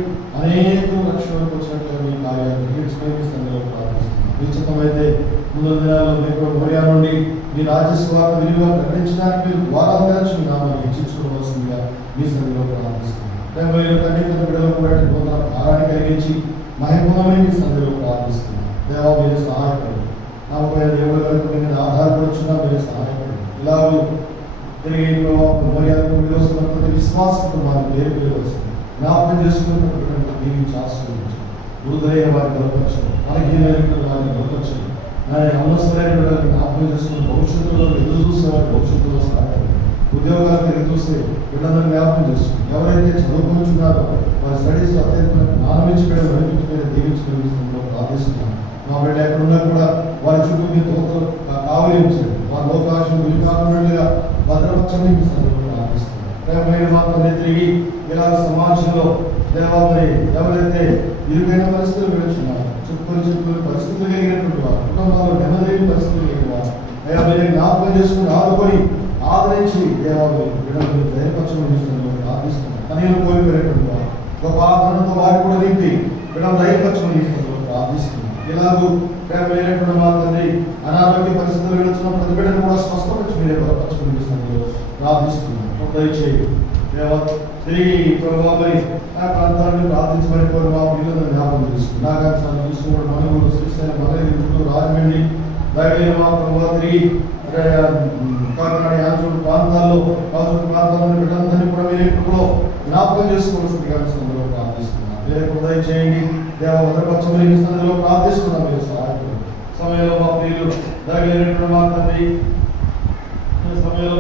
అనేక రక్షణలకు వచ్చినట్లుగా మీ కార్యాలు గ్రహించుకొని సంఘంలో ప్రార్థిస్తున్నాం. నిశ్చితమైతే ముందు దినాల్లో మీకు మోరియా నుండి మీ రాజ్యస్వార్త విరివిగా ప్రకటించడానికి మీరు ద్వారాలు తెరచి మీ నామాన్ని హెచ్చించుకోవాల్సిందిగా మీ సంఘంలో ప్రార్థిస్తున్నాం. బిడ్డలు కూడా నూతన భారాన్ని కలిగించి మహిమని మీ సంఘంలో ప్రార్థిస్తున్నాం. దేవా మీరు సహాయపడండి. నాపై దేవుడు కనుక మీ మీద ఆధారపడుచున్నా మీరు సహాయపడండి. ఇలాగూ తిరిగి మర్యాద విశ్వాసంతో మాకు పేరు పేరవలసింది జ్ఞాపకం చేసుకున్నటువంటి దీనికి ఆశ్రయించండి. వృద్ధులైన వారిని బలపరచండి. బలహీనైన వారిని బలపరచండి. అవసరమైన బిడ్డలను జ్ఞాపకం చేసుకున్న భవిష్యత్తులో ఎదురు చూసే వారి భవిష్యత్తులో సహాయపడండి. ఉద్యోగాలకు ఎదురు చూస్తే బిడ్డలను జ్ఞాపకం చేసుకుని ఎవరైతే చదువుకుంటున్నారో వారి స్టడీస్ అత్యంత జ్ఞానమించి దీవించుకుని ప్రార్థిస్తున్నాను. మా బిడ్డ ఎక్కడున్నా కూడా వారి చుట్టూ మీ దోతలు కావలి ఉంచండి. వారి లోకాశం విలుకాకుండా భద్రపరచండి మీ సందర్భంలో ప్రార్థిస్తున్నాను. మీరు మాత్రం తిరిగి ఇలా సమాజంలో దేవాలని ఎవరైతే ఇరువైన పరిస్థితులు వెళ్తున్నారు, చుట్టుకొని పరిస్థితులు కలిగినటువంటి వారు, కుటుంబాలు నెమ్మది పరిస్థితులు కలిగిన వారు అయ్యా మీరు జ్ఞాపకం చేసుకుని ఆదుకొని ఆదరించి దేవాలు బిడ్డలు ధైర్యపరచమని ప్రార్థిస్తున్నాను. అనేక కోల్పోయినటువంటి వారు గొప్ప ఆదరణతో వారు కూడా నింపి బిడ్డలు ధైర్యపరచమని ప్రార్థిస్తున్నాను. ఇలాగూ ప్రేమైనటువంటి మా తండ్రి అనారోగ్య పరిస్థితులు వెళుతున్న ప్రతి బిడ్డను కూడా స్వస్థపరిచి మీరే బలపరచుకుని ప్రార్థిస్తున్నాను. దయచేయండి తిరిగి ప్రభావం ఆ ప్రాంతాలను ప్రార్థించబడి మా పిల్లలను జ్ఞాపకం తీసుకుని నాగార్జున చూసుకోవడం మనుగోలు శ్రీశైలం మగ రాజమండ్రి దయచేయ మా ప్రభావ తిరిగి కాకినాడ యాజూరు ప్రాంతాల్లో బిడ్డలందరినీ కూడా మీరు ఎప్పుడో జ్ఞాపకం చేసుకోవాల్సిందిగా సందులో ప్రార్థిస్తున్నాను. వేరే దయచేయండి దేవ భద్రపక్షమని సందులో ప్రార్థిస్తున్నాం. మీరు సహాయకులు సమయంలో మా ప్రియులు దయచేయనటువంటి మా తండ్రి సమయంలో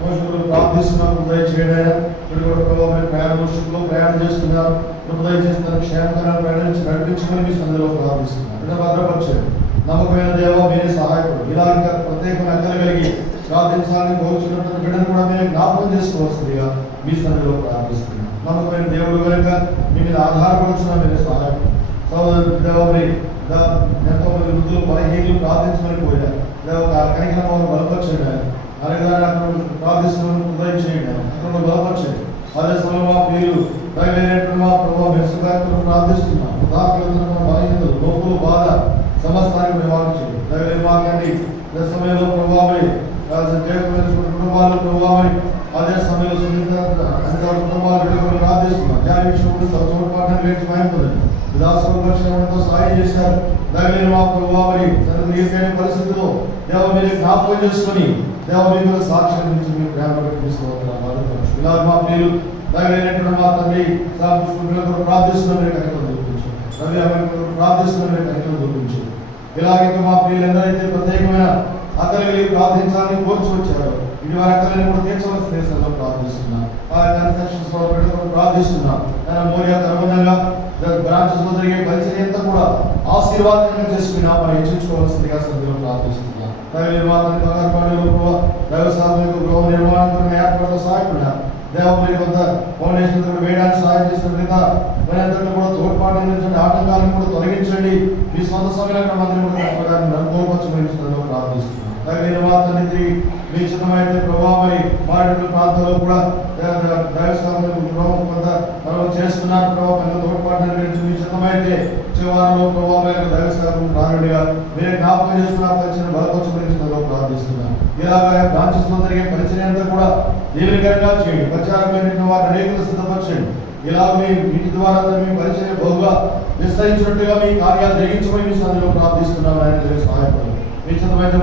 మోషకులు ప్రార్థిస్తున్నాము. దయచేయండి ఇప్పుడు కూడా ప్రభావం ప్రయాణం చేస్తున్నారు. దయచేస్తున్నారు క్షేమకరాలు నడిపించమని మీ సందులో ప్రార్థిస్తున్నారు. బిడ్డ భద్రపరచండి. నమ్మకమైన దేవ మీరే సహాయకుడు. ఇలాగ ప్రత్యేకమైన అక్కలు కలిగి ప్రార్థించాలని కోరుచున్నటువంటి బిడ్డను కూడా మీరు జ్ఞాపకం చేసుకోవాల్సిందిగా మీ సన్నిధిలో ప్రార్థిస్తున్నాను. నమ్మకమైన దేవుడు కనుక మీ మీద ఆధారపడుతున్నా మీరే సహాయకుడు. సోదరు దేవ ఎంతో మంది వృద్ధులు బలహీనులు ప్రార్థించమని కోరారు. దేవ కనికరం బలపరచండి. అలాగే ప్రార్థిస్తున్నాను. ఉదయం చేయండి, అక్కడ బలపరచండి. అదే సమయంలో మా ప్రియులు తగినటువంటి మా ప్రభావ మెస్సులు ప్రార్థిస్తున్నాం. ఉదాహరణ బలహీనతలు లోపులు బాధ సమస్తానికి నివారించండి. తగిన మాకండి సమయంలో ప్రభావై కుటుంబాలు ప్రభావై అదే సమయంలో కుటుంబాలు ప్రార్థిస్తున్నాం. జాయి విషయంలో విధాసంతో సహాయం చేశారు. తగిన మా ప్రభావై నీకైన పరిస్థితిలో దేవ మీరు జ్ఞాపకం చేసుకొని దేవ మీకు సాక్ష్యం నుంచి మీరు ప్రేమ తీసుకోవాలి. ఇలా మా ప్రియులు తగినటువంటి మా తండ్రి ప్రార్థిస్తున్నాం. మీరు కనికలు చూపించండి. రవి ప్రార్థిస్తున్నాం. మీరు కనికలు చూపించండి. ఇలాగే మా ప్రియులు ఎందరైతే ప్రత్యేకమైన అక్కడికి ప్రార్థించాలని కోర్చి వచ్చారు, ఇది వారి అక్కలని కూడా తీర్చవలసిన దేశంలో ప్రార్థిస్తున్నాం. ఆ కన్స్ట్రక్షన్స్ ప్రార్థిస్తున్నాం. మోరియా తరుణంగా బ్రాంచెస్ లో జరిగే పరిచయం అంతా కూడా ఆశీర్వాదంగా చేసుకుని మనం హెచ్చించుకోవాల్సిందిగా సందులో ప్రార్థిస్తున్నాం. వ్యవసాయ గృహ నిర్మాణం ఏర్పాటు సహాయపడినా దేవ మీరు కొంత ఫౌండేషన్ వేయడానికి సహాయం చేసిన విధంగా కూడా తోడ్పాటు అందించండి. ఆటంకాలను కూడా తొలగించండి. మీ సొంత సమయంలో మందిని కూడా కట్టడానికి అనుకోవచ్చు ప్రార్థిస్తున్నాం. తగిన మాత్రం మీ చిన్నమైతే ప్రభావమై మారేడు ప్రాంతాల్లో కూడా దైవస్థానం గృహం కొంత మనం చేస్తున్నారు. ప్రభావం తోడ్పాటు మీ చిన్నమైతే చివరిలో ప్రభావం దైవస్థానం ప్రారంభిగా మీరే జ్ఞాపకం చేసుకున్నారు. పరిచయం బలపరచబడిన ప్రార్థిస్తున్నాం. ఇలాగా బ్రాంచెస్ లో జరిగే పరిచయం అంతా కూడా దీవెనకరంగా చేయండి. ప్రచారమైన వారి అనేకులు సిద్ధపరచండి. ఇలా మీ వీటి ద్వారా మీ పరిచయం బహుగా విస్తరించినట్టుగా మీ కార్యాలు జరిగించమని మీ సన్నిధిలో ప్రార్థిస్తున్నాం. ఆయన సహాయపడండి. మీ చిన్నమైన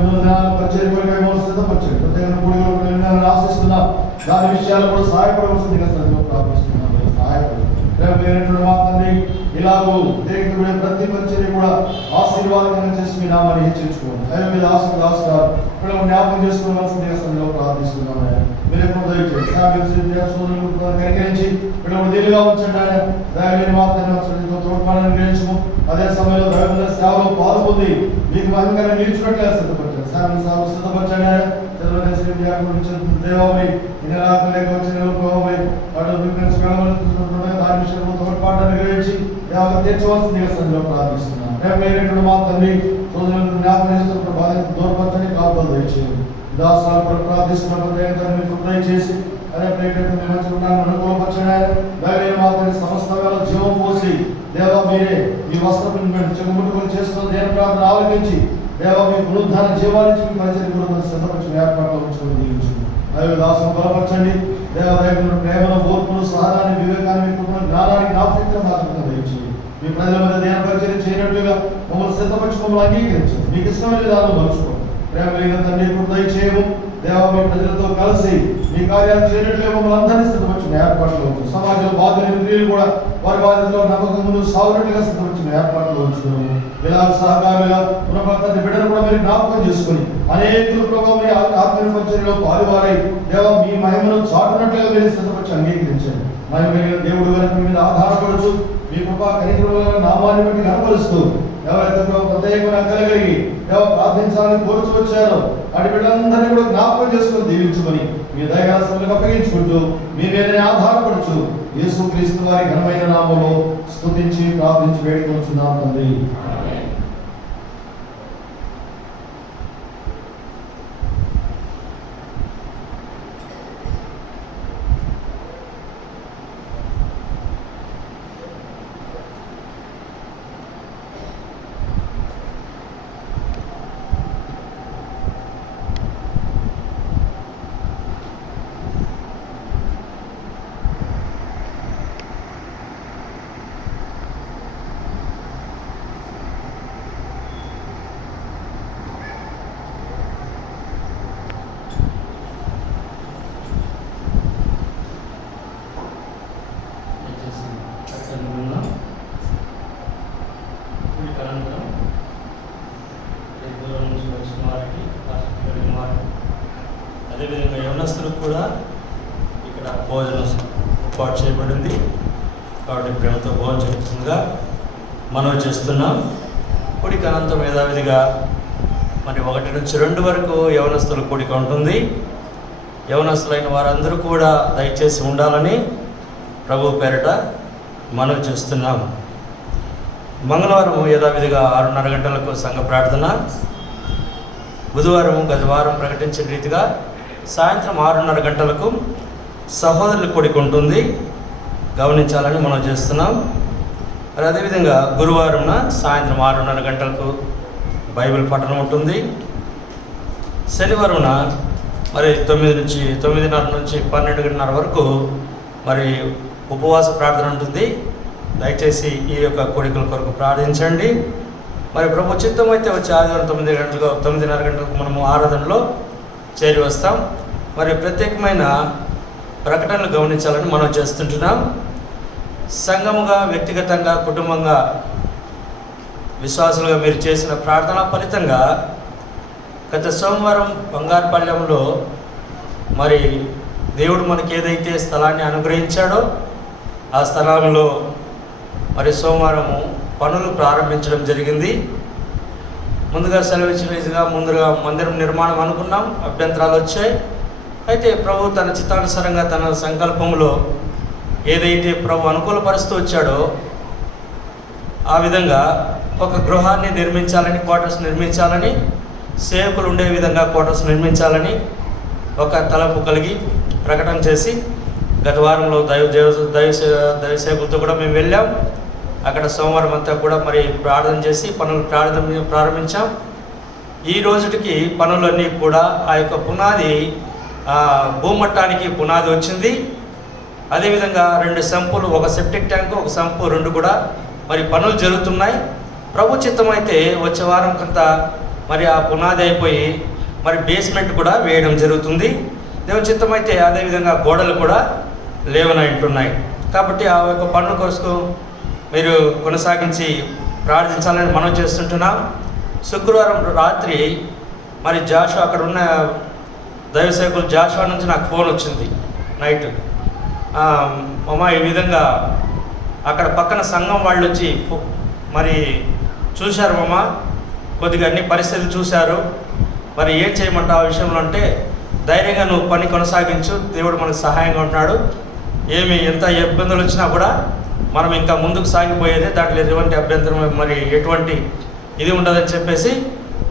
పరిచయం కొరకు సిద్ధపరచండి. ప్రత్యేక కూడికలు ఆశిస్తున్నాం. దాని విషయాలు కూడా సహాయపడవలసిందిగా సన్నిధిలో ప్రార్థిస్తున్నాం. సహాయపడండి. మాత్రమే ఇలాగూ దేవుడు ప్రతి పరిచర్య కూడా ఆశీర్వాదంగా చేసి మీ నామాన్ని హెచ్చించుకోండి. అయ్యో మీద ఆశీర్వాదాలు ఇక్కడ జ్ఞాపకం చేసుకోవాల్సిందిగా సన్నిధిలో ప్రార్థిస్తున్నాం. మీరు ఎప్పుడు కనికరించి ఇక్కడ దీనిగా ఉంచండి. ఆయన దయమైన మాత్రమే తోడ్పాటును గ్రహించము. అదే సమయంలో దైవ సేవలో పాల్పొంది మీకు మహిమకరంగా నిలిచినట్లే సిద్ధపరచండి. సేవలు సిద్ధపరచండి. ఆయన దేవమై ఇలాగలేక వచ్చిన దాని విషయంలో తోడ్పాటును గ్రహించి తీర్చవలసిందిగా సన్నిధిలో ప్రార్థిస్తున్నాం. ప్రేమైనటువంటి మా తండ్రి సోదరులను జ్ఞాపకం చేస్తున్న బాధ్యత దూరపరచని కాపుదల దయచేయండి. దాసాలు కూడా ప్రార్థిస్తున్న ప్రత్యేకతను దయచేసి అదే ప్రేక్షకులను అనుకూలపరచండి. దైవ మాత్రమే సమస్త వేళ జీవం పోసి దేవ మీరే మీ వస్త్రం చెగుముట్టుకొని చేస్తున్న దేవ ప్రార్థన ఆలోచించి దేవ మీ పునరుద్ధాన జీవానికి మీ పరిచయం కూడా సిద్ధపరిచిన ఏర్పాట్లు ఉంచుకొని దీవించండి. దైవ దాసం బలపరచండి. దేవదైవులను ప్రేమను ఓర్పును సహనాన్ని వివేకాన్ని జ్ఞానానికి జ్ఞాపకం మాత్రమే దయచేయండి. మీ ప్రజల మీద దేన పరిచయం చేయనట్టుగా మమ్మల్ని సిద్ధపరిచి మమ్మల్ని అంగీకరించండి. మీకు ఇష్టమైన విధానం మలుచుకోండి. ప్రేమ కలిగిన తండ్రి ఇప్పుడు దయచేయము. దేవ మీ ప్రజలతో కలిసి మీ కార్యాలు చేయనట్లుగా మమ్మల్ని అందరినీ సిద్ధపరిచిన ఏర్పాట్లు ఉంచు. సమాజంలో బాధ్యులైన స్త్రీలు కూడా వారి బాధ్యతలో నమ్మకం ముందు సాగునట్టుగా సిద్ధపరిచిన ఏర్పాట్లు ఉంచున్నాము. ఇలా సహకారులుగా పునః బిడ్డను కూడా మీరు జ్ఞాపకం చేసుకుని అనేకులు ప్రభావం మీ ఆత్మీయ పరిచర్యలో పాలువారై దేవ మీ మహిమను చాటునట్లుగా మీరు సిద్ధపరిచి అంగీకరించండి. మహిమ కలిగిన దేవుడు వరకు మీ మీద ఆధారపడుచు మీ కృపా కనికరముల నామాన్ని బట్టి కనపరుస్తూ ఎవరైతే ప్రత్యేకమైన కలిగి ప్రార్థించాలని కోరుచు వచ్చారో అటు బిడ్డలందరినీ కూడా జ్ఞాపకం చేసుకొని దీవించుకొని మీ దయాసములకు అప్పగించుకుంటూ మీ మీదనే ఆధారపడుచు యేసుక్రీస్తు వారి ఘనమైన నామములో స్తుతించి ప్రార్థించి వేడుకొంచున్నాం తండ్రి. అదేవిధంగా యవనస్తులకు కూడా ఇక్కడ భోజనం ఏర్పాటు చేయబడింది కాబట్టి ప్రేమతో భోజనం చేస్తుందిగా మనం చేస్తున్నాం. కూడిక అనంతం యథావిధిగా మరి 1 నుంచి 2 వరకు యవనస్తుల కూడిక ఉంటుంది. యవనస్తులైన వారందరూ కూడా దయచేసి ఉండాలని ప్రభు పేరిట మనం చేస్తున్నాం. మంగళవారం యథావిధిగా 6:30 గంటలకు సంఘ ప్రార్థన. బుధవారం గత వారం ప్రకటించిన రీతిగా సాయంత్రం 6:30 గంటలకు సహోదరుల కూడిక ఉంటుంది, గమనించాలని మనం చేస్తున్నాం. మరి అదేవిధంగా గురువారం సాయంత్రం 6:30 గంటలకు బైబిల్ పఠనం ఉంటుంది. శనివారం మరి 9:30 నుంచి 12:30 వరకు మరి ఉపవాస ప్రార్థన ఉంటుంది. దయచేసి ఈ యొక్క కోరికల కొరకు ప్రార్థించండి. మరి ప్రభు చిత్తం అయితే వచ్చే ఆదివారం 9:30 గంటలకు మనము ఆరాధనలో చేరి వస్తాం. మరి ప్రత్యేకమైన ప్రకటనలు గమనించాలని మనం చేస్తుంటున్నాం. సంఘముగా, వ్యక్తిగతంగా, కుటుంబంగా, విశ్వాసులుగా మీరు చేసిన ప్రార్థన ఫలితంగా గత సోమవారం బంగారుపల్లెంలో మరి దేవుడు మనకి ఏదైతే స్థలాన్ని అనుగ్రహించాడో ఆ స్థలంలో మరి సోమవారము పనులు ప్రారంభించడం జరిగింది. ముందుగా సెలవిచ్చినగా ముందుగా మందిరం నిర్మాణం అనుకున్నాం, అభ్యంతరాలు వచ్చాయి. అయితే ప్రభు తన చిత్తానుసారంగా తన సంకల్పంలో ఏదైతే ప్రభు అనుకూలపరుస్తూ వచ్చాడో ఆ విధంగా ఒక గృహాన్ని నిర్మించాలని, క్వార్టర్స్ నిర్మించాలని, సేవకులు ఉండే విధంగా క్వార్టర్స్ నిర్మించాలని ఒక తలపు కలిగి ప్రకటన చేసి గత వారంలో దైవ సేవకులతో కూడా మేము వెళ్ళాం. అక్కడ సోమవారం అంతా కూడా మరి ప్రార్థన చేసి పనులు ప్రారంభించాం. ఈ రోజుకి పనులన్నీ కూడా ఆ యొక్క పునాది భూమట్టానికి పునాది వచ్చింది. అదేవిధంగా 2 సంపులు, ఒక సెప్టిక్ ట్యాంకు, ఒక సంపు 2 కూడా మరి పనులు జరుగుతున్నాయి. ప్రభు చిత్తం అయితే వచ్చే వారం కొంత మరి ఆ పునాది అయిపోయి మరి బేస్మెంట్ కూడా వేయడం జరుగుతుంది. దేవుని చిత్తం అయితే అదేవిధంగా గోడలు కూడా లేవనంటున్నాయి. కాబట్టి ఆ యొక్క పనుల కొరకు మీరు కొనసాగించి ప్రార్థించాలని మనం చేస్తుంటున్నాం. శుక్రవారం రాత్రి మరి జాషువా, అక్కడ ఉన్న దైవ సేవకులు జాషువా నుంచి నాకు ఫోన్ వచ్చింది నైట్. అమ్మ ఈ విధంగా అక్కడ పక్కన సంఘం వాళ్ళు వచ్చి మరి చూశారు అమ్మ, కొద్దిగా అన్ని పరిస్థితులు చూశారు, మరి ఏం చేయమంటావు ఆ విషయంలో అంటే, ధైర్యంగా నువ్వు పని కొనసాగించు, దేవుడు మనకు సహాయంగా ఉంటున్నాడు, ఎంత ఇబ్బందులు వచ్చినా కూడా మనం ఇంకా ముందుకు సాగిపోయేదే, దాంట్లో ఎటువంటి అభ్యంతరం మరి ఎటువంటి ఇది ఉండదని చెప్పేసి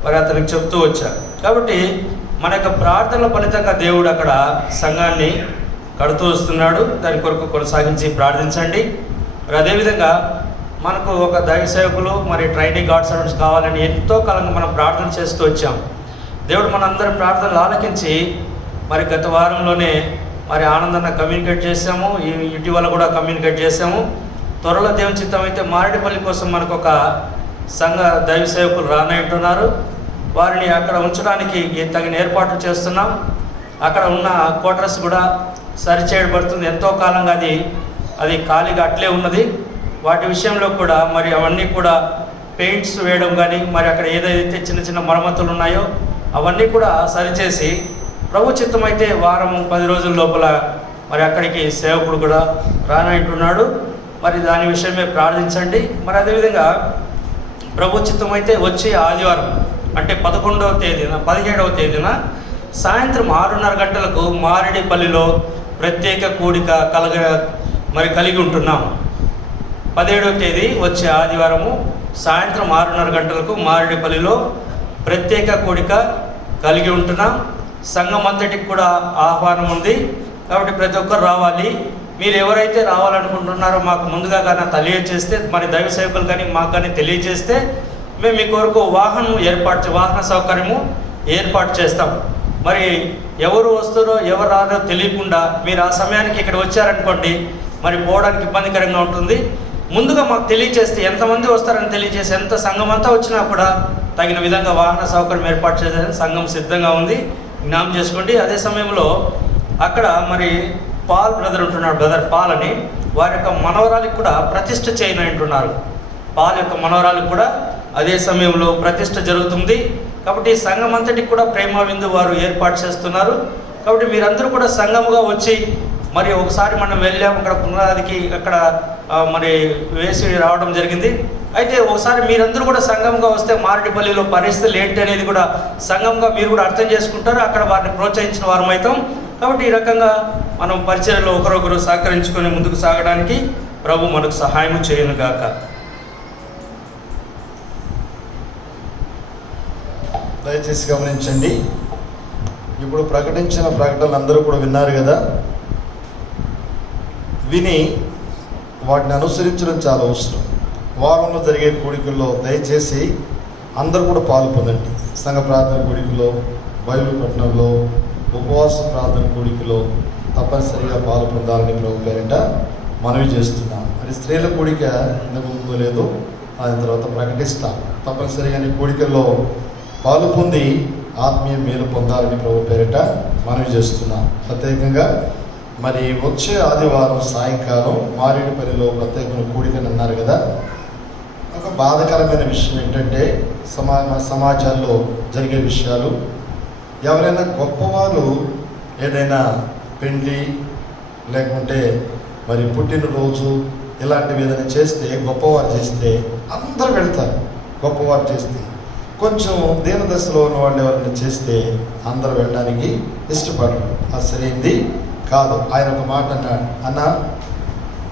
మరి అతనికి చెప్తూ వచ్చారు. కాబట్టి మన యొక్క ప్రార్థనల ఫలితంగా దేవుడు అక్కడ సంఘాన్ని కడుతూ వస్తున్నాడు. దాని కొరకు కొనసాగించి ప్రార్థించండి. మరి అదేవిధంగా మనకు ఒక దైవ సేవకులు మరి ట్రైనింగ్ గాడ్ సర్వెంట్స్ కావాలని ఎంతో కాలంగా మనం ప్రార్థన చేస్తూ వచ్చాం. దేవుడు మనందరి ప్రార్థనలు ఆలకించి మరి గత వారంలోనే మరి ఆనందాన్ని కమ్యూనికేట్ చేసాము, ఇటీవల కూడా కమ్యూనికేట్ చేసాము. త్వరలో దేవుని చిత్తం అయితే మారేడుపల్లి కోసం మనకు ఒక సంఘ దైవ సేవకులు రానంటున్నారు. వారిని అక్కడ ఉంచడానికి తగిన ఏర్పాట్లు చేస్తున్నాం. అక్కడ ఉన్న క్వార్టర్స్ కూడా సరిచేయబడుతుంది. ఎంతో కాలంగా అది ఖాళీగా అట్లే ఉన్నది. వాటి విషయంలో కూడా మరి అవన్నీ కూడా పెయింట్స్ వేయడం కానీ, మరి అక్కడ ఏదైతే చిన్న చిన్న మరమ్మతులు ఉన్నాయో అవన్నీ కూడా సరిచేసి ప్రభు చిత్తం అయితే వారం 10 రోజుల లోపల మరి అక్కడికి సేవకుడు కూడా రానంటున్నాడు. మరి దాని విషయమే ప్రార్థించండి. మరి అదేవిధంగా ప్రభు చిత్తం అయితే వచ్చే ఆదివారం అంటే 17వ తేదీన సాయంత్రం 6:30 గంటలకు మారేడుపల్లిలో ప్రత్యేక కూడిక కలిగి ఉంటున్నాం. 17వ తేదీ వచ్చే ఆదివారము సాయంత్రం 6:30 గంటలకు మారేడుపల్లిలో ప్రత్యేక కూడిక కలిగి ఉంటున్నాం. సంఘం అంతటికి కూడా ఆహ్వానం ఉంది. కాబట్టి ప్రతి ఒక్కరు రావాలి. మీరు ఎవరైతే రావాలనుకుంటున్నారో మాకు ముందుగా కానీ తెలియజేస్తే, మరి దైవ సేవకులు కానీ మాకు కానీ తెలియజేస్తే మేము మీ కొరకు వాహన సౌకర్యము ఏర్పాటు చేస్తాం. మరి ఎవరు వస్తారో ఎవరు రారో తెలియకుండా మీరు ఆ సమయానికి ఇక్కడ వచ్చారనుకోండి, మరి పోవడానికి ఇబ్బందికరంగా ఉంటుంది. ముందుగా మాకు తెలియజేస్తే ఎంతమంది వస్తారని తెలియజేసి ఎంత సంఘం అంతా వచ్చినా కూడా తగిన విధంగా వాహన సౌకర్యం ఏర్పాటు చేసేదని సంఘం సిద్ధంగా ఉంది. జ్ఞాపకం చేసుకోండి. అదే సమయంలో అక్కడ మరి బ్రదర్ ఉంటున్నాడు, బ్రదర్ పాల్ అని, వారి యొక్క మనవరాలికి కూడా ప్రతిష్ఠ చేయనంటున్నారు. పాల్ యొక్క మనవరాలికి కూడా అదే సమయంలో ప్రతిష్ఠ జరుగుతుంది. కాబట్టి సంఘం అంతటికి కూడా ప్రేమ విందు వారు ఏర్పాటు చేస్తున్నారు. కాబట్టి మీరందరూ కూడా సంఘముగా వచ్చి, మరి ఒకసారి మనం వెళ్ళాము అక్కడ పునరాదికి, అక్కడ మరి వేసి రావడం జరిగింది. అయితే ఒకసారి మీరందరూ కూడా సంఘంగా వస్తే మారేడుపల్లిలో పరిస్థితులు ఏంటి అనేది కూడా సంఘంగా మీరు కూడా అర్థం చేసుకుంటారు. అక్కడ వారిని ప్రోత్సహించిన వారం అవుతాం. కాబట్టి ఈ రకంగా మనం పరిచర్యలో ఒకరొకరు సహకరించుకొని ముందుకు సాగడానికి ప్రభు మనకు సహాయం చేయను గాక. దయచేసి గమనించండి. ఇప్పుడు ప్రకటించిన ప్రకటనలు అందరూ కూడా విన్నారు కదా. విని వాటిని అనుసరించడం చాలా అవసరం. వారంలో జరిగే కూడికల్లో దయచేసి అందరూ కూడా పాల్పొందండి. సంఘ ప్రార్థన కూడికలో, బైబిల్ పట్టణంలో, ఉపవాస ప్రార్థన కూడికలో తప్పనిసరిగా పాల్పొందాలని ప్రభు పేరిట మనవి చేస్తున్నాం. మరి స్త్రీల కూడిక ఇంతకు ముందు లేదు, దాని తర్వాత ప్రకటిస్తాం. తప్పనిసరిగా నీ కూడికల్లో పాలు పొంది ఆత్మీయ మేలు పొందాలని ప్రభు పేరిట మనవి చేస్తున్నాం. ప్రత్యేకంగా మరి వచ్చే ఆదివారం సాయంకాలం మారేడుపల్లిలో ప్రత్యేకమైన కూడికని అన్నారు కదా. ఒక బాధాకరమైన విషయం ఏంటంటే సమాజాల్లో జరిగే విషయాలు, ఎవరైనా గొప్పవారు ఏదైనా పెండ్లి లేకుంటే మరి పుట్టినరోజు ఇలాంటివి ఏదైనా చేస్తే, గొప్పవారు చేస్తే అందరూ వెళ్తారు. గొప్పవారు చేస్తే, కొంచెం దీనదశలో ఉన్న వాళ్ళు ఎవరైనా చేస్తే అందరూ వెళ్ళడానికి ఇష్టపడరు. అది సరైంది కాదు. ఆయన ఒక మాట అన్నాడు, అన్న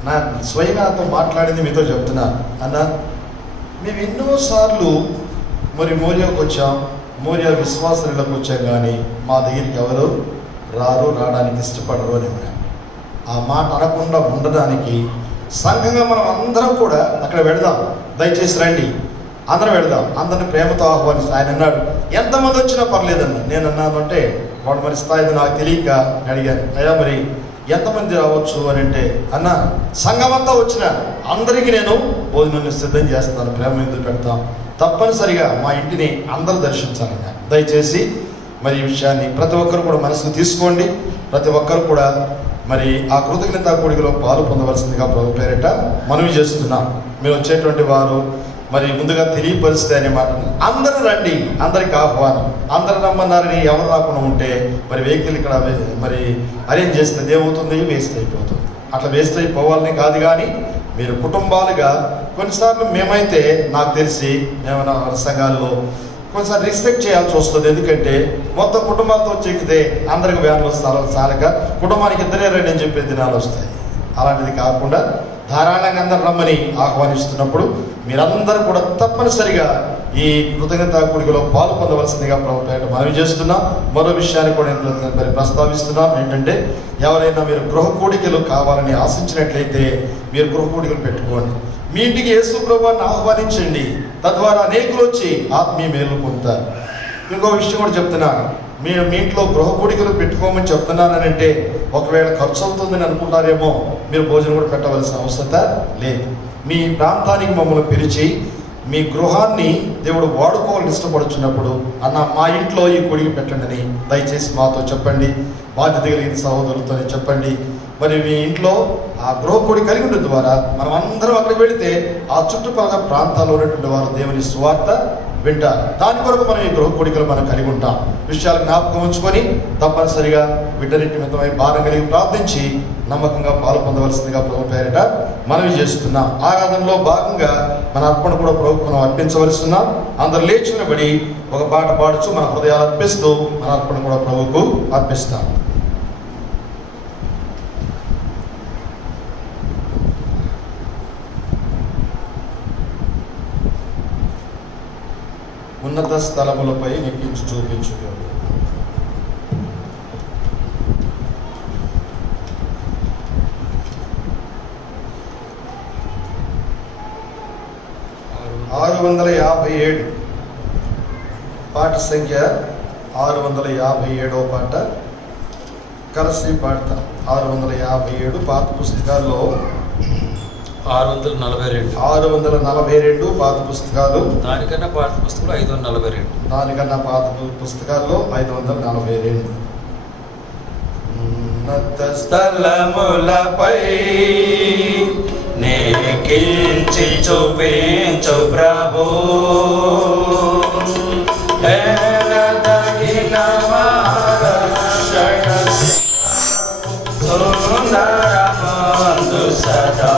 నా స్వయంగాతో మాట్లాడింది మీతో చెప్తున్నాను అన్న, మేము ఎన్నోసార్లు మరి మోరియాకు వచ్చాం, మోరియా విశ్వాసంలోకి వచ్చాం, కానీ మా దగ్గరికి ఎవరు రావడానికి ఇష్టపడరు అని అన్నాడు. ఆ మాట అనకుండా ఉండడానికి సంఘంగా మనం అందరం కూడా అక్కడ వెళదాం. దయచేసి రండి, అందరం వెళదాం. అందరిని ప్రేమతో ఆహ్వానిస్తాం. ఆయన అన్నాడు ఎంతమంది వచ్చినా పర్లేదన్న. నేను అన్నాను అంటే వాడు మరి స్థాయి నాకు తెలియక అడిగాను, అయ్యా మరి ఎంతమంది రావచ్చు అని అంటే, అన్న సంఘం అంతా వచ్చిన అందరికీ నేను భోజనాన్ని సిద్ధం చేస్తాను, ప్రేమ ఎందుకు పెడతాం, తప్పనిసరిగా మా ఇంటిని అందరూ దర్శించాలన్న. దయచేసి మరి ఈ విషయాన్ని ప్రతి ఒక్కరు కూడా మనసుకు తీసుకోండి. ప్రతి ఒక్కరు కూడా మరి ఆ కృతజ్ఞతా కూడికలో పాలు పొందవలసిందిగా ప్రభు పేరిట మనవి చేస్తున్నాం. మీరు వచ్చేటువంటి వారు మరి ముందుగా తెలియపరిస్తే అనే మాట, అందరూ రండి, అందరికి ఆహ్వానం. అందరూ రమ్మన్నారని ఎవరు రాకుండా ఉంటే మరి వెహికల్ ఇక్కడ మరి అరేంజ్ చేస్తే ఏమవుతుంది, వేస్ట్ అయిపోతుంది. అట్లా వేస్ట్ అయిపోవాలని కాదు, కానీ మీరు కుటుంబాలుగా కొన్నిసార్లు మేమైతే నాకు తెలిసి ఏమైనా సంఘాల్లో కొన్నిసార్లు రిస్ట్రిక్ట్ చేయాల్సి వస్తుంది. ఎందుకంటే మొత్తం కుటుంబాలతో చెక్కితే అందరికి వ్యాన్లు స్థలాలు చాలక కుటుంబానికి ఇద్దరే రండి అని చెప్పే దినాలు వస్తాయి. అలాంటిది కాకుండా ధారాళంగా అందరూ రమ్మని ఆహ్వానిస్తున్నప్పుడు మీరందరూ కూడా తప్పనిసరిగా ఈ కృతజ్ఞతా కూడికలో పాలు పొందవలసిందిగా ప్రభు పేరిట మనవి చేస్తున్నాం. మరో విషయాన్ని కూడా మరి ప్రస్తావిస్తున్నాం. ఏంటంటే ఎవరైనా మీరు గృహ కూడికలు కావాలని ఆశించినట్లయితే మీరు గృహ కూడికలు పెట్టుకోండి. మీ ఇంటికి యేసు ప్రభువుని ఆహ్వానించండి. తద్వారా అనేకులు వచ్చి ఆత్మీయ మేలు పొందుతారు. ఇంకో విషయం కూడా చెప్తున్నాను, మీ ఇంట్లో గృహ కూడికలు పెట్టుకోమని చెప్తున్నానని అంటే ఒకవేళ ఖర్చు అవుతుందని అనుకుంటారేమో, మీరు భోజనం కూడా పెట్టవలసిన అవసరం లేదు. మీ ప్రాంతానికి మమ్మల్ని పిలిచి మీ గృహాన్ని దేవుడు వాడుకోవాలని ఇష్టపడుచున్నప్పుడు, అన్న మా ఇంట్లో ఈ కూడిక పెట్టండి అని దయచేసి మాతో చెప్పండి. బాధ్యత కలిగిన సహోదరులతోనే చెప్పండి. మరి మీ ఇంట్లో ఆ గృహ కూడి కలిగి ఉండడం ద్వారా మనం అందరం అక్కడికి వెళితే ఆ చుట్టుపక్కల ప్రాంతాల్లో ఉన్నటువంటి వారు దేవుని సువార్త వింటారు. దాని కొరకు మనం ఈ గృహ కూడికలు మనం కలిగి ఉంటాం. విషయాలు జ్ఞాపకం ఉంచుకొని తప్పనిసరిగా వీటన్నిటి మితమై భారం కలిగి ప్రార్థించి నమ్మకంగా పాలు పొందవలసిందిగా ప్రభు పేరిట మనవి చేస్తున్నాం. ఆరాధనలో భాగంగా మన అర్పణ కూడా ప్రభుకు మనం అర్పించవలసిన్నాం. అందరు లేచి నిలబడి ఒక పాట పాడుచు మన హృదయాలు అర్పిస్తూ మన అర్పణ కూడా ప్రభుకు అర్పిస్తాం. ఉన్నత స్థలములపై నెక్కించి చూపించు. 657 పాట సంఖ్య 657వ పాట కలిసి పాడతాం. 657 పాత పుస్తకాల్లో 642 పాత పుస్తకాలు, దానికన్నా పాత పుస్తకాలు 542, దానికన్నా పాత పుస్తకాల్లో 542. ఉన్నత స్థలములపై నెక్కించి చూపించు ప్రభు, ఎనదగిన మహారక్షణ సుందరమందు సదా,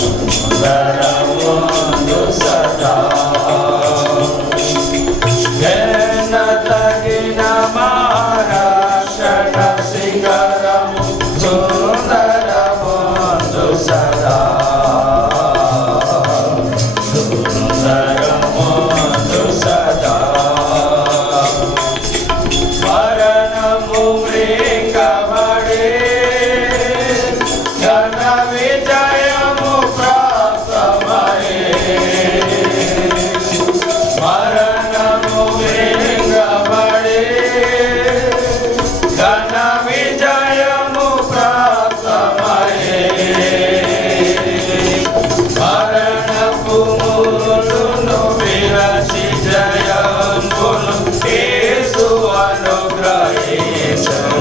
సుందరమందు సదా, ఎనదగిన మహారక్షణ శిఖరము సుందరమందు సదా, సుందరమందు సదా. మరణము మృంగబడే ఘన విజయము ప్రాప్తమయే, మరణము మృంగబడే ఘన విజయము ప్రాప్తమయే, మరణపు ములును విరచి జయమును యేసు అనుగ్రహించును.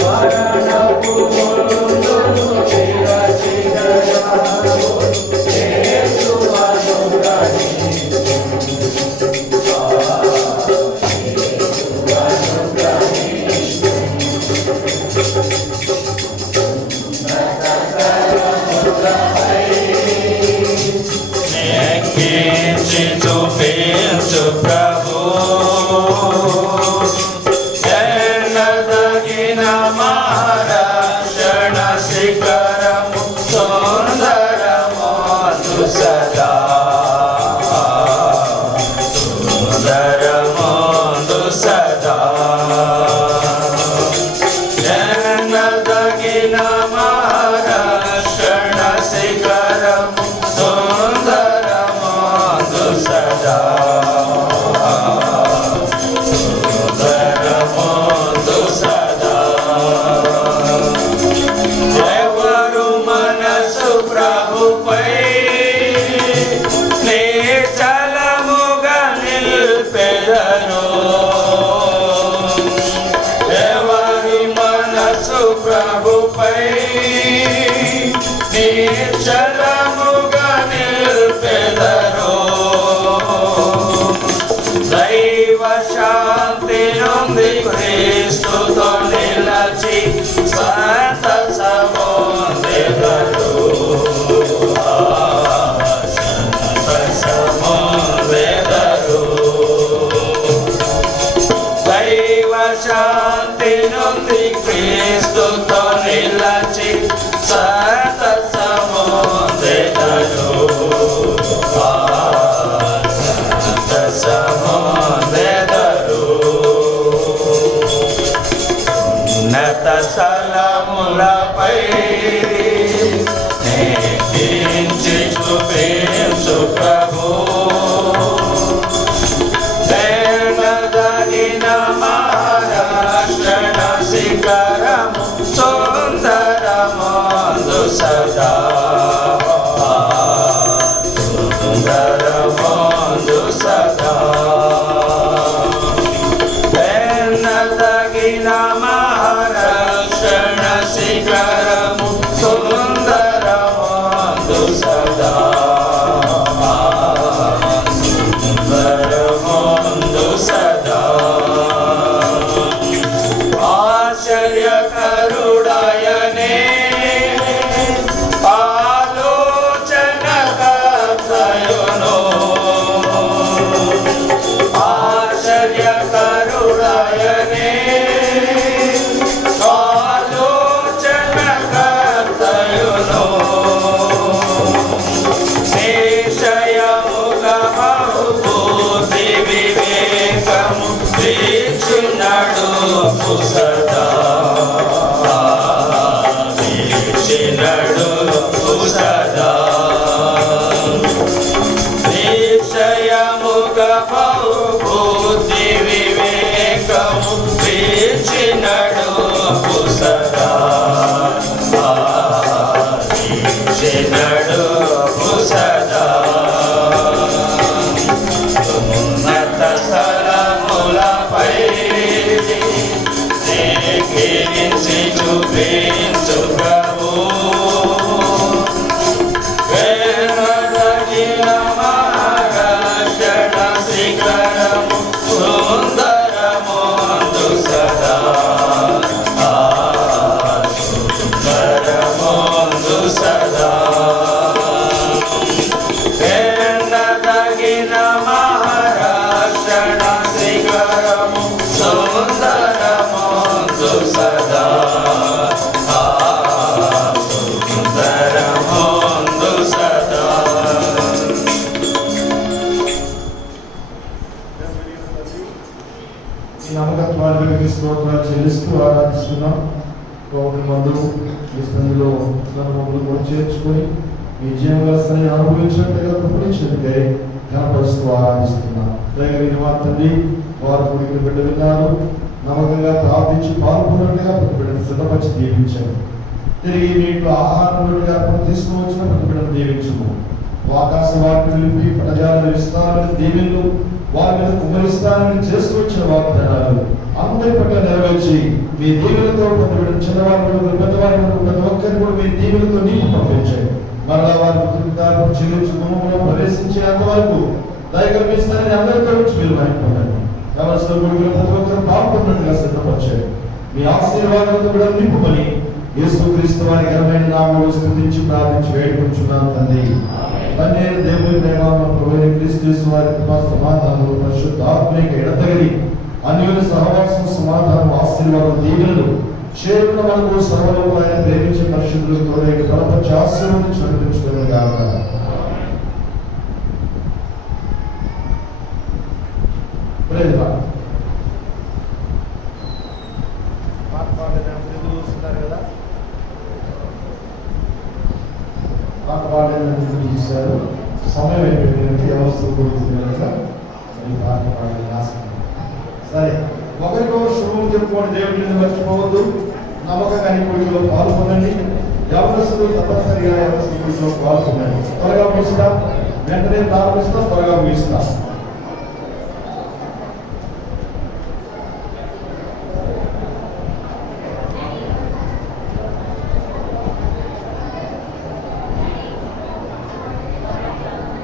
మరణపు ములును విరచి జయమును యేసు నెక్కించి చూపించు ప్రభు, ఎనదగిన మహారక్షణ శిఖరము సుందరమందు సదా, సుందరమందు సదా, ఎనదగిన మహారక్షణ శిఖరము సుందరమందు సదా, సుందరమందు సదా. ఎవరు మనసు ప్రభుపై నిశ్చలముగా నిల్పెదరో, ఎవరి మనసు ప్రభుపై నిశ్చలముగా నిల్పెదరో, దైవ శాంతి నుండి క్రీస్తుతో నిలచి సంతసము పొందెదరు, సంతసము పొందెదరు. దైవ శాంతి నుండి క్రీస్తుతో నిలచి సంతసము పొందెదరు, సంతసము పొందెదరు. ఉన్నత స్థలములపై నెక్కించి చూపించు ప్రభు, ఎనదగిన మహారక్షణ శిఖరము సుందరమందు సదా, సుందరమందు సదా, ఎనదగిన మహారక్షణ శిఖరము సుందరమందు బుద్ధి వివేకము వీచినడు పుసదా వీచినడు పుసదా ఉన్నత స్థలములపై కిరించి చూపించు ప్రభు వేదగిన మహారాజన శిఖరము సుందరమోందు సదా సుందరమోందు సదా వేదగిన మహారాజన శిఖరము సుందరమోందు సదా సుందరమోందు సదా. ఈ నమ్మకత్వానికి స్తోత్రాలు చెల్లిస్తూ ఆరాధిస్తున్నాం. ఒకటి మందు ఈ స్థితిలో మమ్మల్ని కూడా చేర్చుకొని మీ జీవనస్థాన్ని అనుభవించినట్టుగా కృపణించినట్టుగా కనపరుస్తూ ఆరాధిస్తున్నాం. దయగలిగిన మా తండ్రి వారు కూడికి బిడ్డ విన్నారు, నమ్మకంగా ప్రార్థించి పాల్గొన్నట్టుగా ప్రతి బిడ్డను సిద్ధపరిచి దీవించారు. తిరిగి మీకు ఆహారంగా తీసుకువచ్చిన ప్రతి బిడ్డను దీవించము. ఆకాశ వాటిని నిలిపి ప్రజలను ఇస్తానని దీవెనలు వారి మీద కుమరిస్తానని చేస్తూ వచ్చిన వాగ్దానాలు అందరి పట్ల నెరవేర్చి మీ దీవెనతో పొందబడిన చిన్నవారి పెద్దవారి ప్రతి ఒక్కరిని కూడా మీ దీవెనతో నీకు పంపించండి. మరలా వారి కృతజ్ఞతలు చెల్లించి గుమ్మంలో ప్రవేశించేంత వరకు దయగలిస్తానని అందరితో వచ్చి మీరు మహిళపడండి. ఎవరితో కూడా ప్రతి ఒక్కరు పాల్గొన్నట్టుగా సిద్ధపరచండి. మీ ఆశీర్వాదాలతో కూడా నింపుమని యేసుక్రీస్తు వారి ఘనమైన నామములో స్తుతించి ప్రార్థించి వేడుకుంటున్నాను తండ్రి. తండ్రి దేవుని ప్రేమ ప్రభువైన క్రీస్తు వారి కృపా సమాధానములు పరిశుద్ధాత్మక ఎడతగిలి అన్యుల సహవాసం సమాధానం ఆశీర్వాదం దీవెనలు చేరుకున్న మనకు సర్వలోక ఆయన ప్రేమించే పరిశుద్ధులకు తోడైన బలపరిచి ఆశీర్వదించి నడిపించుకునే గాక. పాట పాడేందుకు చూశారు. సమయం అయిపోయింది. వ్యవస్థ పాట పాడే ఆసక్తి. సరే, ఒకరికొకరు శుభం చెప్పుకోండి. దేవుడిని మర్చిపోవద్దు. నమ్మకంగా కోరికలో పాల్గొనండి. యవనస్తులు తప్పనిసరిగా యవనస్తులు పాల్గొనండి. త్వరగా ముగిస్తాం, వెంటనే ప్రారంభిస్తాం, త్వరగా ముగిస్తాం.